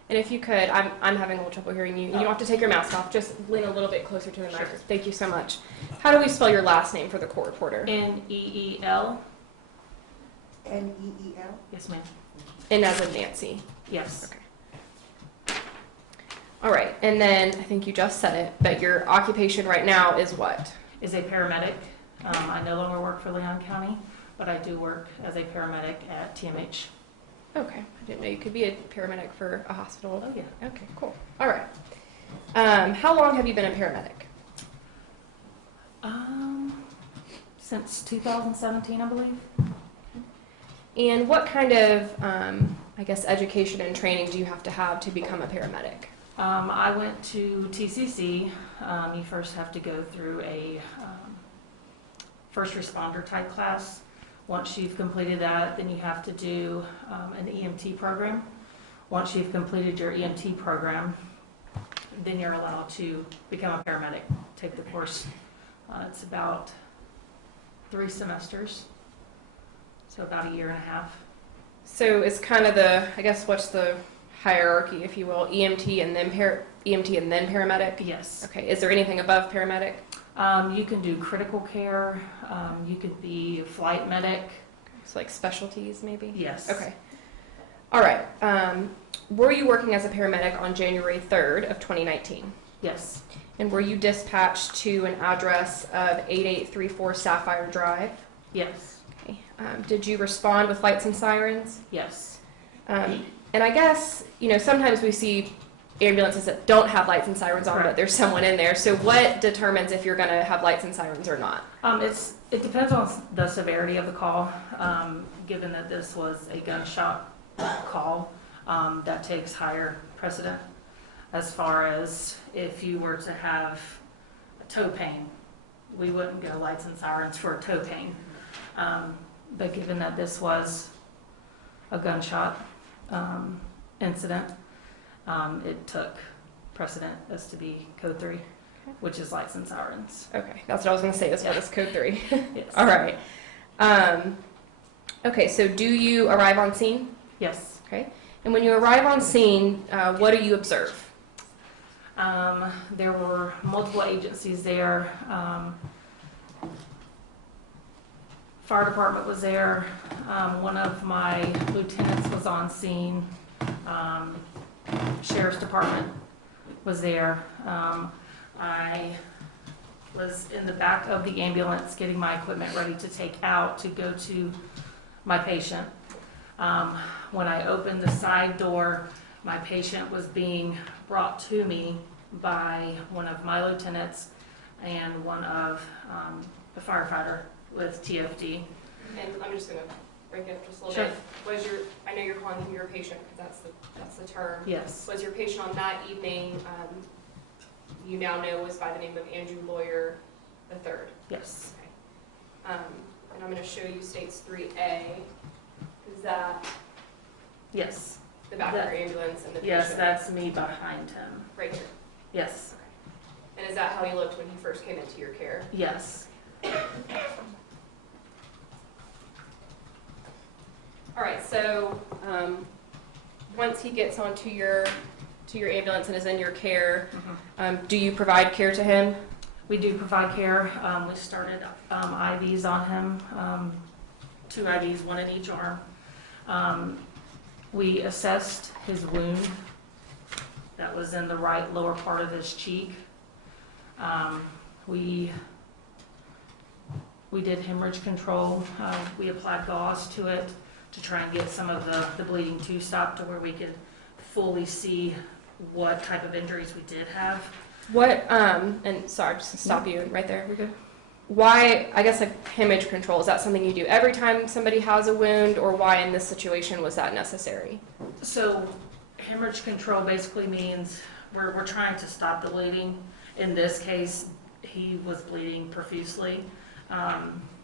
And if you could, I'm having a little trouble hearing you. You don't have to take your mask off. Just lean a little bit closer to the mic. Sure. Thank you so much. How do we spell your last name for the court reporter? Neel. Neel? Yes, ma'am. And as in Nancy. Yes. Okay. All right. And then I think you just said it, but your occupation right now is what? Is a paramedic. I no longer work for Leon County, but I do work as a paramedic at TMH. Okay, I didn't know you could be a paramedic for a hospital. Oh, yeah. Okay, cool. All right. How long have you been a paramedic? Since 2017, I believe. And what kind of, I guess, education and training do you have to become a paramedic? I went to TCC. You first have to go through a first responder type class. Once you've completed that, then you have to do an EMT program. Once you've completed your EMT program, then you're allowed to become a paramedic. Take the course. It's about 3 semesters, so about a year and a half. So it's kind of I guess, what's the hierarchy, if you will, EMT and then paramedic? Yes. Okay, is there anything above paramedic? You can do critical care. You could be a flight medic. So like specialties, maybe? Yes. Okay. All right. Were you working as a paramedic on January 3rd of 2019? Yes. And were you dispatched to an address of 8834 Sapphire Drive? Yes. Okay. Did you respond with lights and sirens? Yes. And I guess, sometimes we see ambulances that don't have lights and sirens on, but there's someone in there. So what determines if you're going to have lights and sirens or not? It depends on the severity of the call. Given that this was a gunshot call, that takes higher precedent. As far as if you were to have toe pain, we wouldn't go lights and sirens for toe pain. But given that this was a gunshot incident, it took precedent as to be code 3, which is lights and sirens. Okay, that's what I was going to say. What is code 3? Yes. All right. Okay, so do you arrive on scene? Yes. Okay. And when you arrive on scene, what do you observe? There were multiple agencies there. Fire department was there. One of my lieutenants was on scene. Sheriff's department was there. I was in the back of the ambulance getting my equipment ready to take out to go to my patient. When I opened the side door, my patient was being brought to me by one of my lieutenants and one of the firefighter with TFD. And I'm just going to break it up just a little Sure. bit. I know you're calling him your patient because that's the term. Yes. Was your patient on that evening, you now know was by the name of Andrew Lawyer III? Yes. Okay. And I'm going to show you states 3A. Is that Yes. the back of your ambulance and the patient? Yes, that's me behind him. Right here. Yes. And is that how he looked when he first came into your care? Yes. All right, so once he gets onto your ambulance and is in your care, do you provide care to him? We do provide care. We started IVs on him, 2 IVs, 1 in each arm. We assessed his wound that was in the right lower part of his cheek. We did hemorrhage control. We applied gauze to it to try and get some of the bleeding to stop to where we could fully see what type of injuries we did have. What, and sorry, just to stop you right there. We're good. Why, I guess, like hemorrhage control, is that something you do every time somebody has a wound, or why in this situation was that necessary? So hemorrhage control basically means we're trying to stop the bleeding. In this case, he was bleeding profusely.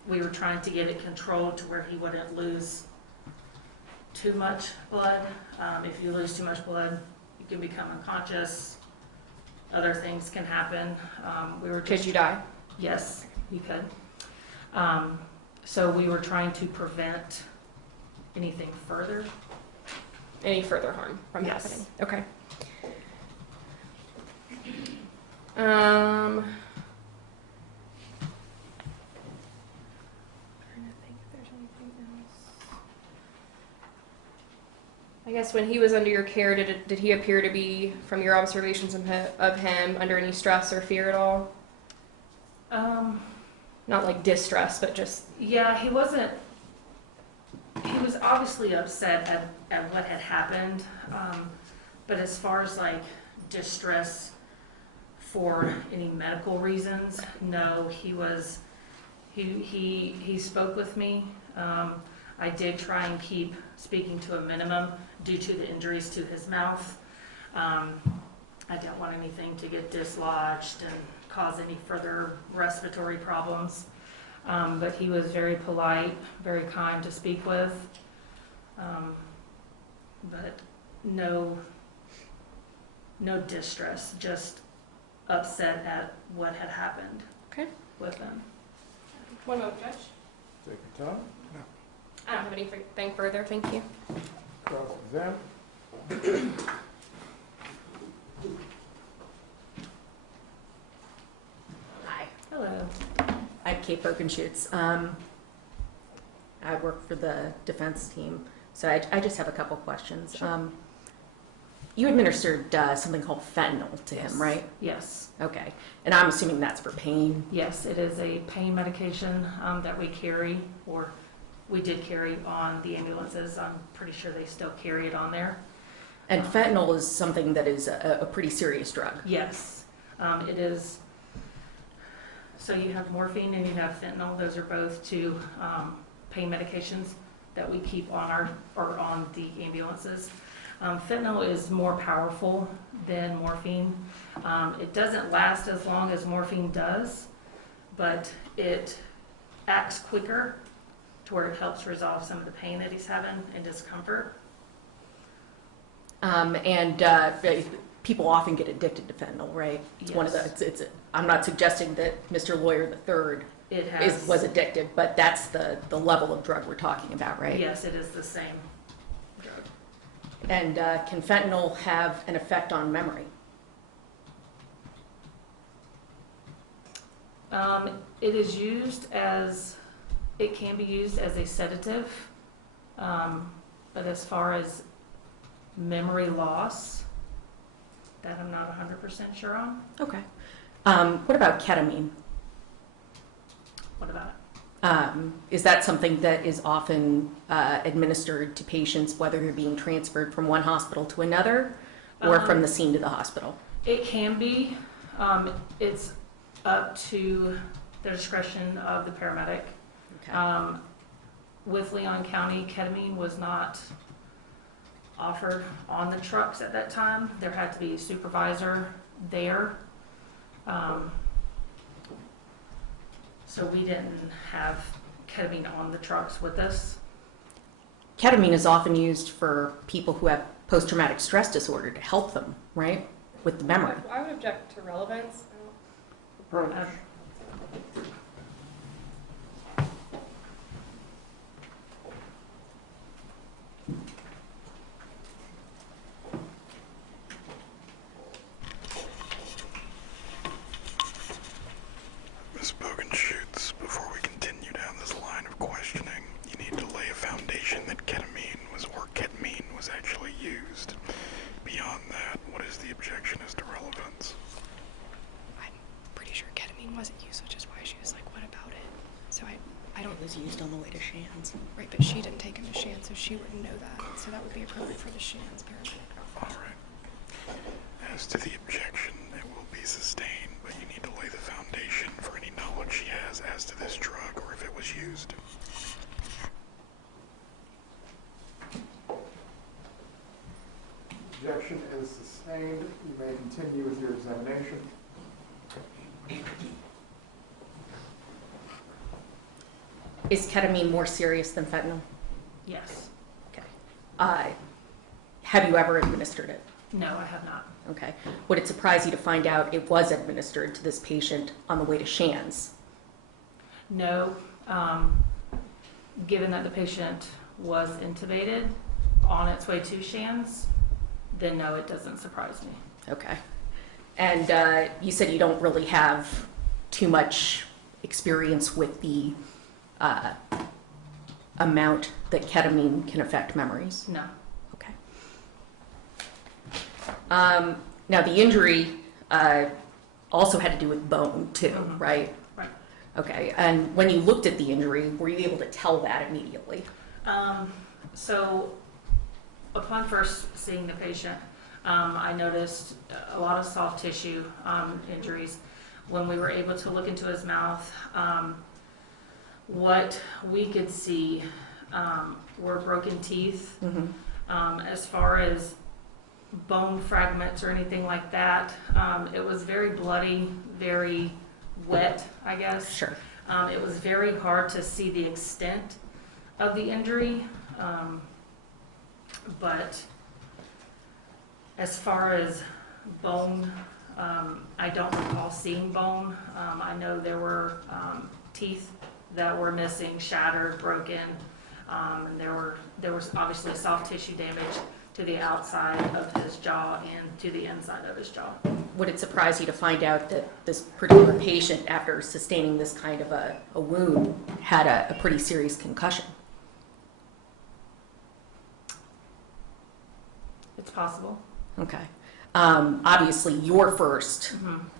We were trying to get it controlled to where he wouldn't lose too much blood. If you lose too much blood, you can become unconscious. Other things can happen. Could you die? Yes, you could. So we were trying to prevent anything further. Any further harm from happening? Okay. Trying to think if there's anything else. I guess when he was under your care, did he appear to be, from your observations of him, under any stress or fear at all? Not like distress, but just... Yeah, he wasn't. He was obviously upset at what had happened, but as far as like distress for any medical reasons, no, he spoke with me. I did try and keep speaking to a minimum due to the injuries to his mouth. I didn't want anything to get dislodged and cause any further respiratory problems. But he was very polite, very kind to speak with. But no distress, just upset at what had happened with him. One moment, Judge. Take your time. I don't have anything further, thank you. Cross-examine. Hi, Hello. I'm Kate Bokenschutz. I work for the defense team, so I just have a couple questions. You administered something called fentanyl to him, right? Yes. Okay, and I'm assuming that's for pain? Yes, it is a pain medication that we carry, or we did carry on the ambulances. I'm pretty sure they still carry it on there. And fentanyl is something that is a pretty serious drug? Yes, it is. So you have morphine and you have fentanyl. Those are both two pain medications that we keep on on the ambulances. Fentanyl is more powerful than morphine. It doesn't last as long as morphine does, but it acts quicker to where it helps resolve some of the pain that he's having and discomfort. People often get addicted to fentanyl, right? It's one of the. I'm not suggesting that Mr. Lawyer III was addicted, but that's the level of drug we're talking about, right? Yes, it is the same drug. And can fentanyl have an effect on memory? It can be used as a sedative, but as far as memory loss, that I'm not 100% sure on. Okay. What about ketamine? What about it? Is that something that is often administered to patients, whether they're being transferred from one hospital to another or from the scene to the hospital? It can be. It's up to the discretion of the paramedic. Okay. With Leon County, ketamine was not offered on the trucks at that time. There had to be a supervisor there. So we didn't have ketamine on the trucks with us. Ketamine is often used for people who have post-traumatic stress disorder to help them, right, with the memory. I would object to relevance. Ms. Bogenschutz, before we continue down this line of questioning, you need to lay a foundation that ketamine was actually used. Beyond that, what is the objection as to relevance? I'm pretty sure ketamine wasn't used, which is why she was like, what about it? So I don't... It was used on the way to Shands. Right, but she didn't take him to Shands, so she wouldn't know that. So that would be appropriate for the Shands paramedic. All right. As to the objection, it will be sustained, but you need to lay the foundation for any knowledge she has as to this drug or if it was used. Objection is sustained. You may continue with your examination. Is ketamine more serious than fentanyl? Yes. Okay. Have you ever administered it? No, I have not. Okay. Would it surprise you to find out it was administered to this patient on the way to Shands? No. Given that the patient was intubated on its way to Shands, then no, it doesn't surprise me. Okay. And you said you don't really have too much experience with the amount that ketamine can affect memories? No. Okay. Now, the injury also had to do with bone, too, right? Right. Okay. And when you looked at the injury, were you able to tell that immediately? So, upon first seeing the patient, I noticed a lot of soft tissue injuries. When we were able to look into his mouth, what we could see were broken teeth. As far as bone fragments or anything like that, it was very bloody, very wet, I guess. Sure. It was very hard to see the extent of the injury, but as far as bone, I don't recall seeing bone. I know there were teeth that were missing, shattered, broken, and there was obviously soft tissue damage to the outside of his jaw and to the inside of his jaw. Would it surprise you to find out that this particular patient, after sustaining this kind of a wound, had a pretty serious concussion? It's possible. Okay. Obviously, your first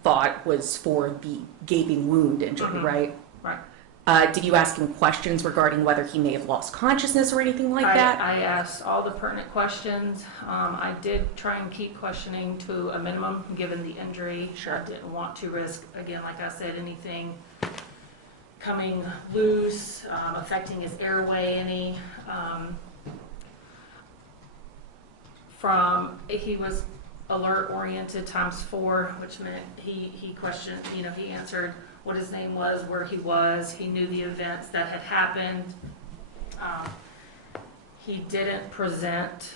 thought was for the gaping wound injury, right? Right. Did you ask him questions regarding whether he may have lost consciousness or anything like that? I asked all the pertinent questions. I did try and keep questioning to a minimum given the injury. Sure. I didn't want to risk, again, like I said, anything coming loose, affecting his airway any. He was alert oriented ×4, which meant he questioned, he answered what his name was, where he was. He knew the events that had happened. He didn't present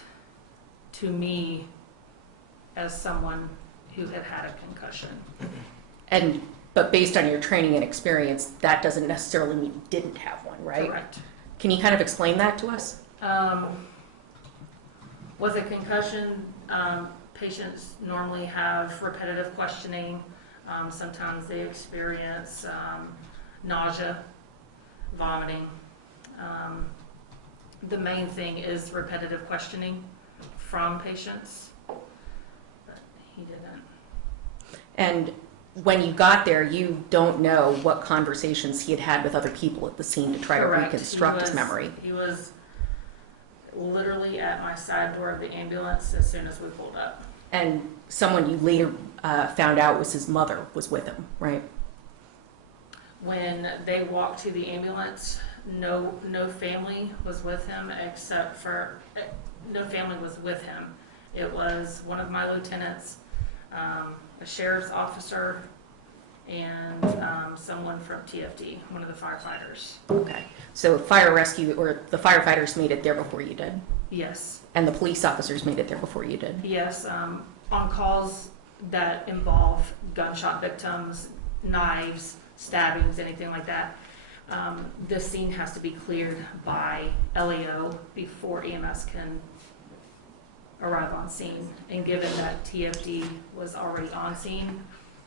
to me as someone who had had a concussion. But based on your training and experience, that doesn't necessarily mean you didn't have one, right? Correct. Can you kind of explain that to us? With a concussion, patients normally have repetitive questioning. Sometimes they experience nausea, vomiting. The main thing is repetitive questioning from patients, but he didn't. And when you got there, you don't know what conversations he had had with other people at the scene to try Correct. to reconstruct his memory. He was literally at my side door of the ambulance as soon as we pulled up. And someone you later found out was his mother was with him, right? When they walked to the ambulance, no family was with him no family was with him. It was one of my lieutenants, a sheriff's officer, and someone from TFD, one of the firefighters. Okay. So fire rescue, or the firefighters made it there before you did? Yes. And the police officers made it there before you did? Yes. On calls that involve gunshot victims, knives, stabbings, anything like that, the scene has to be cleared by LEO before EMS can arrive on scene. And given that TFD was already on scene,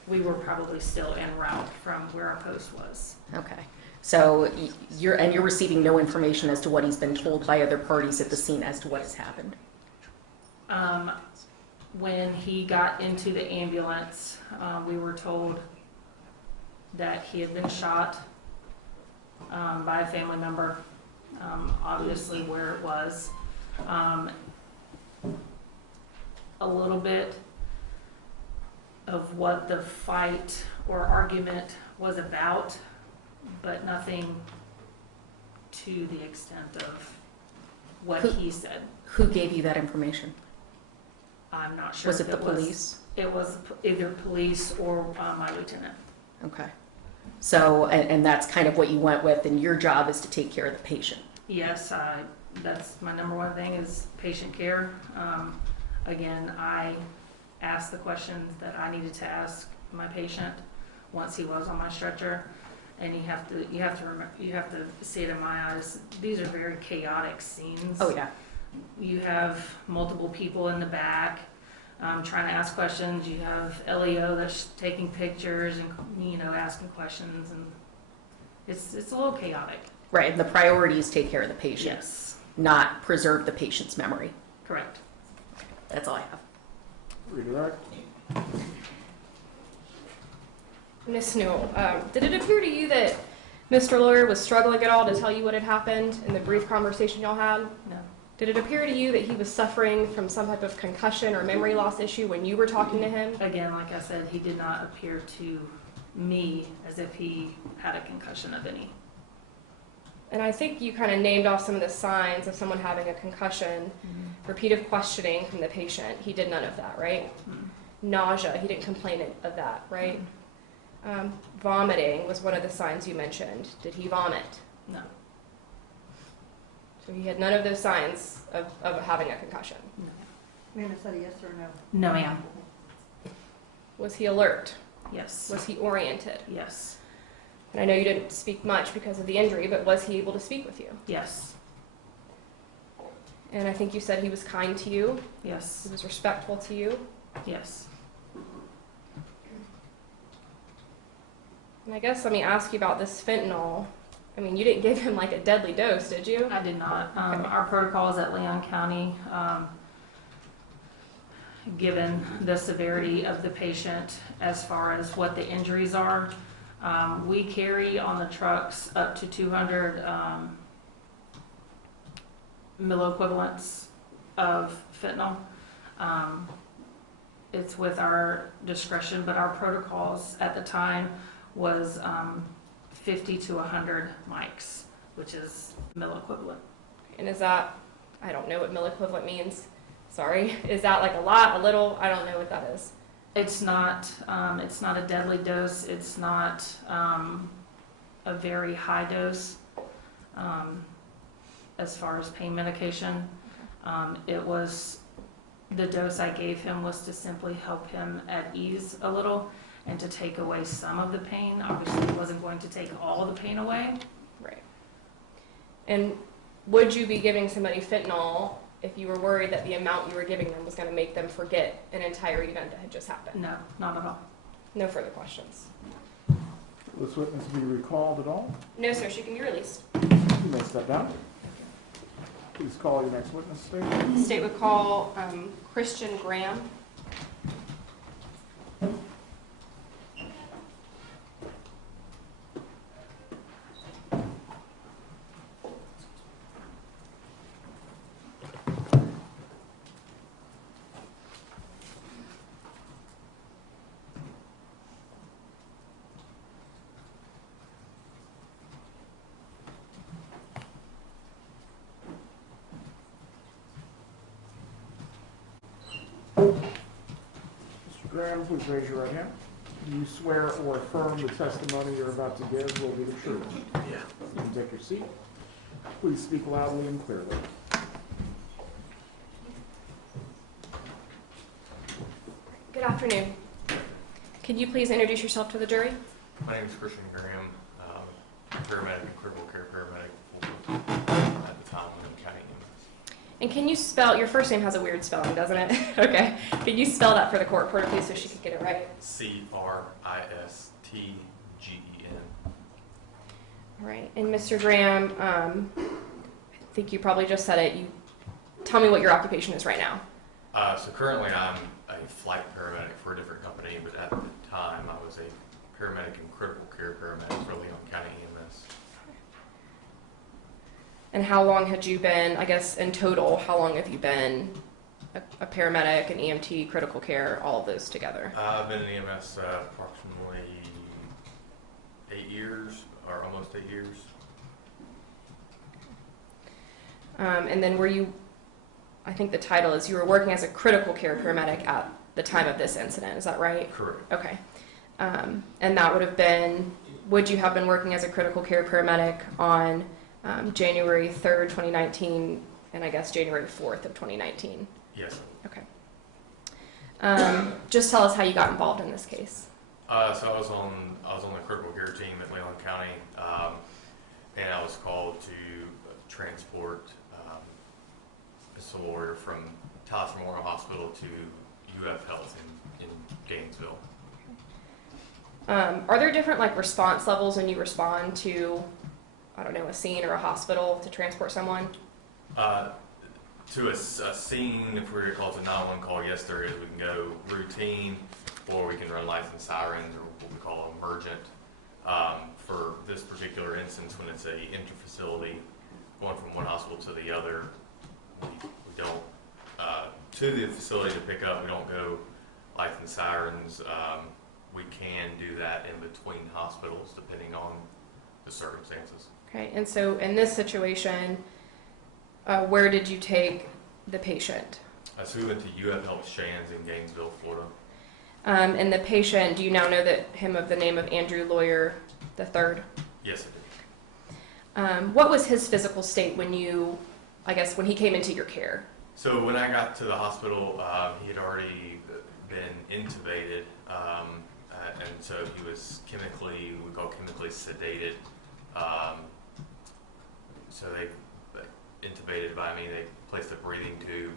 we were probably still en route from where our post was. Okay. So you're receiving no information as to what he's been told by other parties at the scene as to what has happened? When he got into the ambulance, we were told that he had been shot by a family member, obviously where it was. A little bit of what the fight or argument was about, but nothing to the extent of what he said. Who gave you that information? I'm not sure. Was it the police? It was either police or my lieutenant. Okay. So, and that's kind of what you went with, and your job is to take care of the patient? Yes, that's my number one thing is patient care. Again, I asked the questions that I needed to ask my patient once he was on my stretcher, and you have to see it in my eyes. These are very chaotic scenes. Oh yeah. You have multiple people in the back trying to ask questions. You have LEO that's taking pictures and asking questions, and it's a little chaotic. Right, and the priority is take care of the patient. Yes. Not preserve the patient's memory. Correct. That's all I have. Redirect. Miss Neal, did it appear to you that Mr. Lawyer was struggling at all to tell you what had happened in the brief conversation y'all had? No. Did it appear to you that he was suffering from some type of concussion or memory loss issue when you were talking to him? Again, like I said, he did not appear to me as if he had a concussion of any. And I think you kind of named off some of the signs of someone having a concussion. Repeated questioning from the patient. He did none of that, right? Nausea. He didn't complain of that, right? Vomiting was one of the signs you mentioned. Did he vomit? No. So he had none of those signs of having a concussion. No. Ma'am, is that a yes or no? No, ma'am. Was he alert? Yes. Was he oriented? Yes. And I know you didn't speak much because of the injury, but was he able to speak with you? Yes. And I think you said he was kind to you. Yes. He was respectful to you. Yes. And I guess let me ask you about this fentanyl. I mean, you didn't give him like a deadly dose, did you? I did not. Okay. Our protocols at Leon County, given the severity of the patient as far as what the injuries are, we carry on the trucks up to 200 milliequivalents of fentanyl. It's with our discretion, but our protocols at the time was 50 to 100 mics, which is milliequivalent. And is that, I don't know what milliequivalent means. Sorry. Is that like a lot, a little? I don't know what that is. It's not a deadly dose. It's not a very high dose as far as pain medication. It was, the dose I gave him was to simply help him at ease a little and to take away some of the pain. Obviously, it wasn't going to take all the pain away. Right. And would you be giving somebody fentanyl if you were worried that the amount you were giving them was going to make them forget an entire event that had just happened? No, not at all. No further questions. Will this witness be recalled at all? No, sir. She can be released. You may step down. Please call your next witness, State. State would call Christian Graham. Mr. Graham, please raise your right hand. Do you swear or affirm the testimony you're about to give will be the truth? Yeah. You can take your seat. Please speak loudly and clearly. Good afternoon. Could you please introduce yourself to the jury? My name is Christian Graham, paramedic and critical care paramedic at the time in County EMS. And can you spell, your first name has a weird spelling, doesn't it? Okay. Could you spell that for the court reporter, please, so she could get it right? Cristgen. All right. And Mr. Graham, I think you probably just said it. You tell me what your occupation is right now. So currently I'm a flight paramedic for a different company, but at the time I was a paramedic and critical care paramedic for Leon County EMS. And how long had you been, I guess in total, how long have you been a paramedic, an EMT, critical care, all of those together? I've been in EMS approximately 8 years, or almost 8 years. And then were you, I think the title is you were working as a critical care paramedic at the time of this incident, is that right? Correct. Okay. And that would have been, would you have been working as a critical care paramedic on January 3rd, 2019, and I guess January 4th of 2019? Yes. Okay. Just tell us how you got involved in this case. So I was on the critical care team at Leon County, and I was called to transport a soror from Taos Memorial Hospital to UF Health in Gainesville. Are there different like response levels when you respond to, I don't know, a scene or a hospital to transport someone? To a scene, if we're called a 911 call, yes, there is. We can go routine, or we can run lights and sirens, or what we call emergent. For this particular instance, when it's a interfacility, going from one hospital to the other, we don't, to the facility to pick up, we don't go lights and sirens. We can do that in between hospitals depending on the circumstances. Okay, and so in this situation, where did you take the patient? So we went to UF Health Shands in Gainesville, Florida. And the patient, do you now know that him of the name of Andrew Lawyer III? Yes, I did. What was his physical state when when he came into your care? So when I got to the hospital, he had already been intubated, and so he was chemically sedated. So they intubated by me. They placed a breathing tube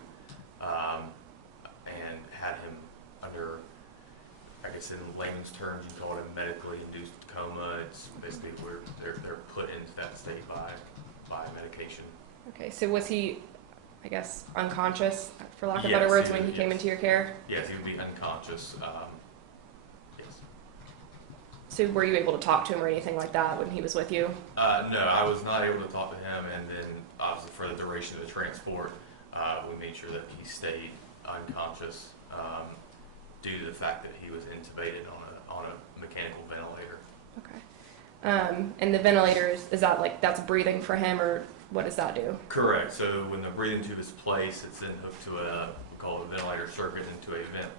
and had him under, I guess in layman's terms, you call it a medically induced coma. It's basically where they're put into that state by medication. Okay, so was he, I guess, unconscious, for lack of Yes, better words, he when would, he came yes. into your care? Yes, he would be unconscious. Yes. So were you able to talk to him or anything like that when he was with you? No, I was not able to talk to him, and then obviously for the duration of the transport, we made sure that he stayed unconscious due to the fact that he was intubated on a mechanical ventilator. Okay. And the ventilator, is that that's breathing for him, or what does that do? Correct. So when the breathing tube is placed, it's then hooked to we call it a ventilator circuit into a vent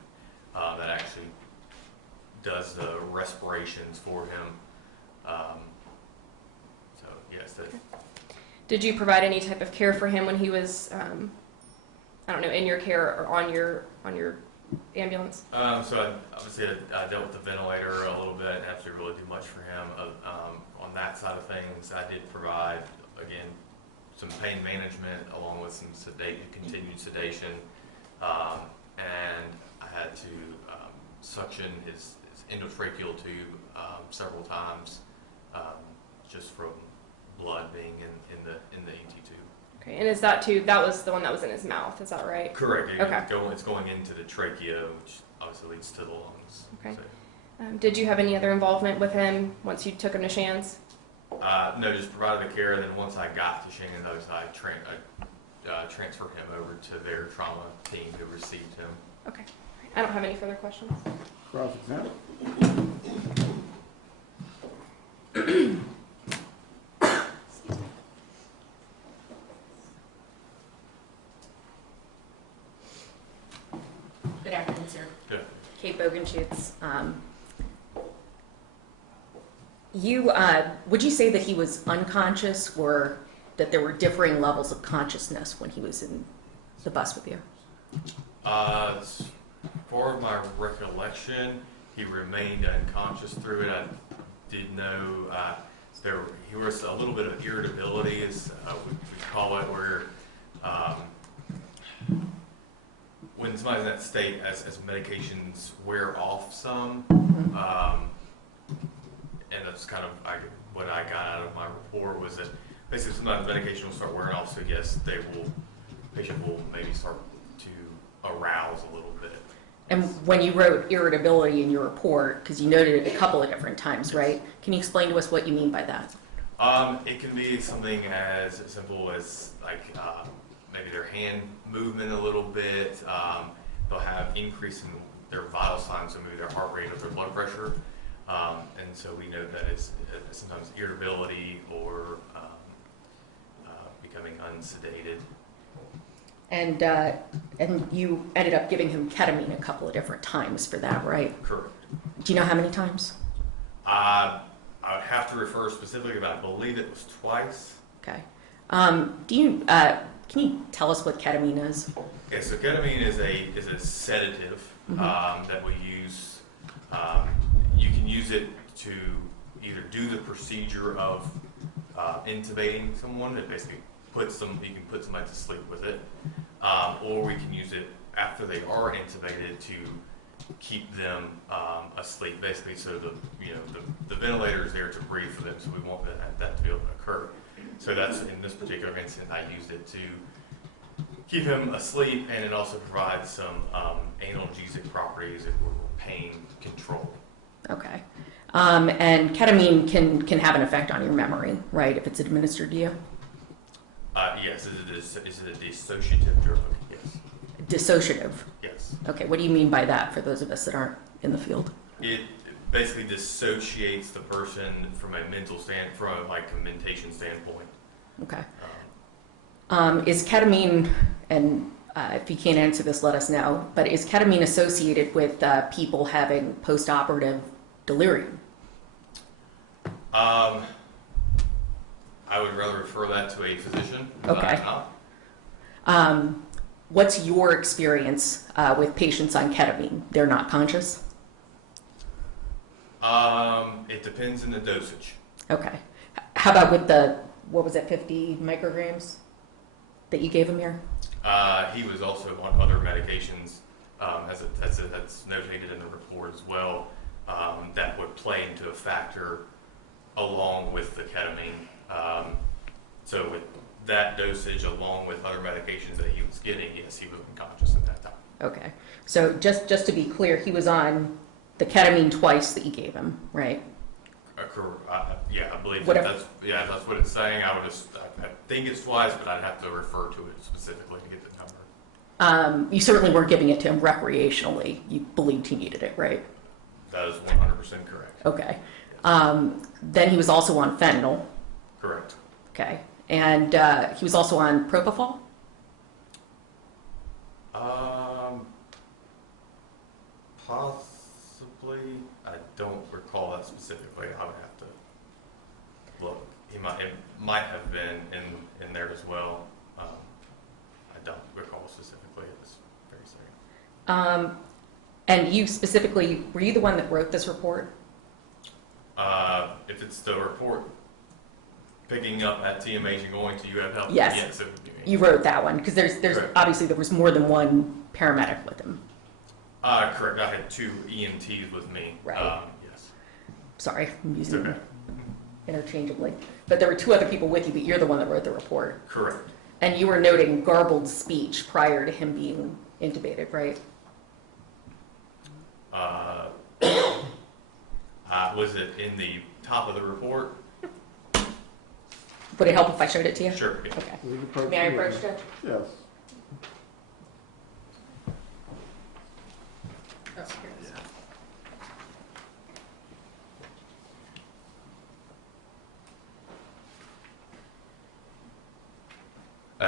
that actually does the respirations for him. So yes. Did you provide any type of care for him when he was, in your care or on your ambulance? So I dealt with the ventilator a little bit. I didn't have to really do much for him. On that side of things, I did provide, again, some pain management along with some continued sedation. And I had to suction his endotracheal tube several times just from blood being in the ET tube. Okay, and is that tube, that was the one that was in his mouth, is that right? Correct. Okay. It's going into the trachea, which obviously leads to the lungs. Okay. So. Did you have any other involvement with him once you took him to Shands? No, just provided the care. And then once I got to Shands, I transferred him over to their trauma team who received him. Okay. I don't have any further questions. Cross-examine. Good afternoon, sir. Good. Kate Bogenschutz. Would you say that he was unconscious, or that there were differing levels of consciousness when he was in the bus with you? As far as my recollection, he remained unconscious through it. I did know he was a little bit of irritability, as we call it, where when somebody's in that state, as medications wear off some, and that's kind of what I got out of my report was that basically sometimes medication will start wearing off, so yes, patient will maybe start to arouse a little bit. And when you wrote irritability in your report, because you noted it a couple of different times, right? Can you explain to us what you mean by that? It can be something as simple as maybe their hand movement a little bit. They'll have increase in their vital signs, so maybe their heart rate or their blood pressure. And so we know that it's sometimes irritability or becoming unsedated. And you ended up giving him ketamine a couple of different times for that, right? Correct. Do you know how many times? I would have to refer specifically, but I believe it was twice. Okay. Can you tell us what ketamine is? Okay, so ketamine is a sedative that we use. You can use it to either do the procedure of intubating someone, that basically you can put somebody to sleep with it, or we can use it after they are intubated to keep them asleep, basically, so the ventilator is there to breathe for them, so we want that to be able to occur. So that's, in this particular incident, I used it to keep him asleep, and it also provides some analgesic properties or pain control. Okay. And ketamine can have an effect on your memory, right, if it's administered to you? Yes, is it a dissociative drug? Yes. Dissociative. Yes. Okay, what do you mean by that for those of us that aren't in the field? It basically dissociates the person from a from a mentation standpoint. Okay. Is ketamine, and if you can't answer this, let us know, but is ketamine associated with people having post-operative delirium? I would rather refer that to a physician. Okay. What's your experience with patients on ketamine? They're not conscious? It depends on the dosage. Okay. How about with the, what was it, 50 micrograms that you gave him here? He was also on other medications, that's notated in the report as well, that would play into a factor along with the ketamine. So with that dosage along with other medications that he was getting, yes, he was unconscious at that time. Okay. So just to be clear, he was on the ketamine twice that you gave him, right? Yeah, I believe What that's what it's saying. I think it's twice, but I'd have to refer to it specifically to get the number. You certainly weren't giving it to him recreationally. You believed he needed it, right? That is 100% correct. Okay. Then he was also on fentanyl. Correct. Okay. And he was also on propofol? Possibly. I don't recall that specifically. I would have to look. It might have been in there as well. I don't recall specifically. It was very serious. And you specifically, were you the one that wrote this report? If it's the report picking up at TMH and going to You Have Help, yes, yes, you wrote that one because there's correct. Obviously there was more than one paramedic with him. Correct. I had 2 EMTs with me. Right. Yes. Sorry, I'm using Okay. them interchangeably. But there were 2 other people with you, but you're the one that wrote the report. Correct. And you were noting garbled speech prior to him being intubated, right? Was it in the top of the report? Would it help if I showed it to you? Sure. Yeah. Okay. We can approach May I you. approach it? Yes. Oh, here it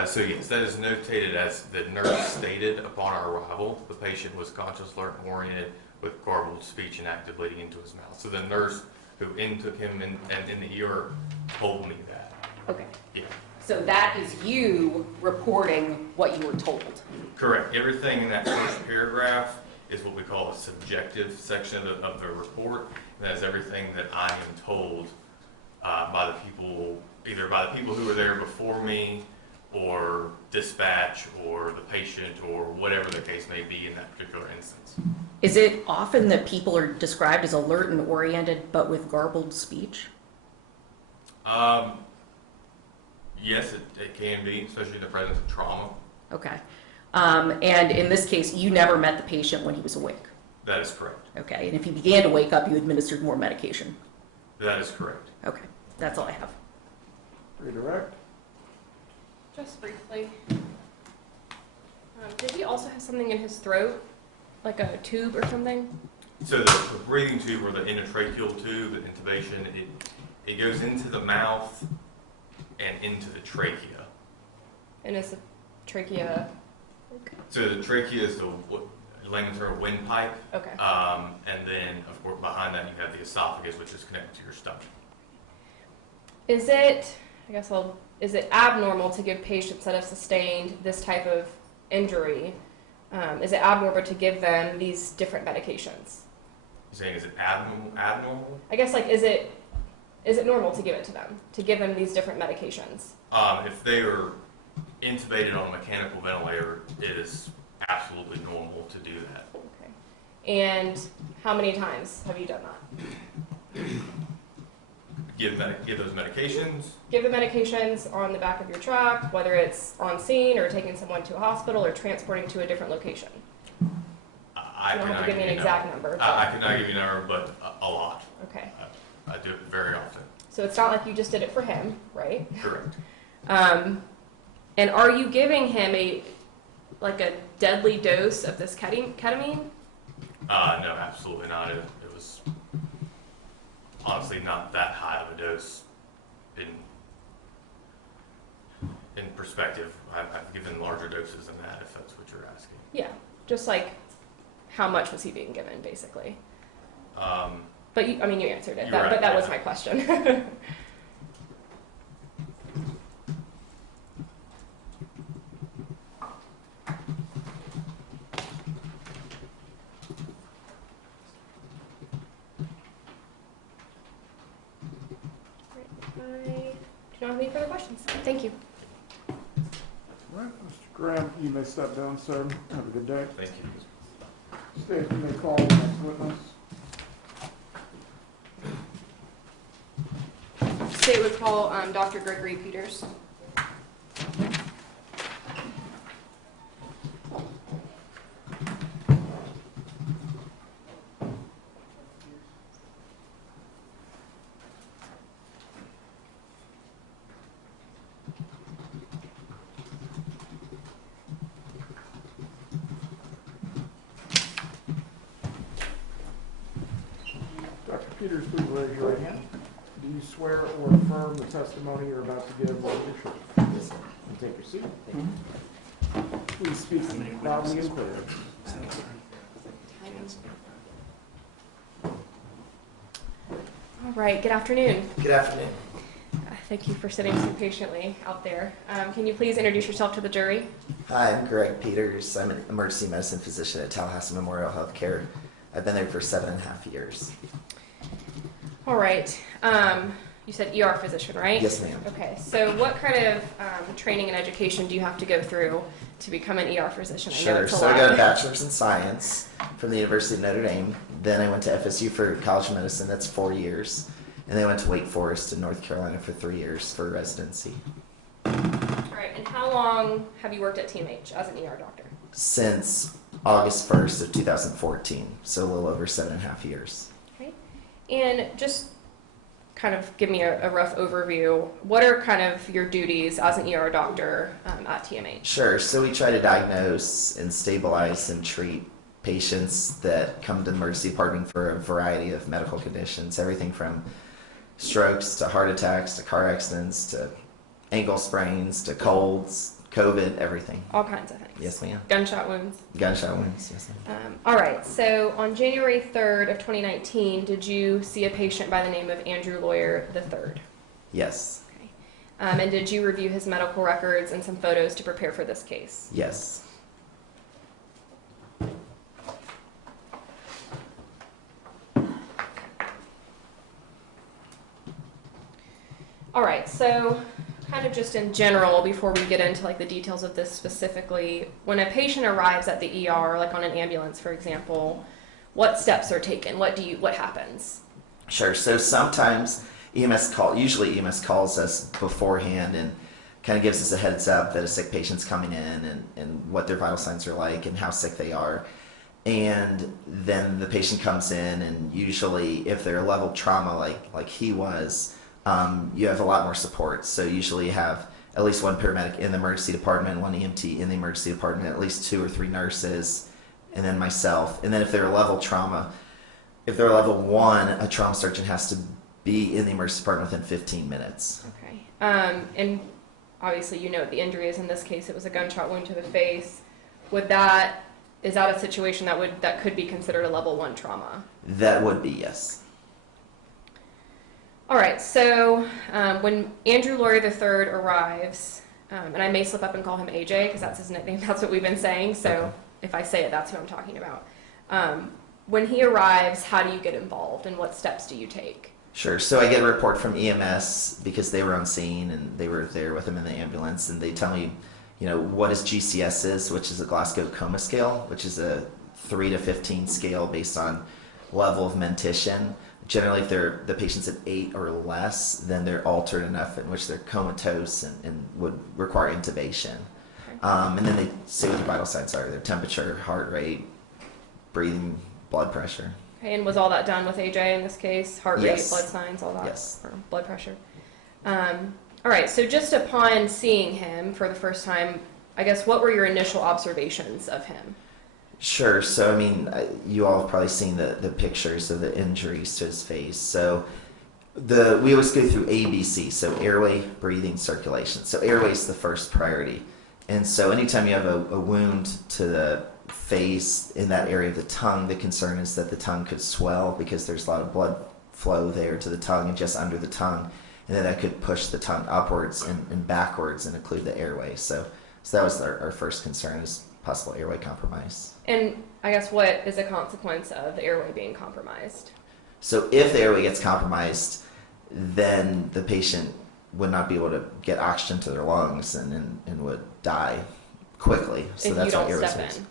is. So yes, that is notated as the nurse stated upon our arrival. The patient was conscious, alert, and oriented with garbled speech and active bleeding into his mouth. So the nurse who took him in the ER told me that. Okay. Yeah. So that is you reporting what you were told. Correct. Everything in that first paragraph is what we call a subjective section of the report. And that's everything that I am told by the people, either by the people who were there before me, or dispatch, or the patient, or whatever the case may be in that particular instance. Is it often that people are described as alert and oriented but with garbled speech? Yes, it can be, especially in the presence of trauma. Okay. And in this case, you never met the patient when he was awake? That is correct. Okay. And if he began to wake up, you administered more medication? That is correct. Okay. That's all I have. Redirect. Just briefly. Did he also have something in his throat? Like a tube or something? So the breathing tube, or the endotracheal tube, the intubation, it goes into the mouth and into the trachea. And is the trachea... So the trachea is the layman's term windpipe. Okay. And then, of course, behind that you have the esophagus, which is connected to your stomach. Is it abnormal to give patients that have sustained this type of injury, is it abnormal to give them these different medications? You're saying, is it abnormal? I guess, like, is it normal to give it to them, to give them these different medications? If they are intubated on a mechanical ventilator, it is absolutely normal to do that. Okay. And how many times have you done that? Give those medications. Give the medications on the back of your truck, whether it's on scene or taking someone to a hospital or transporting to a different location. I You don't have cannot to give me an exact number. I cannot give you a number, but a lot. Okay. I do it very often. So it's not like you just did it for him, right? Correct. And are you giving him a deadly dose of this ketamine? No, absolutely not. It was honestly not that high of a dose. In perspective, I've given larger doses than that, if that's what you're asking. Yeah, just like how much was he being given, basically? But you answered it. You're right, but that yeah. was my question. I do not have any further questions. Thank you. All right, Mr. Graham, you may step down, sir. Have a good day. Thank you. State, you may call the next witness. State would call Dr. Gregory Peters. Dr. Peters, please raise your right hand. Do you swear or affirm the testimony you're about to give will be the truth? Yes, sir. And take your seat. Please speak loudly and clearly. All right, good afternoon. Good afternoon. Thank you for sitting so patiently out there. Can you please introduce yourself to the jury? Hi, I'm Greg Peters. I'm an emergency medicine physician at Tallahassee Memorial Healthcare. I've been there for 7.5 years. All right. You said ER physician, right? Yes, ma'am. Okay. So what kind of training and education do you have to go through to become an ER physician? I know Sure. it's a So lot. I got a bachelor's in science from the University of Notre Dame. Then I went to FSU for College of Medicine. That's 4 years. And then I went to Wake Forest in North Carolina for 3 years for residency. All right. And how long have you worked at TMH as an ER doctor? Since August 1st of 2014. So a little over 7.5 years. Okay. And just kind of give me a rough overview. What are kind of your duties as an ER doctor at TMH? Sure. So we try to diagnose and stabilize and treat patients that come to the emergency department for a variety of medical conditions, everything from strokes to heart attacks to car accidents to ankle sprains to colds, COVID, everything. All kinds of things. Yes, ma'am. Gunshot wounds. Gunshot wounds, yes, ma'am. All right. So on January 3rd of 2019, did you see a patient by the name of Andrew Lawyer III? Yes. Okay. And did you review his medical records and some photos to prepare for this case? Yes. All right. So kind of just in general, before we get into like the details of this specifically, when a patient arrives at the ER, like on an ambulance, for example, what steps are taken? What happens? Sure. So sometimes usually EMS calls us beforehand and kind of gives us a heads up that a sick patient's coming in and what their vital signs are like and how sick they are. And then the patient comes in, and usually if they're a level trauma like he was, you have a lot more support. So usually you have at least one paramedic in the emergency department, one EMT in the emergency department, at least 2 or 3 nurses, and then myself. And then if they're a level trauma, if they're a level 1, a trauma surgeon has to be in the emergency department within 15 minutes. Okay. And obviously you know what the injury is in this case. It was a gunshot wound to the face. Is that a situation that could be considered a level 1 trauma? That would be, yes. All right, so when Andrew Lawyer III arrives, and I may slip up and call him AJ because that's his nickname, that's what we've been saying, so Okay. If I say it, that's who I'm talking about. When he arrives, how do you get involved and what steps do you take? Sure. So I get a report from EMS because they were on scene and they were there with him in the ambulance, and they tell me, what his GCS is, which is a Glasgow Coma scale, which is a 3 to 15 scale based on level of mentition. Generally, if the patient's at 8 or less, then they're altered enough in which they're comatose and would require intubation. Okay. And then they say what their vital signs are: their temperature, heart rate, breathing, blood pressure. Okay, and was all that done with AJ in this case? Heart rate, Yes. blood signs, all that? Yes. Or blood pressure. All right, so just upon seeing him for the first time, I guess what were your initial observations of him? Sure. So, I mean, you all have probably seen the pictures of the injuries to his face. So, we always go through ABC, so airway, breathing, circulation. So, airway is the first priority. And so, anytime you have a wound to the face in that area of the tongue, the concern is that the tongue could swell because there's a lot of blood flow there to the tongue and just under the tongue. And then that could push the tongue upwards and backwards and occlude the airway. So that was our first concern, is possible airway compromise. And I guess what is a consequence of the airway being compromised? So if the airway gets compromised, then the patient would not be able to get oxygen to their lungs and would die quickly. So if that's you what don't airway step is. in.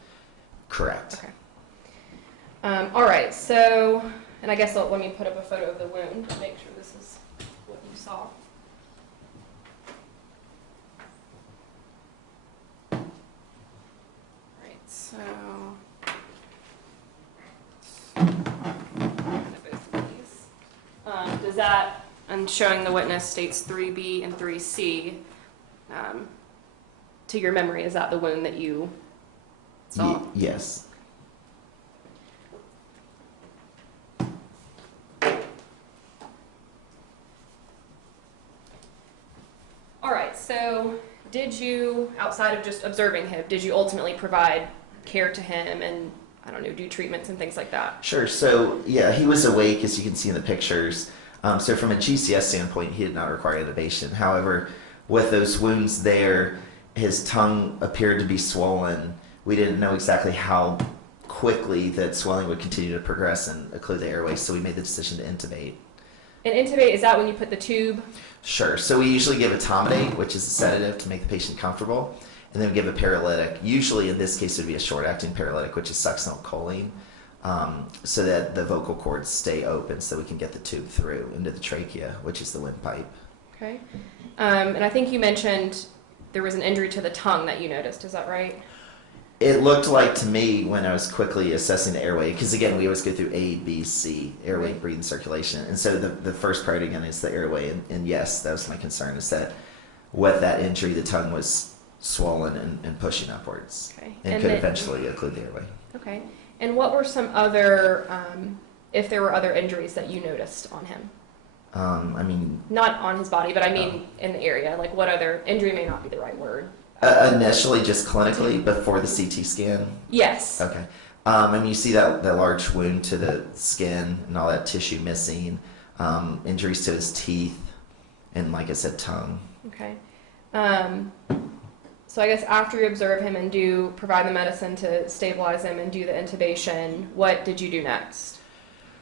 Correct. Okay. All right, so, and I guess let me put up a photo of the wound to make sure this is what you saw. Right, so both of these. Does that, and showing the witness states 3B and 3C, to your memory, is that the wound that you saw? Yes. All right, so did you, outside of just observing him, did you ultimately provide care to him and, I don't know, do treatments and things like that? Sure. So, yeah, he was awake, as you can see in the pictures. So from a GCS standpoint, he did not require intubation. However, with those wounds there, his tongue appeared to be swollen. We didn't know exactly how quickly that swelling would continue to progress and occlude the airway, so we made the decision to intubate. And intubate, is that when you put the tube? Sure. So we usually give etomidate, which is a sedative to make the patient comfortable, and then we give a paralytic. Usually in this case it would be a short-acting paralytic, which is succinylcholine, so that the vocal cords stay open so we can get the tube through into the trachea, which is the windpipe. Okay. And I think you mentioned there was an injury to the tongue that you noticed, is that right? It looked like to me when I was quickly assessing the airway, because again, we always go through A, B, C, airway, breathing, circulation. And so the first priority again is the airway. And yes, that was my concern, is that with that injury, the tongue was swollen and pushing upwards. Okay. And could eventually occlude the airway. Okay. And what were some other, if there were other injuries that you noticed on him? I mean... Not on his body, but I mean in the area. Like what other, injury may not be the right word. Initially, just clinically, before the CT scan? Yes. Okay. I mean, you see that large wound to the skin and all that tissue missing, injuries to his teeth, and like I said, tongue. Okay. So I guess after you observe him and provide the medicine to stabilize him and do the intubation, what did you do next?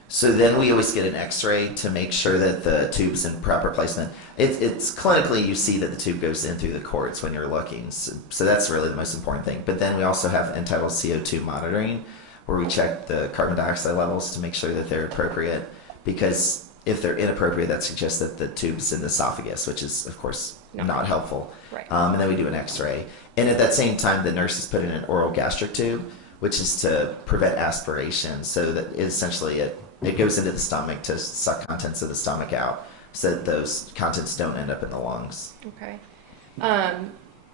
So then we always get an x-ray to make sure that the tube's in proper placement. It's clinically, you see that the tube goes in through the cords when you're looking. So that's really the most important thing. But then we also have Untitled CO2 monitoring, where we check the carbon dioxide levels to make sure that they're appropriate. Because if they're inappropriate, that suggests that the tube's in the esophagus, which is, of course, not helpful. Right. And then we do an x-ray. And at that same time, the nurses put in an oral gastric tube, which is to prevent aspiration. So that essentially it goes into the stomach to suck contents of the stomach out so that those contents don't end up in the lungs. Okay.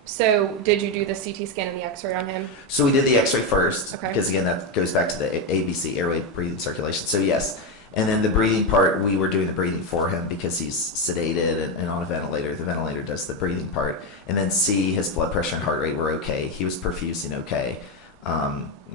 So did you do the CT scan and the x-ray on him? So we did the x-ray first, Okay. because again, that goes back to the ABC, airway, breathing, circulation. So yes. And then the breathing part, we were doing the breathing for him because he's sedated and on a ventilator. The ventilator does the breathing part. And then C, his blood pressure and heart rate were okay. He was perfusing okay.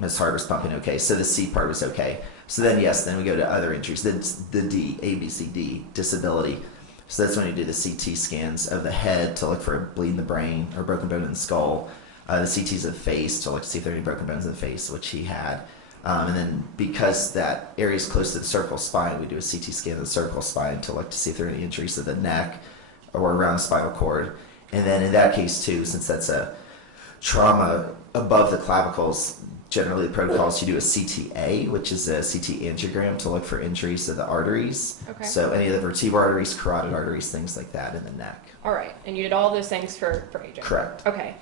His heart was pumping okay. So the C part was okay. So then, yes, then we go to other injuries. Then the D, A, B, C, D, disability. So that's when you do the CT scans of the head to look for a bleed in the brain or broken bone in the skull. The CTs of the face to look to see if there are any broken bones in the face, which he had. And then because that area is close to the cervical spine, we do a CT scan of the cervical spine to look to see if there are any injuries to the neck or around the spinal cord. And then in that case, too, since that's a trauma above the clavicles, generally the protocols, you do a CTA, which is a CT angiogram to look for injuries to the arteries. Okay. So any of the vertebral arteries, carotid arteries, things like that in the neck. All right. And you did all those things for aging? Correct. Okay.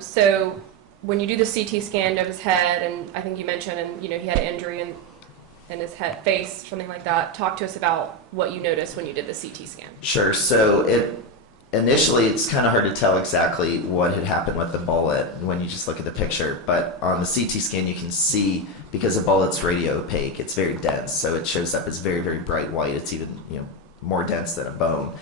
So when you do the CT scan of his head, and I think you mentioned, and he had an injury in his head, face, something like that. Talk to us about what you noticed when you did the CT scan. Sure. So initially, it's kind of hard to tell exactly what had happened with the bullet when you just look at the picture. But on the CT scan, you can see, because the bullet's radio opaque, it's very dense. So it shows up as very, very bright white. It's even more dense than a bone.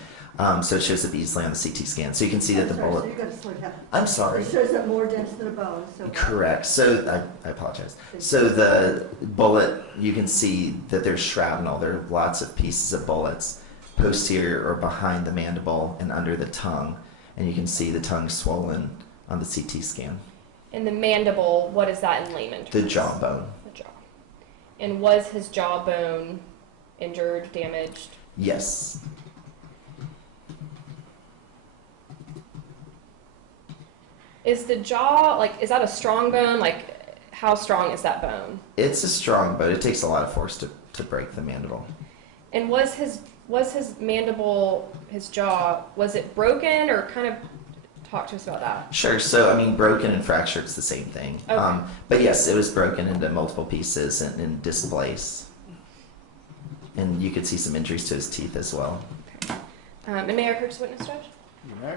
So it shows up easily on the CT scan. So you can see that the bullet. So you got to slow down. I'm sorry. It shows up more dense than a bone. So Correct. So I apologize. So the bullet, you can see that there's shrapnel. There are lots of pieces of bullets posterior or behind the mandible and under the tongue, and you can see the tongue swollen on the CT scan. In the mandible, what is that in layman terms? The jawbone. The jaw. And was his jawbone injured, damaged? Yes. Is the jaw, is that a strong bone? How strong is that bone? It's a strong bone. It takes a lot of force to break the mandible. And was his mandible, his jaw, was it broken, or kind of talk to us about that? Sure. So, broken and fractured is the same thing. Okay. But yes, it was broken into multiple pieces and displaced. And you could see some injuries to his teeth as well. Okay. And may I approach the witness, Judge? You may.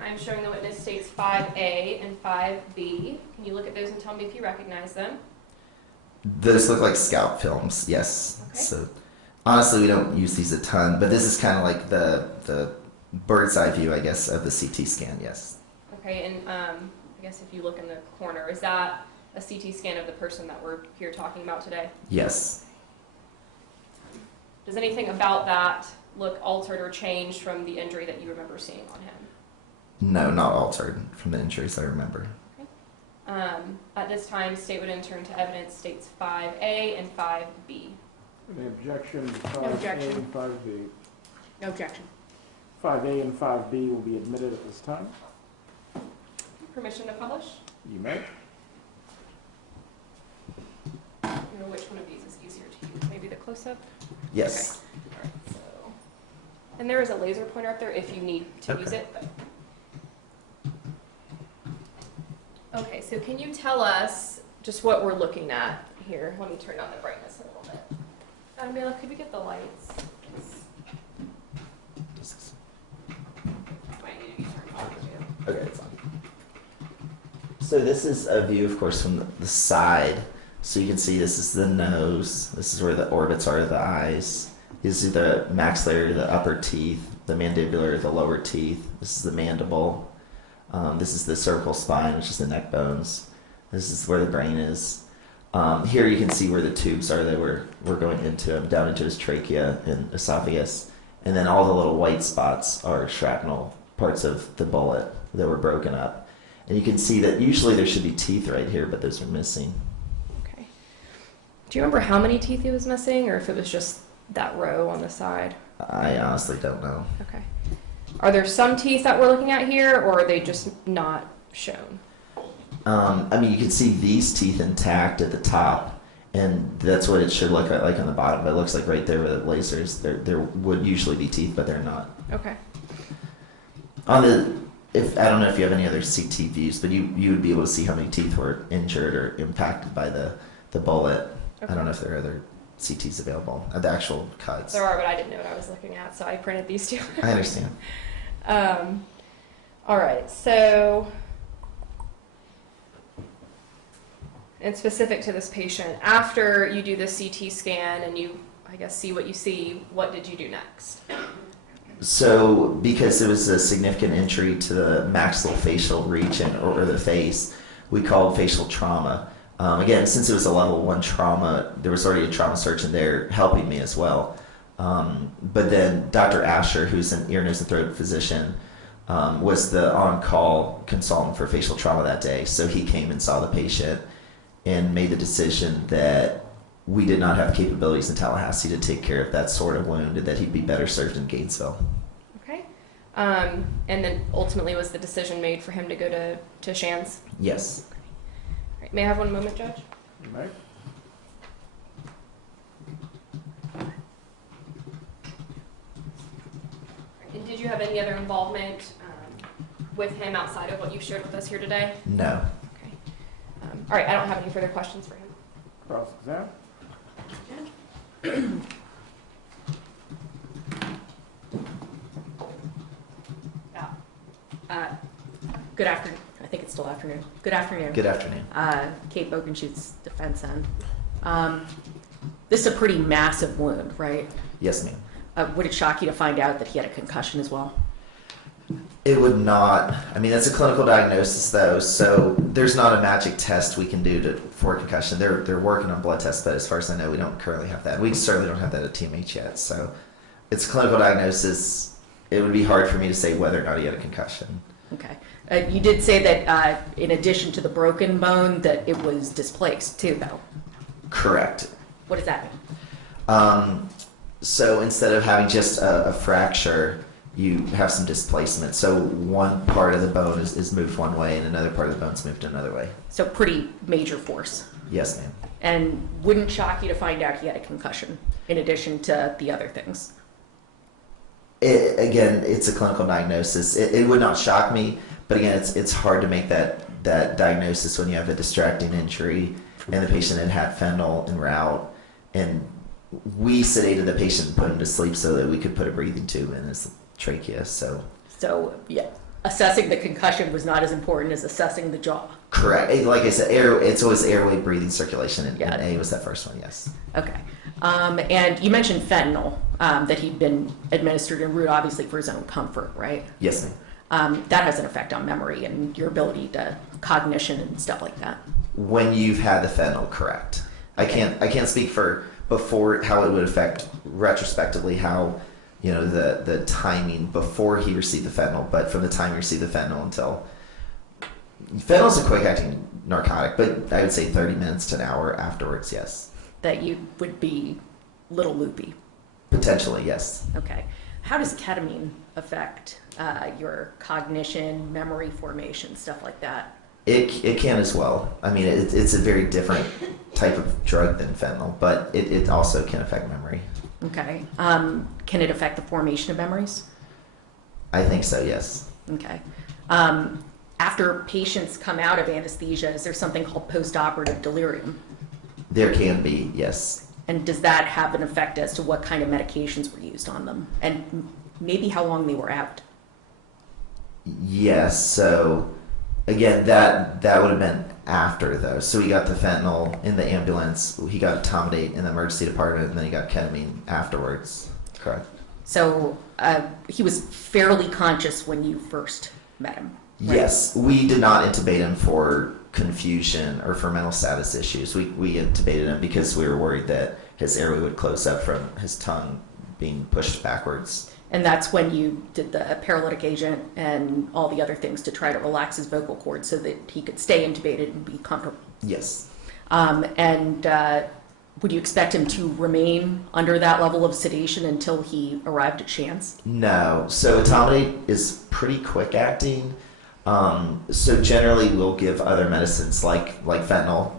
I'm showing the witness states 5A and 5B. Can you look at those and tell me if you recognize them? Those look like scalp films, yes. Okay. So honestly, we don't use these a ton, but this is kind of like the bird's eye view, I guess, of the CT scan, yes. Okay, and I guess if you look in the corner, is that a CT scan of the person that we're here talking about today? Yes. Does anything about that look altered or changed from the injury that you remember seeing on him? No, not altered from the injuries I remember. At this time, state would enter into evidence states 5A and 5B. Any objection to 5A No objection. and 5B? No objection. 5A and 5B will be admitted at this time. Permission to publish? You may. I don't know which one of these is easier to use. Maybe the close-up? Yes. Okay. All right, so. And there is a laser pointer up there if you need to use it. But. Okay, so can you tell us just what we're looking at here? Let me turn down the brightness a little bit. Adamila, could we get the lights? Might need to be turned off too. Okay, it's on. So this is a view, of course, from the side. So you can see this is the nose. This is where the orbits are of the eyes. These are the maxillary, the upper teeth, the mandibular, the lower teeth. This is the mandible. This is the cervical spine, which is the neck bones. This is where the brain is. Here you can see where the tubes are that we're going into him, down into his trachea and esophagus. And then all the little white spots are shrapnel, parts of the bullet that were broken up. And you can see that usually there should be teeth right here, but those are missing. Okay. Do you remember how many teeth he was missing, or if it was just that row on the side? I honestly don't know. Okay. Are there some teeth that we're looking at here, or are they just not shown? You can see these teeth intact at the top, and that's what it should look like on the bottom. But it looks like right there with the lasers, there would usually be teeth, but they're not. Okay. I don't know if you have any other CT views, but you would be able to see how many teeth were injured or impacted by the bullet. Okay. I don't know if there are other CTs available, the actual cuts. There are, but I didn't know what I was looking at, so I printed these two. I understand. All right, so, and specific to this patient, after you do the CT scan and you, I guess, see what you see, what did you do next? So, because it was a significant injury to the maxillofacial region or the face, we called facial trauma. Again, since it was a level 1 trauma, there was already a trauma surgeon there helping me as well. But then Dr. Asher, who's an ear, nose, and throat physician, was the on-call consultant for facial trauma that day. So he came and saw the patient and made the decision that we did not have capabilities in Tallahassee to take care of that sort of wound and that he'd be better served in Gainesville. Okay. And then ultimately was the decision made for him to go to Shands? Yes. Okay. All right. May I have one moment, Judge? You may. And did you have any other involvement with him outside of what you shared with us here today? No. Okay. All right, I don't have any further questions for him. Cross-exam. Good afternoon. I think it's still afternoon. Good afternoon. Good afternoon. Kate Bokenschutz, defense end. This is a pretty massive wound, right? Yes, ma'am. Would it shock you to find out that he had a concussion as well? It would not. I mean, that's a clinical diagnosis, though, so there's not a magic test we can do for concussion. They're working on blood tests, but as far as I know, we don't currently have that. We certainly don't have that at TMH yet, so it's a clinical diagnosis. It would be hard for me to say whether or not he had a concussion. Okay. You did say that in addition to the broken bone, that it was displaced too, though. Correct. What does that mean? So instead of having just a fracture, you have some displacement. So one part of the bone is moved one way and another part of the bone's moved another way. So pretty major force. Yes, ma'am. And wouldn't shock you to find out he had a concussion in addition to the other things? Again, it's a clinical diagnosis. It would not shock me, but again, it's hard to make that diagnosis when you have a distracting injury and the patient had fentanyl en route, and we sedated the patient and put him to sleep so that we could put a breathing tube in his trachea. So yeah, assessing the concussion was not as important as assessing the jaw. Correct. Like I said, it's always airway, breathing, circulation, and A was that first one. Yes. Okay. And you mentioned fentanyl that he'd been administered en route, obviously for his own comfort, right? Yes, ma'am. That has an effect on memory and your ability to cognition and stuff like that. When you've had the fentanyl, correct. I can't speak for before how it would affect retrospectively how the timing before he received the fentanyl, but from the time he received the fentanyl until fentanyl is a quick acting narcotic, but I would say 30 minutes to an hour afterwards. Yes. That you would be little loopy. Potentially, yes. Okay. How does ketamine affect your cognition, memory formation, stuff like that? It can as well. I mean, it's a very different type of drug than fentanyl, but it also can affect memory. Okay. Can it affect the formation of memories? I think so, yes. Okay. After patients come out of anesthesia, is there something called postoperative delirium? There can be, yes. And does that have an effect as to what kind of medications were used on them? And maybe how long they were out? Yes, so again, that would have been after though. So he got the fentanyl in the ambulance, he got etomidate in the emergency department, and then he got ketamine afterwards. Correct. So he was fairly conscious when you first met him? Right? Yes, we did not intubate him for confusion or for mental status issues. We intubated him because we were worried that his airway would close up from his tongue being pushed backwards. And that's when you did the paralytic agent and all the other things to try to relax his vocal cords so that he could stay intubated and be comfortable. Yes. Would you expect him to remain under that level of sedation until he arrived at Shands? No. So etomidate is pretty quick acting. So generally we'll give other medicines like fentanyl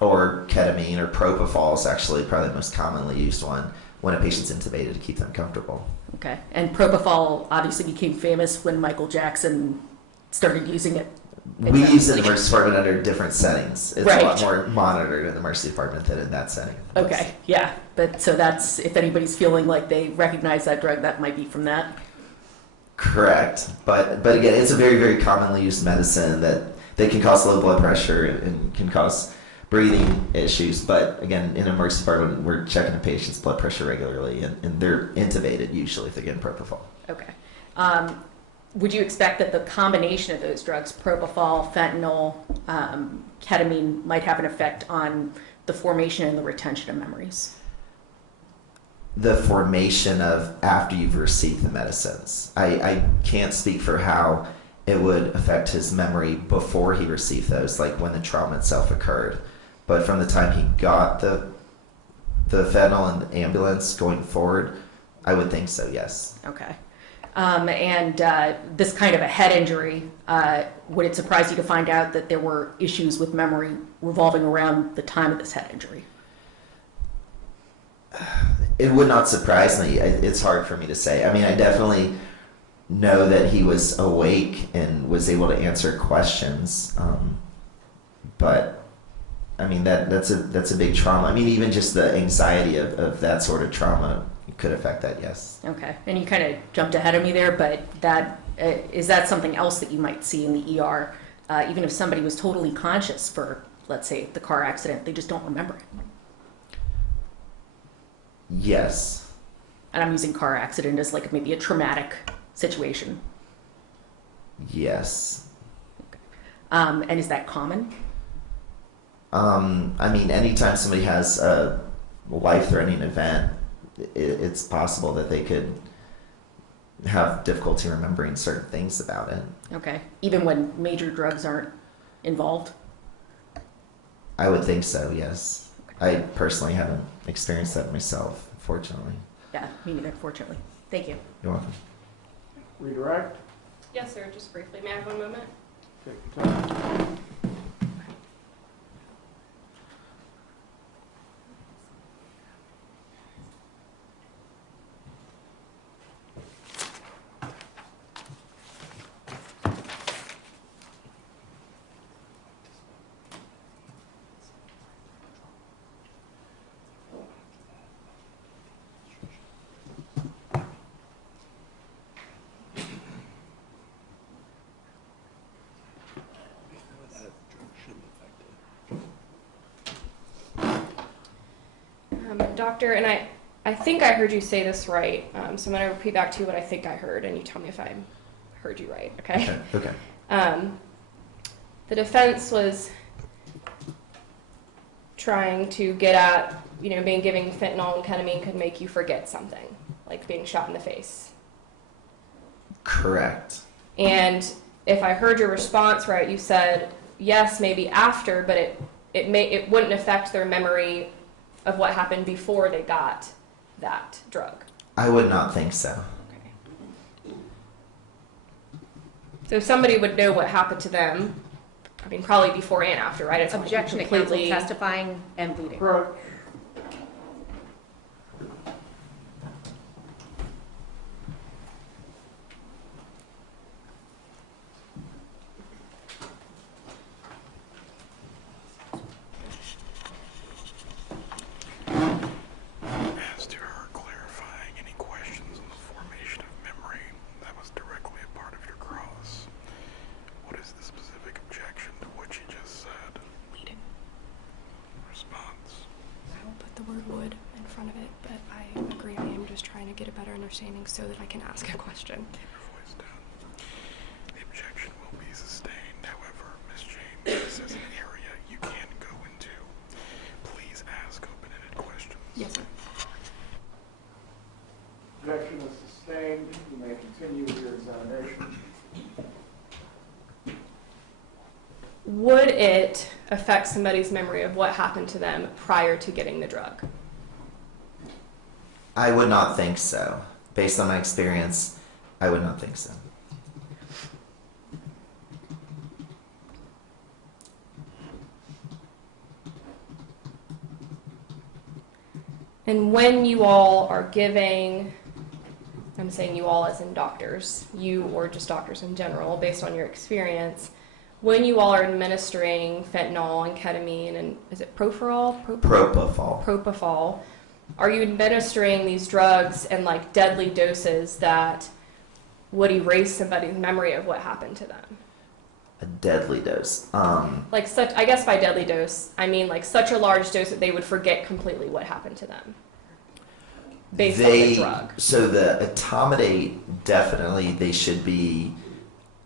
or ketamine or propofol is actually probably the most commonly used one when a patient's intubated to keep them comfortable. Okay. And propofol obviously became famous when Michael Jackson started using it. We use it in the emergency department under different settings. It's right. A lot more monitored in the emergency department than in that setting. Okay, yeah. But so that's, if anybody's feeling like they recognize that drug, that might be from that. Correct. But again, it's a very, very commonly used medicine that they can cause low blood pressure and can cause breathing issues. But again, in an emergency department, we're checking a patient's blood pressure regularly, and they're intubated usually if they're getting propofol. Okay. Would you expect that the combination of those drugs, propofol, fentanyl, ketamine, might have an effect on the formation and the retention of memories? The formation of after you've received the medicines. I can't speak for how it would affect his memory before he received those, like when the trauma itself occurred. But from the time he got the fentanyl in the ambulance going forward, I would think so, yes. Okay. This kind of a head injury, would it surprise you to find out that there were issues with memory revolving around the time of this head injury? It would not surprise me. It's hard for me to say. I mean, I definitely know that he was awake and was able to answer questions. but I mean that's a big trauma. I mean, even just the anxiety of that sort of trauma could affect that. Yes. Okay, and you kind of jumped ahead of me there, but that is that something else that you might see in the ER, even if somebody was totally conscious for, let's say, the car accident, they just don't remember it. Yes. And I'm using car accident as like maybe a traumatic situation. Yes. And is that common? I mean, anytime somebody has a life-threatening event, it's possible that they could have difficulty remembering certain things about it. Okay, even when major drugs aren't involved? I would think so, yes. I personally haven't experienced that myself, fortunately. Yeah, me neither, fortunately. Thank you. You're welcome. Redirect. Yes, sir, just briefly. May I have 1 moment? Take your time. Doctor, and I think I heard you say this right, so I'm going to repeat back to you what I think I heard, and you tell me if I heard you right, okay? Okay. The defense was trying to get at, being giving fentanyl and ketamine could make you forget something, like being shot in the face. Correct. And if I heard your response right, you said, yes, maybe after, but it wouldn't affect their memory of what happened before they got that drug. I would not think so. Okay. So somebody would know what happened to them, I mean, probably before and after, right? It's Objection to counsel testifying and pleading. Correct. As to her clarifying any questions on the formation of memory, that was directly a part of your cross. What is the specific objection to what she just said? Leading. Response. I will put the word would in front of it, but I agree. I am just trying to get a better understanding so that I can ask a question. Keep your voice down. The objection will be sustained. However, Ms. James, this is an area you can go into. Please ask open-ended questions. Yes, sir. Objection is sustained. You may continue with your examination. Would it affect somebody's memory of what happened to them prior to getting the drug? I would not think so. Based on my experience, I would not think so. And when you all are giving, I'm saying you all as in doctors, you or just doctors in general, based on your experience, when you all are administering fentanyl and ketamine and is it Propofol? Propofol. Are you administering these drugs in like deadly doses that would erase somebody's memory of what happened to them? A deadly dose. Like such, I guess by deadly dose, I mean like such a large dose that they would forget completely what happened to them. Based on the drug. So the etomidate, definitely they should be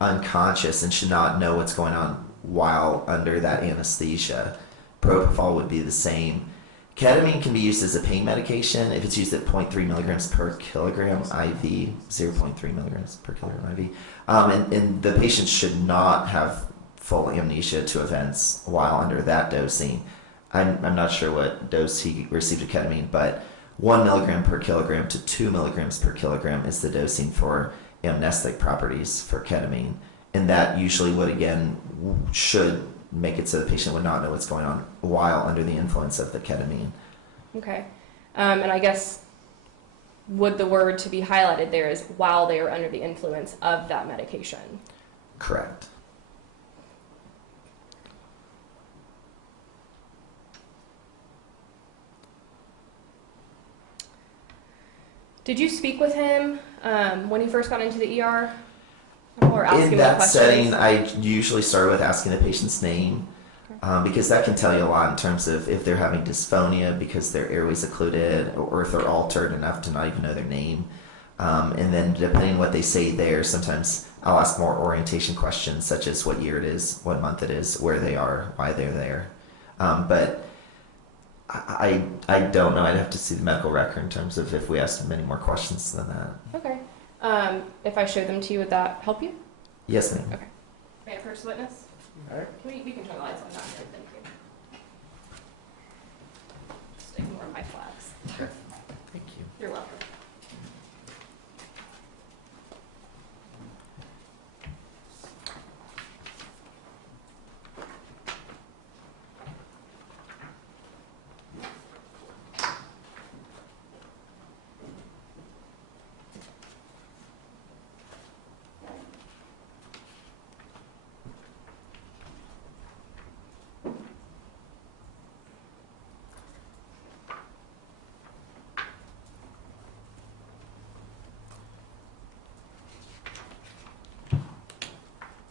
unconscious and should not know what's going on while under that anesthesia. Propofol would be the same. Ketamine can be used as a pain medication if it's used at 0.3 milligrams per kilogram IV, 0.3 milligrams per kilogram IV. And the patient should not have full amnesia to events while under that dosing. I'm not sure what dose he received of ketamine, but 1 milligram per kilogram to 2 milligrams per kilogram is the dosing for amnestic properties for ketamine. And that usually would, again, should make it so the patient would not know what's going on while under the influence of the ketamine. Okay. And I guess would the word to be highlighted there is while they are under the influence of that medication? Correct. Did you speak with him when he first got into the ER? Or ask him In that questions? setting, I usually start with asking the patient's name because that can tell you a lot in terms of if they're having dysphonia because their airways occluded or if they're altered enough to not even know their name. And then depending on what they say there, sometimes I'll ask more orientation questions such as what year it is, what month it is, where they are, why they're there. But I don't know. I'd have to see the medical record in terms of if we asked many more questions than that. Okay. If I showed them to you, would that help you? Yes, ma'am. Okay. May I first witness? Okay. We can turn the lights on down here. Thank you. Just ignore my flags. Sure. Thank you. You're welcome.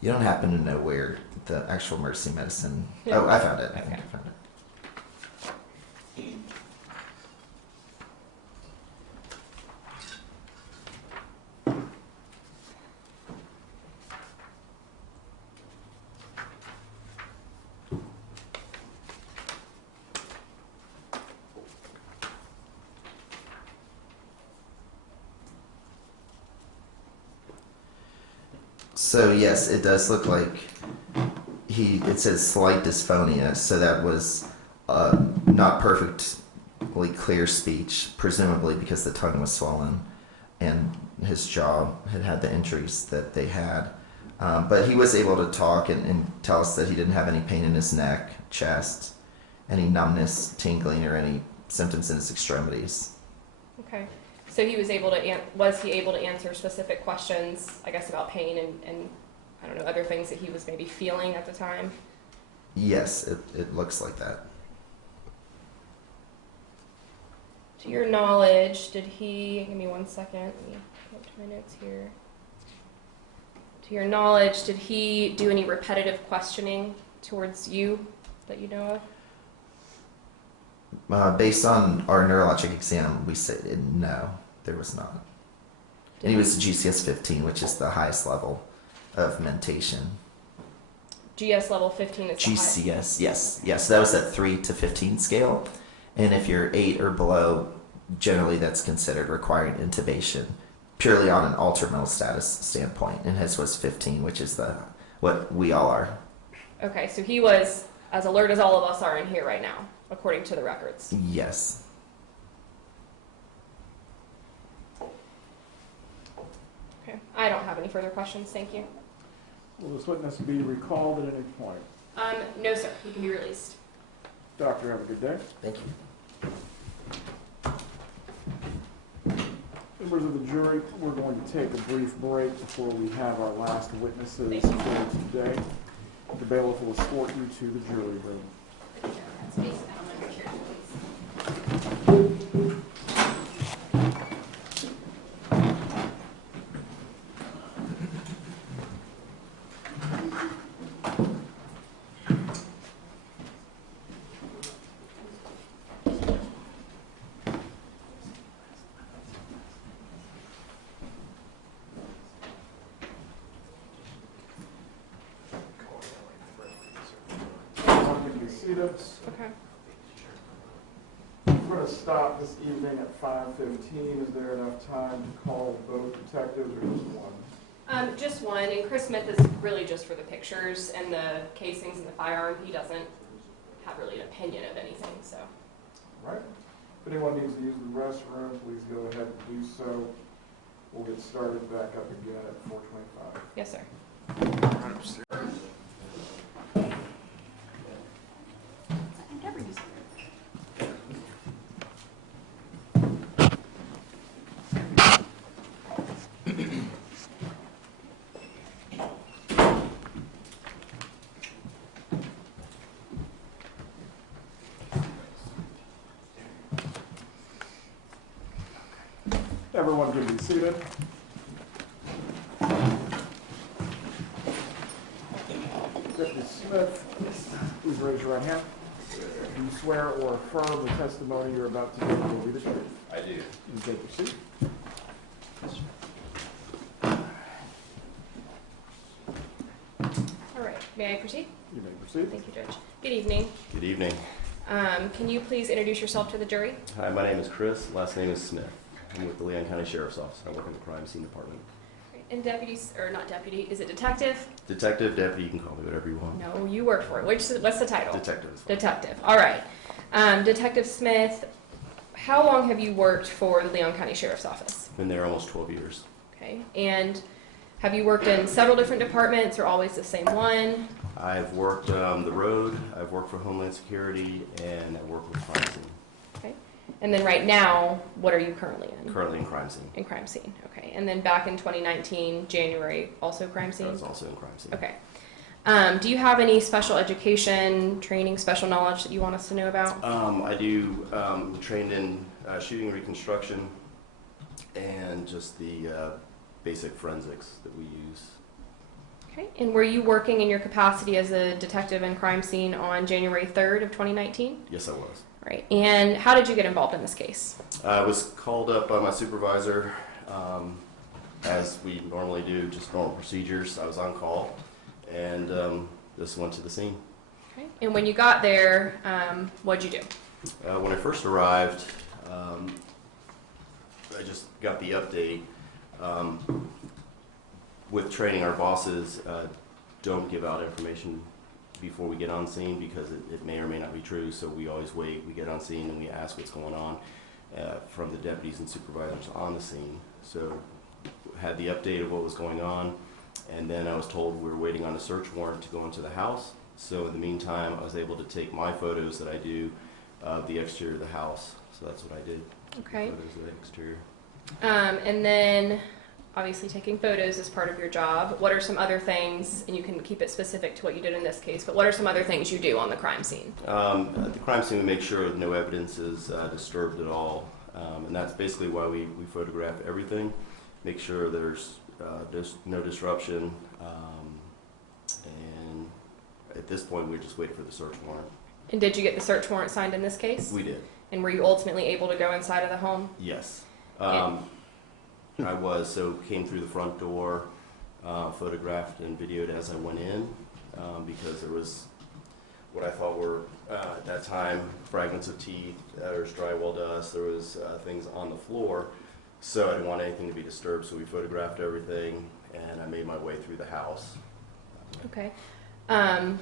You don't happen to know where the actual emergency medicine... Yeah. Oh, I found it. I Okay. think I found it. So yes, it does look like it says slight dysphonia, so that was not perfectly clear speech, presumably because the tongue was swollen and his jaw had had the injuries that they had. But he was able to talk and tell us that he didn't have any pain in his neck, chest, any numbness, tingling, or any symptoms in his extremities. Okay. So he was able to, was he able to answer specific questions, I guess, about pain and I don't know, other things that he was maybe feeling at the time? Yes, it looks like that. To your knowledge, did he, give me 1 second, let me go up to my notes here. To your knowledge, did he do any repetitive questioning towards you that you know of? Based on our neurologic exam, we said no, there was not. And he was GCS 15, which is the highest level of mentation. GS level 15 is the GCS, yes. That was at 3 to 15 scale. And if you're 8 or below, generally that's considered requiring intubation, purely on an altered mental status standpoint. And his was 15, which is what we all are. Okay, so he was as alert as all of us are in here right now, according to the records. Yes. Okay, I don't have any further questions, thank you. Will this witness be recalled at any point? No, sir, he can be released. Doctor, have a good day. Thank you. Members of the jury, we're going to take a brief break before we have our last witnesses Thank you. for today. The bailiff will escort you to the jury room. Okay. We're going to stop this evening at 5:15. Is there enough time to call both detectives or just one? Just one, and Chris Smith is really just for the pictures and the casings and the firearm. He doesn't have really an opinion of anything, so. All right. If anyone needs to use the restroom, please go ahead and do so. We'll get started back up again at 4:25. Yes, sir. everyone can be seated. Deputy Smith, please raise your right hand. Do you swear or affirm the testimony you're about to give will be the truth? I do. You take your seat. All right, may I proceed? You may proceed. Thank you, Judge. Good evening. Good evening. Can you please introduce yourself to the jury? Hi, my name is Chris. Last name is Smith. I'm with the Leon County Sheriff's Office. I work in the crime scene department. And deputies, or not deputy, is it detective? Detective, deputy, you can call me whatever you want. No, you work for it. What's the title? Detective is fine. Detective. All right. Detective Smith, how long have you worked for the Leon County Sheriff's Office? Been there almost 12 years. Okay. And have you worked in several different departments or always the same one? I've worked the road, I've worked for Homeland Security, and I work with crime scene. Okay. And then right now, what are you currently in? Currently in crime scene. In crime scene. Okay. And then back in 2019, January, also crime scene? I was also in crime scene. Okay. Do you have any special education, training, special knowledge that you want us to know about? I do trained in shooting reconstruction and just the basic forensics that we use. Okay. And were you working in your capacity as a detective in crime scene on January 3rd of 2019? Yes, I was. Right. And how did you get involved in this case? I was called up by my supervisor, as we normally do, just normal procedures. I was on call, and just went to the scene. Okay. And when you got there, what'd you do? When I first arrived, I just got the update. With training, our bosses don't give out information before we get on scene because it may or may not be true, so we always wait. We get on scene and we ask what's going on from the deputies and supervisors on the scene. So had the update of what was going on, and then I was told we were waiting on a search warrant to go into the house. So in the meantime, I was able to take my photos that I do of the exterior of the house. So that's what I did. Okay. Photos of the exterior. And then obviously taking photos is part of your job. What are some other things, and you can keep it specific to what you did in this case, but what are some other things you do on the crime scene? At the crime scene, we make sure no evidence is disturbed at all. And that's basically why we photograph everything. Make sure there's no disruption. And at this point, we're just waiting for the search warrant. And did you get the search warrant signed in this case? We did. And were you ultimately able to go inside of the home? Yes. I was, so came through the front door, photographed and videoed as I went in, because there was what I thought were, at that time, fragments of teeth, there was drywall dust, there was things on the floor, so I didn't want anything to be disturbed, so we photographed everything, and I made my way through the house. Okay. And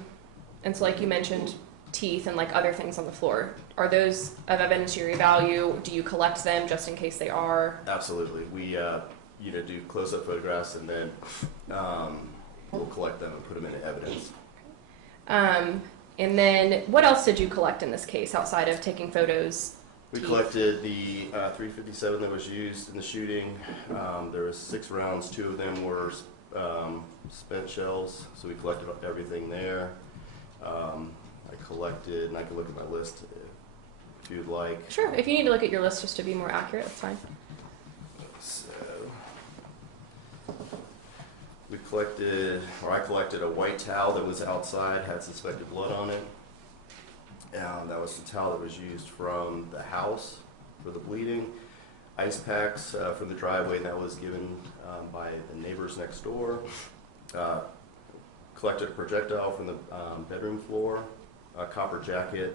so like you mentioned, teeth and like other things on the floor. Are those of evidentiary value? Do you collect them just in case they are? Absolutely. We do close-up photographs, and then we'll collect them and put them into evidence. And then what else did you collect in this case outside of taking photos? We collected the .357 that was used in the shooting. There was 6 rounds. 2 of them were spent shells, so we collected everything there. I collected, and I can look at my list if you'd like. Sure, if you need to look at your list just to be more accurate, that's fine. So, we collected, or I collected a white towel that was outside, had suspected blood on it. And that was the towel that was used from the house for the bleeding. Ice packs from the driveway that was given by the neighbors next door. Collected a projectile from the bedroom floor. A copper jacket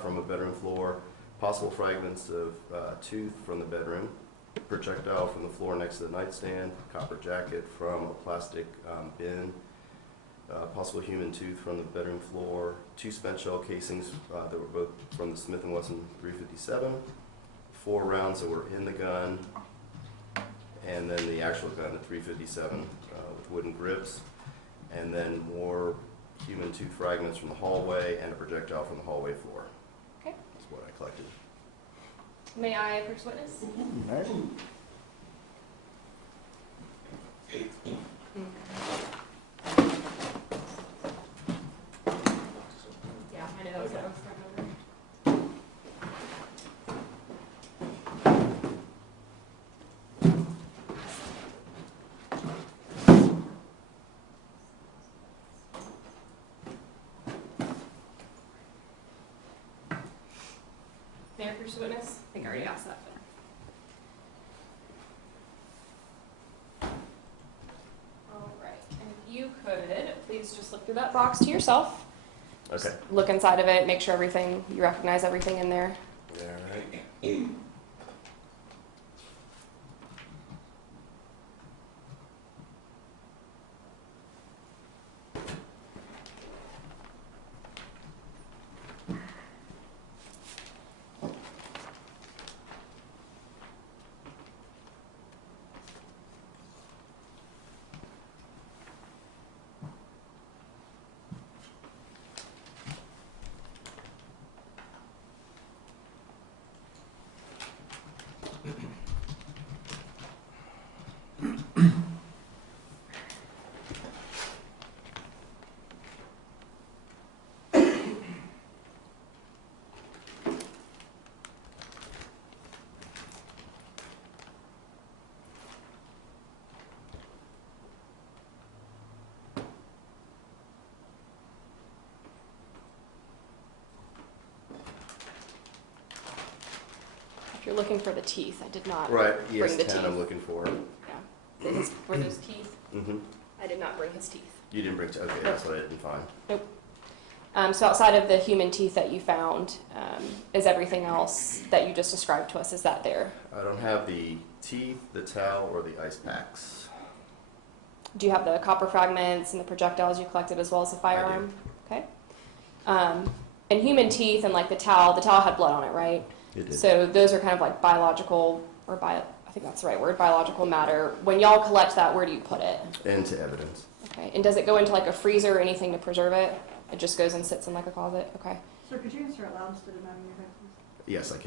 from a bedroom floor, possible fragments of tooth from the bedroom, projectile from the floor next to the nightstand, copper jacket from a plastic bin, possible human tooth from the bedroom floor, 2 spent shell casings that were both from the Smith & Wesson .357, 4 rounds that were in the gun, and then the actual gun, the .357 with wooden grips, and then more human tooth fragments from the hallway and a projectile from the hallway floor. Okay. That's what I collected. May I first witness? Yeah, I know that was what I was talking about. May I approach the witness? I think I already asked that. All right. And if you could, please just look through that box to yourself. Okay. Just look inside of it, make sure everything, you recognize everything in there. All right. If you're looking for the teeth, I did not Right, bring the ES10 teeth. I'm looking for. Yeah. Were those teeth? Mm-hmm. I did not bring his teeth. You didn't bring, okay, that's what I didn't find. Nope. So outside of the human teeth that you found, is everything else that you just described to us, is that there? I don't have the teeth, the towel, or the ice packs. Do you have the copper fragments and the projectiles you collected as well as the firearm? Okay. And human teeth and like the towel had blood on it, right? It did. So those are kind of like biological, I think that's the right word, biological matter. When y'all collect that, where do you put it? Into evidence. Okay. And does it go into like a freezer or anything to preserve it? It just goes and sits in like a closet? Okay. Sir, could you answer it loud instead of nodding your head, please? Yes, I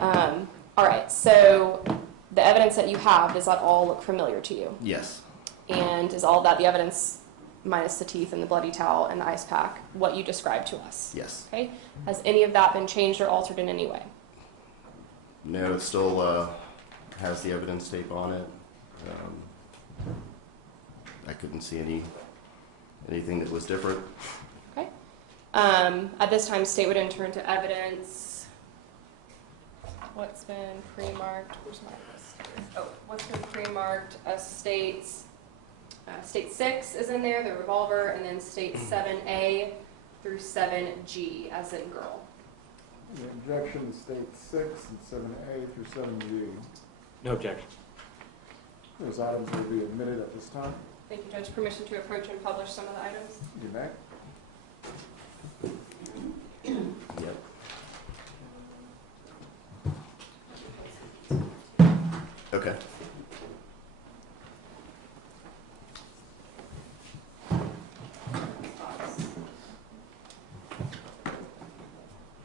can. All right. So the evidence that you have, does that all look familiar to you? Yes. And is all that the evidence, minus the teeth and the bloody towel and the ice pack, what you described to us? Yes. Okay. Has any of that been changed or altered in any way? No, it still has the evidence tape on it. I couldn't see anything that was different. Okay. At this time, state would enter into evidence what's been pre-marked. Where's my list? Oh, what's been pre-marked? State 6 is in there, the revolver, and then state 7A through 7G, as in girl. The objection to state 6 and 7A through 7G. No objection. Those items will be admitted at this time. Thank you, Judge. Permission to approach and publish some of the items? You may. Yep. Okay.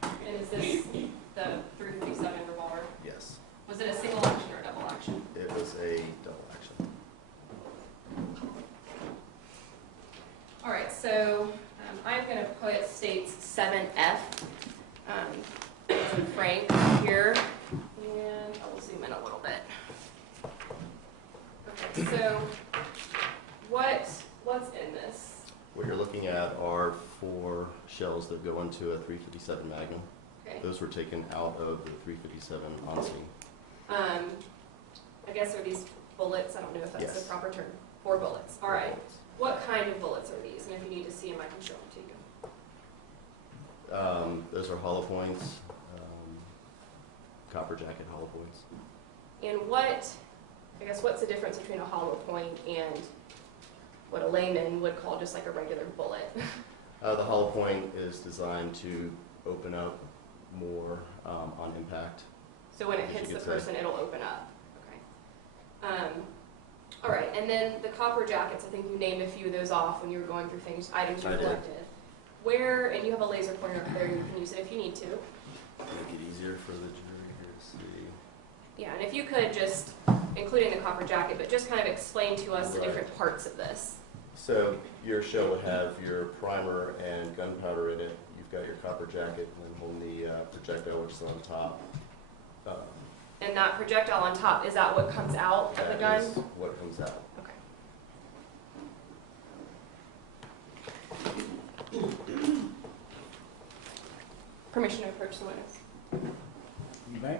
And is this the 357 revolver? Yes. Was it a single action or a double action? It was a double action. All right, so I'm going to put states 7F, Frank here, and I will zoom in a little bit. Okay, so what's in this? What you're looking at are 4 shells that go into a 357 Magnum. Okay. Those were taken out of the 357 on scene. I guess are these bullets? I don't know if that's Yes. the proper term. 4 bullets. All right. What kind of bullets are these? And if you need to see them, I can show them to you. Those are hollow points, copper jacket hollow points. And what's the difference between a hollow point and what a layman would call just like a regular bullet? The hollow point is designed to open up more on impact. So when it As you hits the could say. person, it'll open up. Okay. All right, and then the copper jackets, I think you named a few of those off when you were going through items you I did. collected. Where, and you have a laser pointer up there, you can use it if you need to. Make it easier for the jury here to see. Yeah, and if you could just, including the copper jacket, but just kind of explain to us the Right. different parts of this. So your shell would have your primer and gunpowder in it. You've got your copper jacket and then holding the projectile, which is on top. And that projectile on top, is that what comes out of the That gun? is what comes out. Okay. Permission to approach the witness. You may.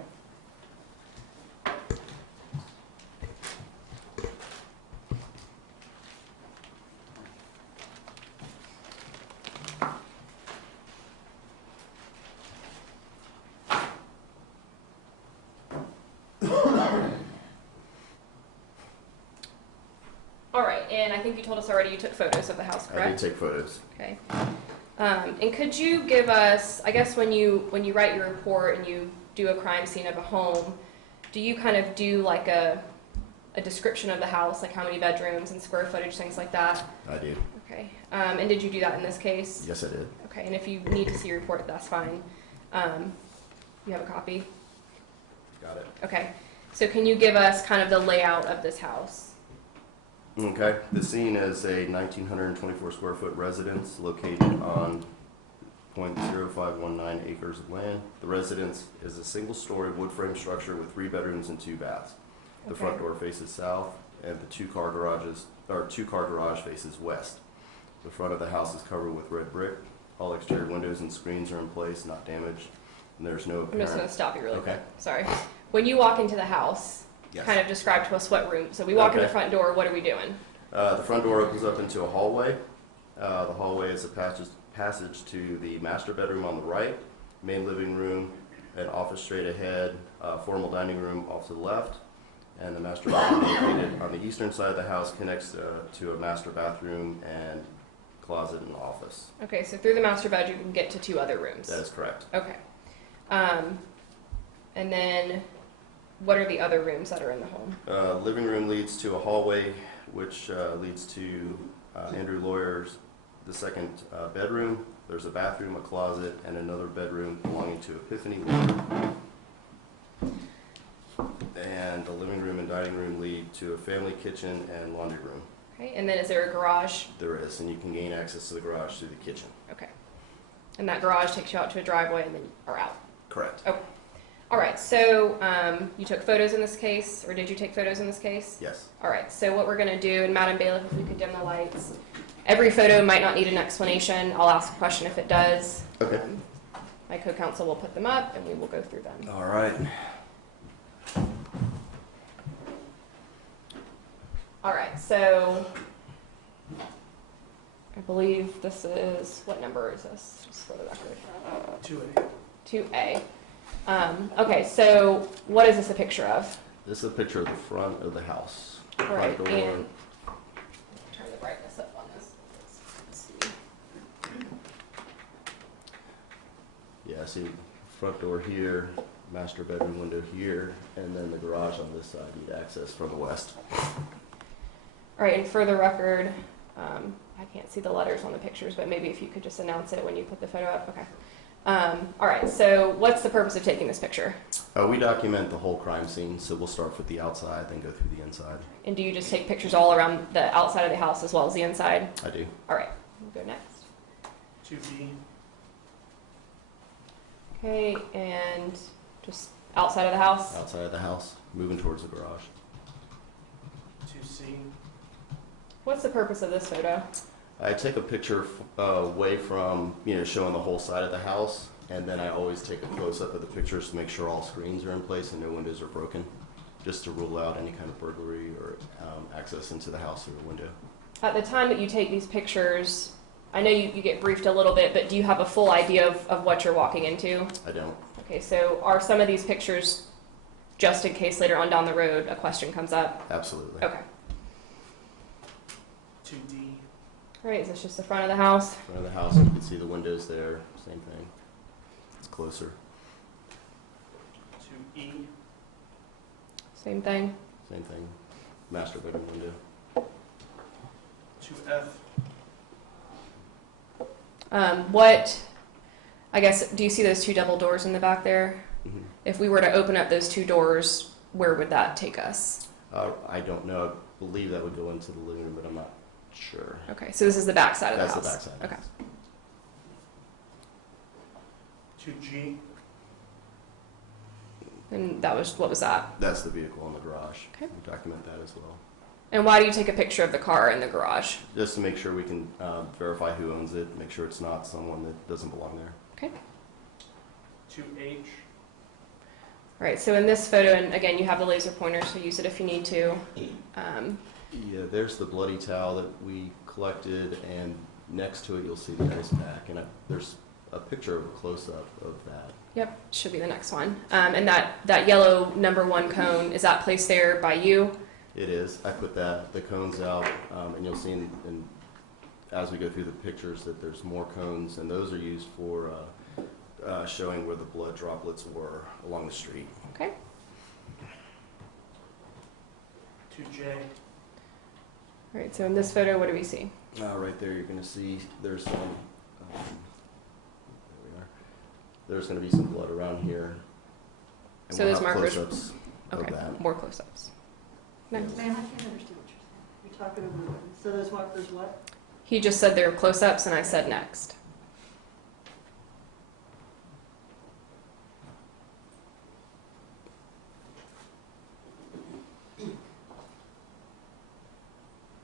All right, and I think you told us already you took photos of the house, correct? I did take photos. Okay. And could you give us, I guess when you write your report and you do a crime scene of a home, do you kind of do like a description of the house, like how many bedrooms and square footage, things like that? I do. Okay. And did you do that in this case? Yes, I did. Okay, and if you need to see your report, that's fine. You have a copy? Got it. Okay. So can you give us kind of the layout of this house? Okay. The scene is a 1,924 square foot residence located on 0.0519 acres of land. The residence is a single-story wood frame structure with 3 bedrooms and 2 baths. The Okay. front door faces south, and the two-car garage faces west. The front of the house is covered with red brick. All exterior windows and screens are in place, not damaged, and there's no I'm just apparent. going to stop you really Okay. quick. Sorry. When you walk into the house, Yes. kind of describe to us what room. So we walk in the Okay. front door, what are we doing? The front door opens up into a hallway. The hallway is a passage to the master bedroom on the right, main living room, an office straight ahead, formal dining room off to the left, and the master bedroom located on the eastern side of the house connects to a master bathroom and closet and office. Okay, so through the master bedroom, you can get to 2 other rooms. That is correct. Okay. And then what are the other rooms that are in the home? Living room leads to a hallway, which leads to Andrew Lawyer's, the second bedroom. There's a bathroom, a closet, and another bedroom belonging to Epiphany Lawyer. And the living room and dining room lead to a family kitchen and laundry room. Okay, and then is there a garage? There is, and you can gain access to the garage through the kitchen. Okay. And that garage takes you out to a driveway and then are out? Correct. Okay. All right, so you took photos in this case, or did you take photos in this case? Yes. All right, so what we're going to do, and Madam Bailiff, if we could dim the lights. Every photo might not need an explanation. I'll ask a question if it does. Okay. My co-counsel will put them up, and we will go through them. All right. All right, so I believe this is, what number is this, just for the record? 2A. 2A. Okay, so what is this a picture of? This is a picture of the front of the house. Right, Front door. and turn the brightness up on this. Let's see. Yeah, see, front door here, master bedroom window here, and then the garage on this side need access from the west. All right, and for the record, I can't see the letters on the pictures, but maybe if you could just announce it when you put the photo up. Okay. All right, so what's the purpose of taking this picture? We document the whole crime scene, so we'll start with the outside, then go through the inside. And do you just take pictures all around the outside of the house as well as the inside? I do. All right, we'll go next. 2B. Okay, and just outside of the house? Outside of the house, moving towards the garage. 2C. What's the purpose of this photo? I take a picture away from, showing the whole side of the house, and then I always take a close-up of the pictures to make sure all screens are in place and no windows are broken, just to rule out any kind of burglary or access into the house through a window. At the time that you take these pictures, I know you get briefed a little bit, but do you have a full idea of what you're walking into? I don't. Okay, so are some of these pictures just in case later on down the road a question comes up? Absolutely. Okay. 2D. All right, is this just the front of the house? Front of the house, you can see the windows there, same thing. It's closer. 2E. Same thing. Same thing. Master bedroom window. 2F. I guess, do you see those 2 double doors in the back there? Mm-hmm. If we were to open up those 2 doors, where would that take us? I don't know. I believe that would go into the living room, but I'm not sure. Okay, so this is the back side of the house? That's the back side. Okay. 2G. And what was that? That's the vehicle in the garage. Okay. We document that as well. And why do you take a picture of the car in the garage? Just to make sure we can verify who owns it, make sure it's not someone that doesn't belong there. Okay. 2H. right, so in this photo, and again, you have the laser pointer, so use it if you need to. Yeah, there's the bloody towel that we collected, and next to it you'll see the ice pack, and there's a picture of a close-up of that. Yep, should be the next one. And that yellow number 1 cone, is that placed there by you? It is. I put the cones out, and you'll see as we go through the pictures that there's more cones, and those are used for showing where the blood droplets were along the street. Okay. 2J. All right, so in this photo, what do we see? Right there, you're going to see there's some. There we are. There's going to be some blood around here. And So we'll those have markers. close-ups of Okay, that. more close-ups. Next. Ma'am, I can't understand what you're saying. You're talking over, so those markers what? He just said they were close-ups, and I said next.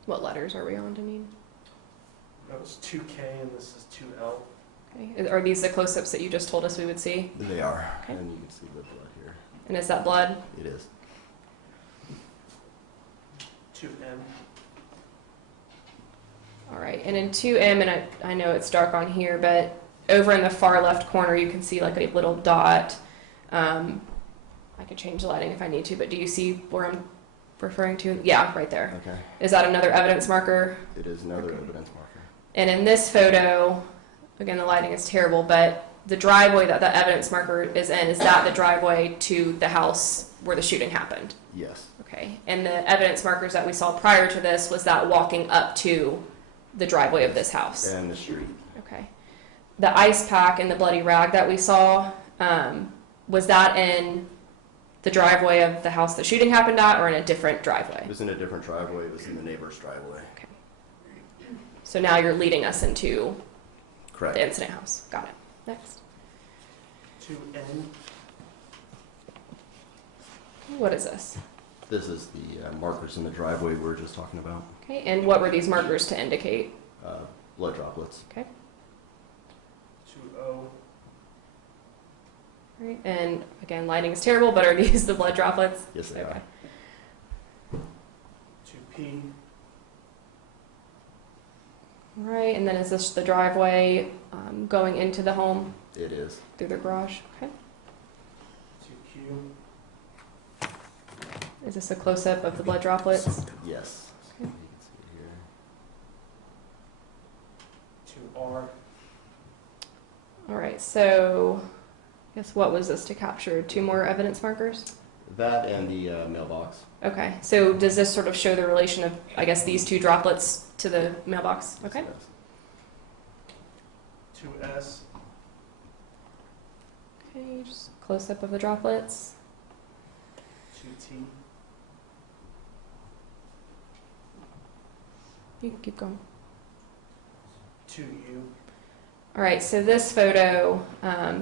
What letters are we on, Deneen? That was 2K and this is 2L. Okay. Are these the close-ups that you just told us we would see? They are. Okay. And you can see the blood here. And is that blood? It is. 2M. All right, and in 2M, and I know it's dark on here, but over in the far left corner, you can see like a little dot. I could change the lighting if I need to, but do you see where I'm referring to? Yeah, right there. Okay. Is that another evidence marker? It is another Okay. evidence marker. And in this photo, again, the lighting is terrible, but the driveway that that evidence marker is in, is that the driveway to the house where the shooting happened? Yes. Okay. And the evidence markers that we saw prior to this, was that walking up to the driveway of this house? And the street. Okay. The ice pack and the bloody rag that we saw, was that in the driveway of the house the shooting happened at, or in a different driveway? It was in a different driveway. It was in the neighbor's driveway. Okay. So now you're leading us into Correct. the incident house. Got it. Next. 2N. What is this? This is the markers in the driveway we were just talking about. Okay. And what were these markers to indicate? Blood droplets. Okay. 2O. Right. And again, lighting is terrible, but are these the blood droplets? Yes, they Okay. are. 2P. Right. And then is this the driveway going into the home It is. through the garage? Okay. 2Q. Is this a close-up of the blood droplets? Yes. Okay. You can see it here. 2R. All right. So, I guess what was this to capture? 2 more evidence markers? That and the mailbox. Okay. So does this sort of show the relation of, I guess, these 2 droplets to the mailbox? Okay. Yes. 2S. Okay. Just close-up of the droplets. 2T. You can keep going. 2U. All right, so this photo,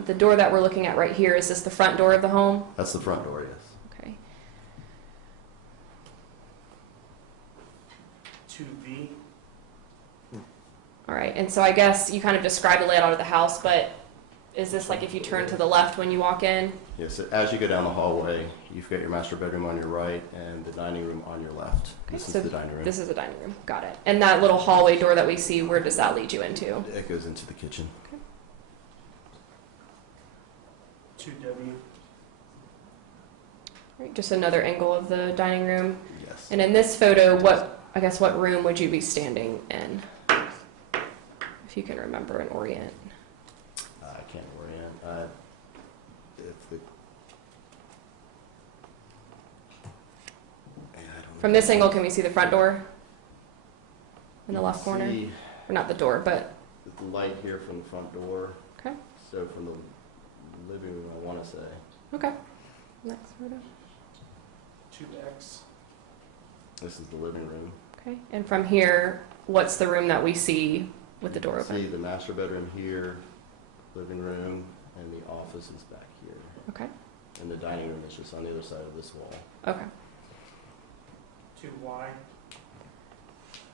the door that we're looking at right here, is this the front door of the home? That's the front door, yes. Okay. 2V. All right, and so I guess you kind of described the layout of the house, but is this like if you turn to the left when you walk in? Yes, as you go down the hallway, you've got your master bedroom on your right and the dining room on your left. Okay, This so is the dining room. This is the dining room. Got it. And that little hallway door that we see, where does that lead you into? It goes into the kitchen. 2W. All right, just another angle of the dining room. Yes. And in this photo, what room would you be standing in? If you can remember and orient. I can't orient. If the I don't From know. this angle, can we see the front door? In the left corner? See Or not the door, but, the light here from the front door. okay, So from the living room, I want to say. okay. Next photo. 2X. This is the living room. Okay, and from here, what's the room that we see with the door See open? the master bedroom here, living room, and the office is back here. Okay, And the dining room is just on the other side of this wall. okay. 2Y.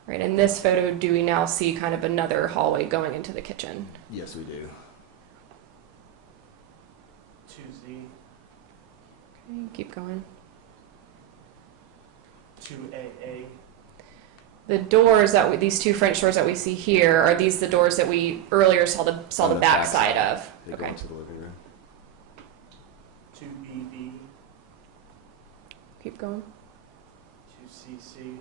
Right, in this photo, do we now see kind of another hallway going into the kitchen? Yes, we do. 2Z. Okay, keep going. 2AA. The doors that these two French doors that we see here, are these the doors that we earlier saw the back side of? They go Okay. into the living room. 2BB. Keep going. 2CC.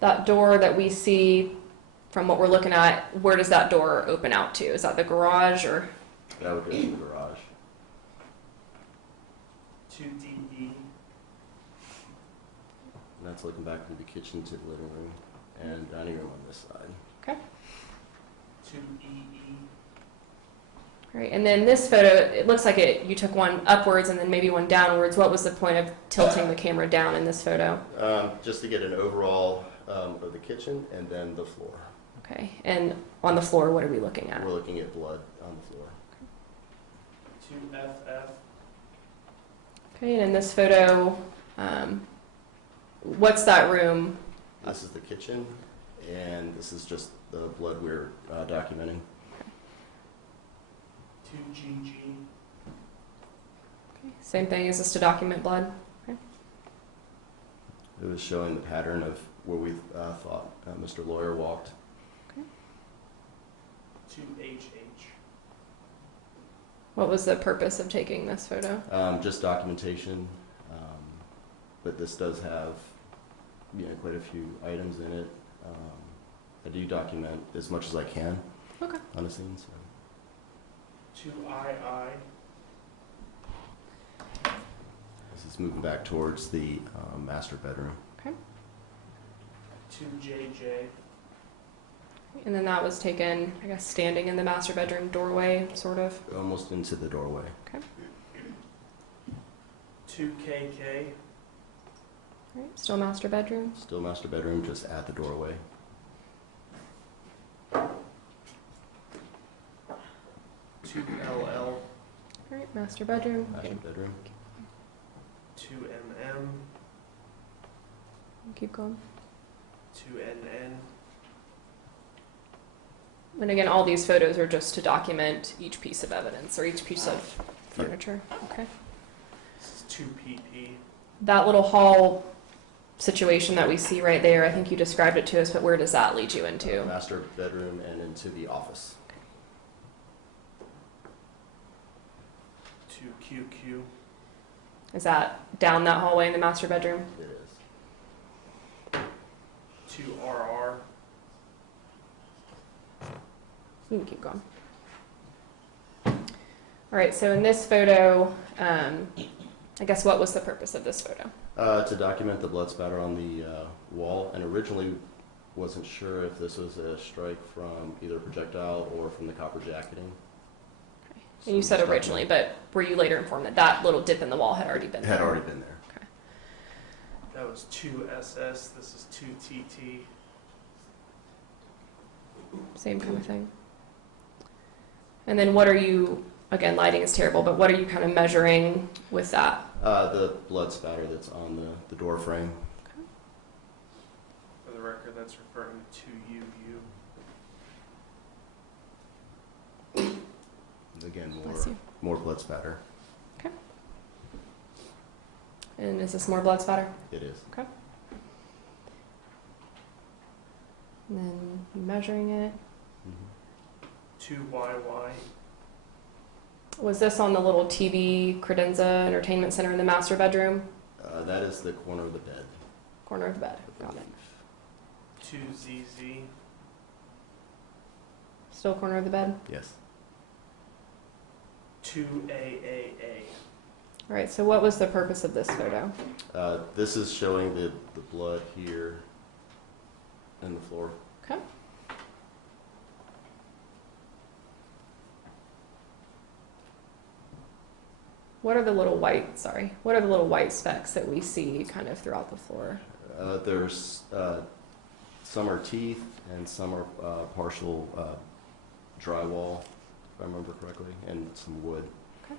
That door that we see from what we're looking at, where does that door open out to? Is that the garage or? That would go to the garage. 2DE. And that's looking back from the kitchen to the living room and dining room on this side. Okay. 2EE. All right, and then this photo, it looks like you took one upwards and then maybe one downwards. What was the point of tilting the camera down in this photo? Just to get an overall of the kitchen and then the floor. Okay, and on the floor, what are we looking at? We're looking at blood on the floor. 2FF. Okay, and in this photo, what's that room? This is the kitchen, and this is just the blood we're documenting. 2GG. Okay, same thing, is this to document blood? Okay. It was showing the pattern of where we thought Mr. Lawyer walked. 2HH. What was the purpose of taking this photo? Just documentation, but this does have quite a few items in it. I do document as much as I can on the scene. So. 2II. This is moving back towards the master bedroom. Okay. 2JJ. And then that was taken, I guess, standing in the master bedroom doorway, sort of. Almost into the doorway. Okay. 2KK. All right, still master bedroom. Still master bedroom, just at the doorway. 2LL. All right, master bedroom. Master bedroom. 2MM. Keep going. 2NN. And again, all these photos are just to document each piece of evidence or each piece of furniture. Okay. This is 2PP. That little hall situation that we see right there, I think you described it to us, but where does that lead you into? Master bedroom and into the office. 2QQ. Is that down that hallway in the master bedroom? It is. 2RR. You can keep going. All right, so in this photo, I guess what was the purpose of this photo? To document the blood spatter on the wall, and originally wasn't sure if this was a strike from either projectile or from the copper jacketing. Okay. And you said originally, but were you later informed that that little dip in the wall had already been there? Had already been there. Okay. That was 2SS. This is 2TT. Same kind of thing. And then what are you, again, lighting is terrible, but what are you kind of measuring with that? The blood spatter that's on the door frame. Okay. For the record, that's referring to UU. Again, Bless you. more blood spatter. Okay. And is this more blood spatter? It is. Okay. And then measuring it. 2YY. Was this on the little TV credenza entertainment center in the master bedroom? That is the corner of the bed. Corner of the bed. Got it. 2ZZ. Still corner of the bed? Yes. 2AAA. All right, so what was the purpose of this photo? This is showing the blood here in the floor. Okay. What are the little white specks that we see kind of throughout the floor? There's some are teeth and some are partial drywall, if I remember correctly, and some wood. Okay.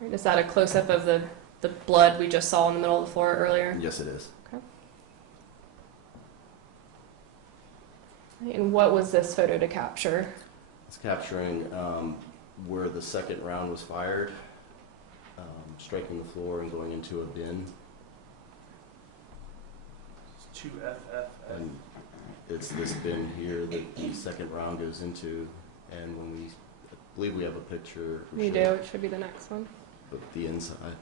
All right, is that a close-up of the blood we just saw in the middle of the floor earlier? Yes, it is. Okay. And what was this photo to capture? It's capturing where the second round was fired, striking the floor and going into a bin. It's 2FF. And it's this bin here that the second round goes into. And when we, I believe we have a picture. We do. It should be the next one. Of the inside.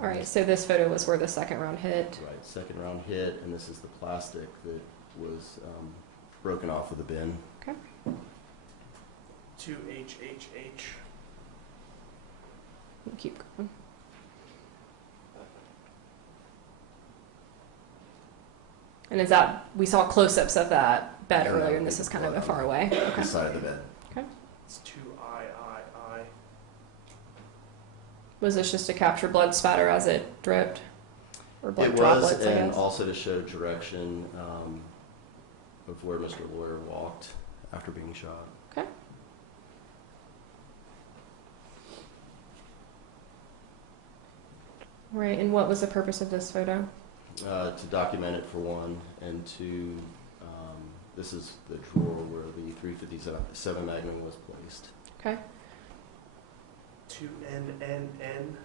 All right. So this photo was where the second round hit. Right. Second round hit, and this is the plastic that was broken off of the bin. Okay. 2HHH. We'll keep going. And is that, we saw close-ups of that bed earlier, and this is kind of a far away? Okay. The side of the bed. Okay. It's 2III. Was this just to capture blood spatter as it dripped? Or blood It droplets, was, I and guess? also to show direction of where Mr. Lawyer walked after being shot. Okay. Right, and what was the purpose of this photo? To document it for one, and to, this is the drawer where the .357 Magnum was placed. Okay. 2NNN.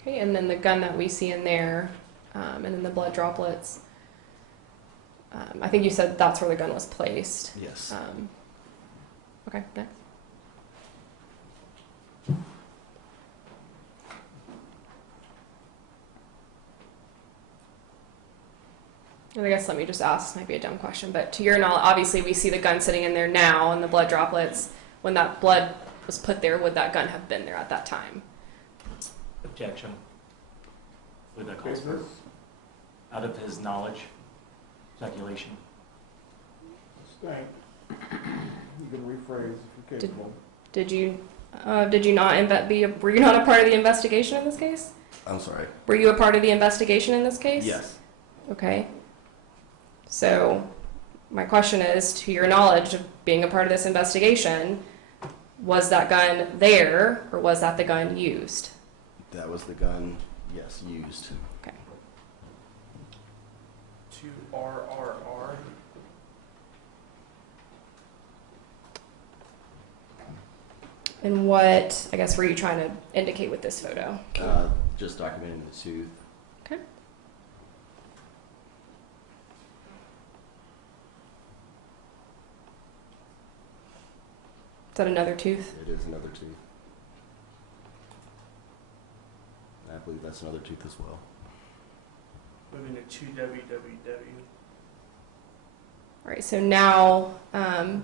Okay, and then the gun that we see in there, and then the blood droplets. I think you said that's where the gun was placed. Yes. Okay, next. And I guess let me just ask, might be a dumb question, but to your knowledge, obviously we see the gun sitting in there now and the blood droplets. When that blood was put there, would that gun have been there at that time? Objection. Would that call for out of his knowledge, speculation? Stank. You can rephrase if you're capable. Did you not were you not a part of the investigation in this case? I'm sorry. Were you a part of the investigation in this case? Yes. Okay. So my question is, to your knowledge of being a part of this investigation, was that gun there or was that the gun used? That was the gun, yes, used. Okay. 2RRR. And what, I guess, were you trying to indicate with this photo? Just documenting the tooth. Okay. Is that another tooth? It is another tooth. I believe that's another tooth as well. Moving to 2WWW. All right, so now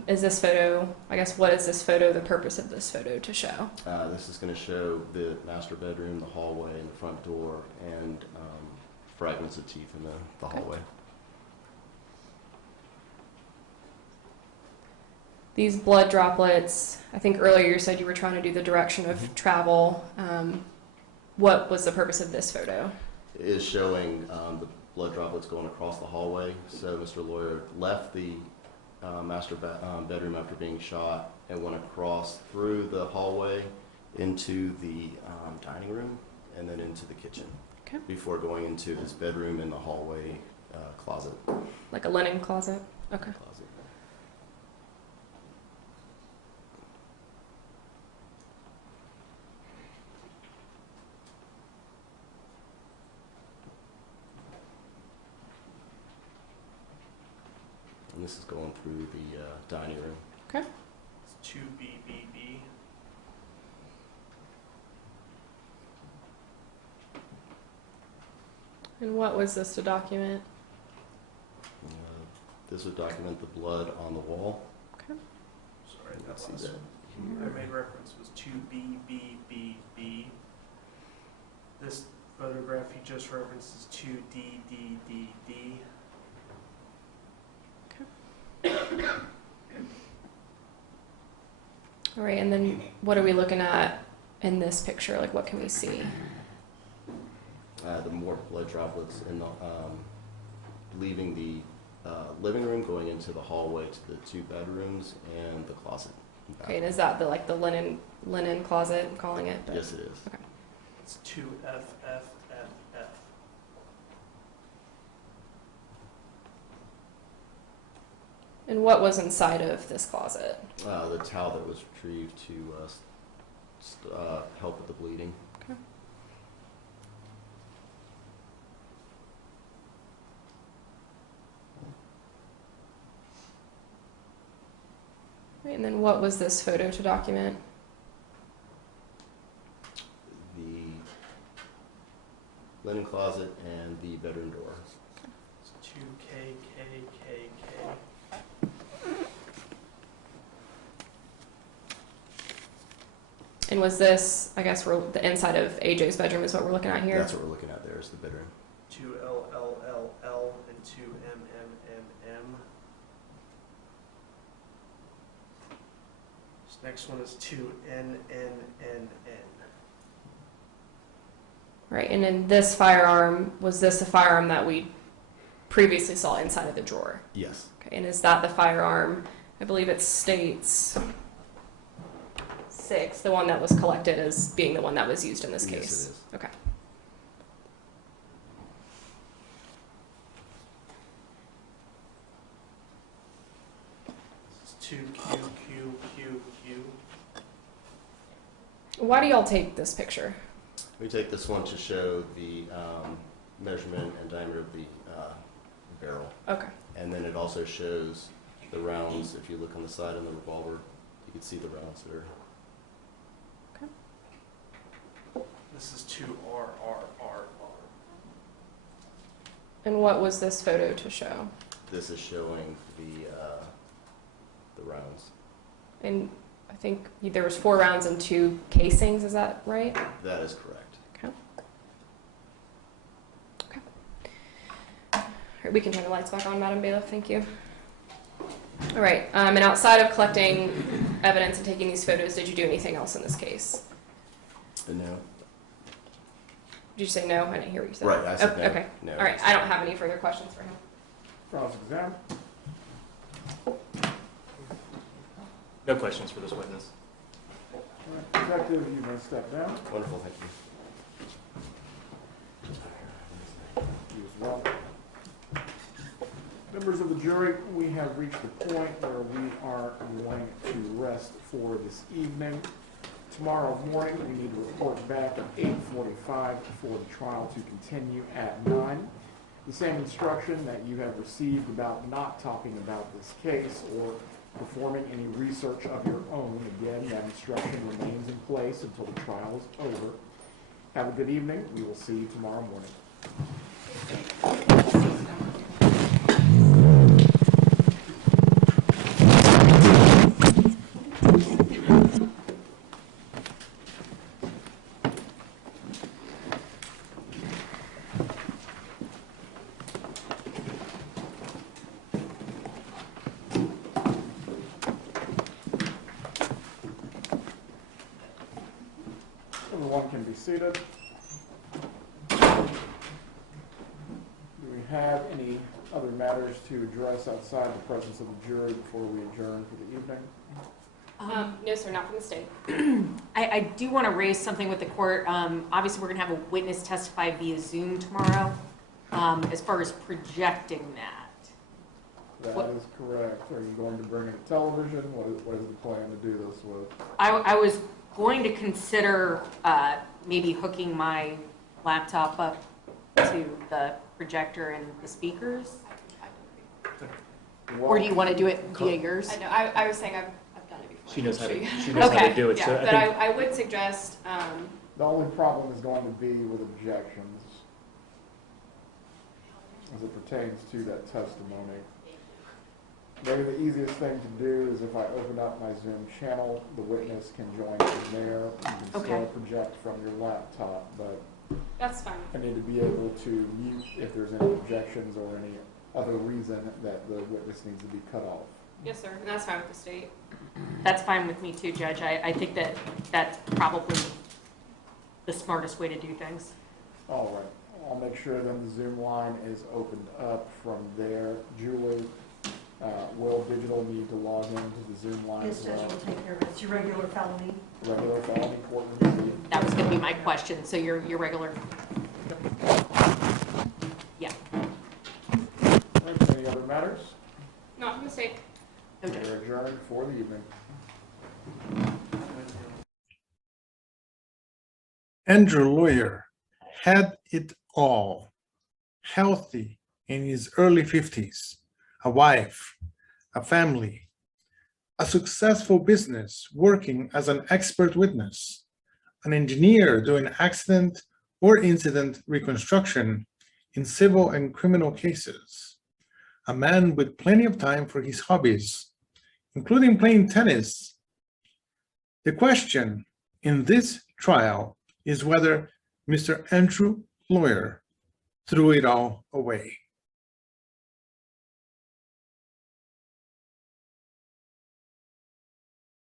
is this photo, I guess, what is this photo, the purpose of this photo to show? This is going to show the master bedroom, the hallway, and the front door, and fragments of teeth in the hallway. These blood droplets, I think earlier you said you were trying to do the direction of travel. What was the purpose of this photo? It is showing the blood droplets going across the hallway. So Mr. Lawyer left the master bedroom after being shot and went across through the hallway into the dining room and then into the kitchen. Okay. Before going into his bedroom and the hallway closet. Like a linen closet? Okay. Closet. And this is going through the dining room. Okay. It's 2BBB. And what was this to document? This would document the blood on the wall. Okay. Sorry, You that can last see one I made reference was 2BBBB. This photograph he just referenced is 2DDDD. All right, and then what are we looking at in this picture? Like, what can we see? The more blood droplets in the leaving the living room, going into the hallway to the two bedrooms and the closet. Okay, and is that the linen closet, I'm calling it? Yes, it is. Okay. It's 2FFFF. And what was inside of this closet? The towel that was retrieved to help with the bleeding. Okay. Right, and then what was this photo to document? The linen closet and the bedroom door. It's 2KKKK. And was this, I guess, the inside of AJ's bedroom is what we're looking at here? That's what we're looking at there, is the bedroom. 2LLLL and 2MMMM. This next one is 2NNNN. Right, and in this firearm, was this a firearm that we previously saw inside of the drawer? Yes. Okay, and is that the firearm, I believe it states 6, the one that was collected as being the one that was used in this case? Yes, it is. Okay. This is 2QQQQ. Why do y'all take this picture? We take this one to show the measurement and diameter of the barrel. Okay. And then it also shows the rounds. If you look on the side of the revolver, you can see the rounds that are. This is 2RRRR. And what was this photo to show? This is showing the rounds. And I think there was 4 rounds and 2 casings, is that right? That is correct. Okay. Okay. All right, we can turn the lights back on, Madam Bailiff, thank you. All right, and outside of collecting evidence and taking these photos, did you do anything else in this case? No. Did you say no? I didn't hear what you said. Right, I said no. Okay. No. All right, I don't have any further questions for him. Cross-exam. No questions for this witness. Detective, you may step down. Wonderful, thank you. You as well. Members of the jury, we have reached the point where we are going to rest for this evening. Tomorrow morning, we need to report back at 8:45 for the trial to continue at 9. The same instruction that you have received about not talking about this case or performing any research of your own. Again, that instruction remains in place until the trial is over. Have a good evening. We will see you tomorrow morning. Everyone can be seated. Do we have any other matters to address outside the presence of the jury before we adjourn for the evening? No, sir, not from the state. I do want to raise something with the court. Obviously, we're going to have a witness testify via Zoom tomorrow. As far as projecting that. That is correct. Are you going to bring in a television? What is the plan to do this with? I was going to consider maybe hooking my laptop up to the projector and the speakers. Or do you want to do it via yours? I know. I was saying I've done it before. She knows how to do it. Yeah, So but I would suggest. The only problem is going to be with objections as it pertains to that testimony. Maybe the easiest thing to do is if I open up my Zoom channel, the witness can join from there. You can still project from your laptop, but That's fine. I need to be able to mute if there's any objections or any other reason that the witness needs to be cut off. Yes, sir, and that's fine with the state. That's fine with me too, Judge. I think that that's probably the smartest way to do things. All right. I'll make sure then the Zoom line is opened up from there. Julie, will Digital need to log into the Zoom line Yes, as Judge, well? will take care of it. It's your regular felony. Regular felony courtroom. That was going to be my question. So your regular. Yeah. All right, any other matters? Not from the state. No judgment. We're adjourned for the evening. Andrew Lawyer had it all. Healthy in his early 50s, a wife, a family, a successful business working as an expert witness, an engineer doing accident or incident reconstruction in civil and criminal cases, a man with plenty of time for his hobbies, including playing tennis. The question in this trial is whether Mr. Andrew Lawyer threw it all away.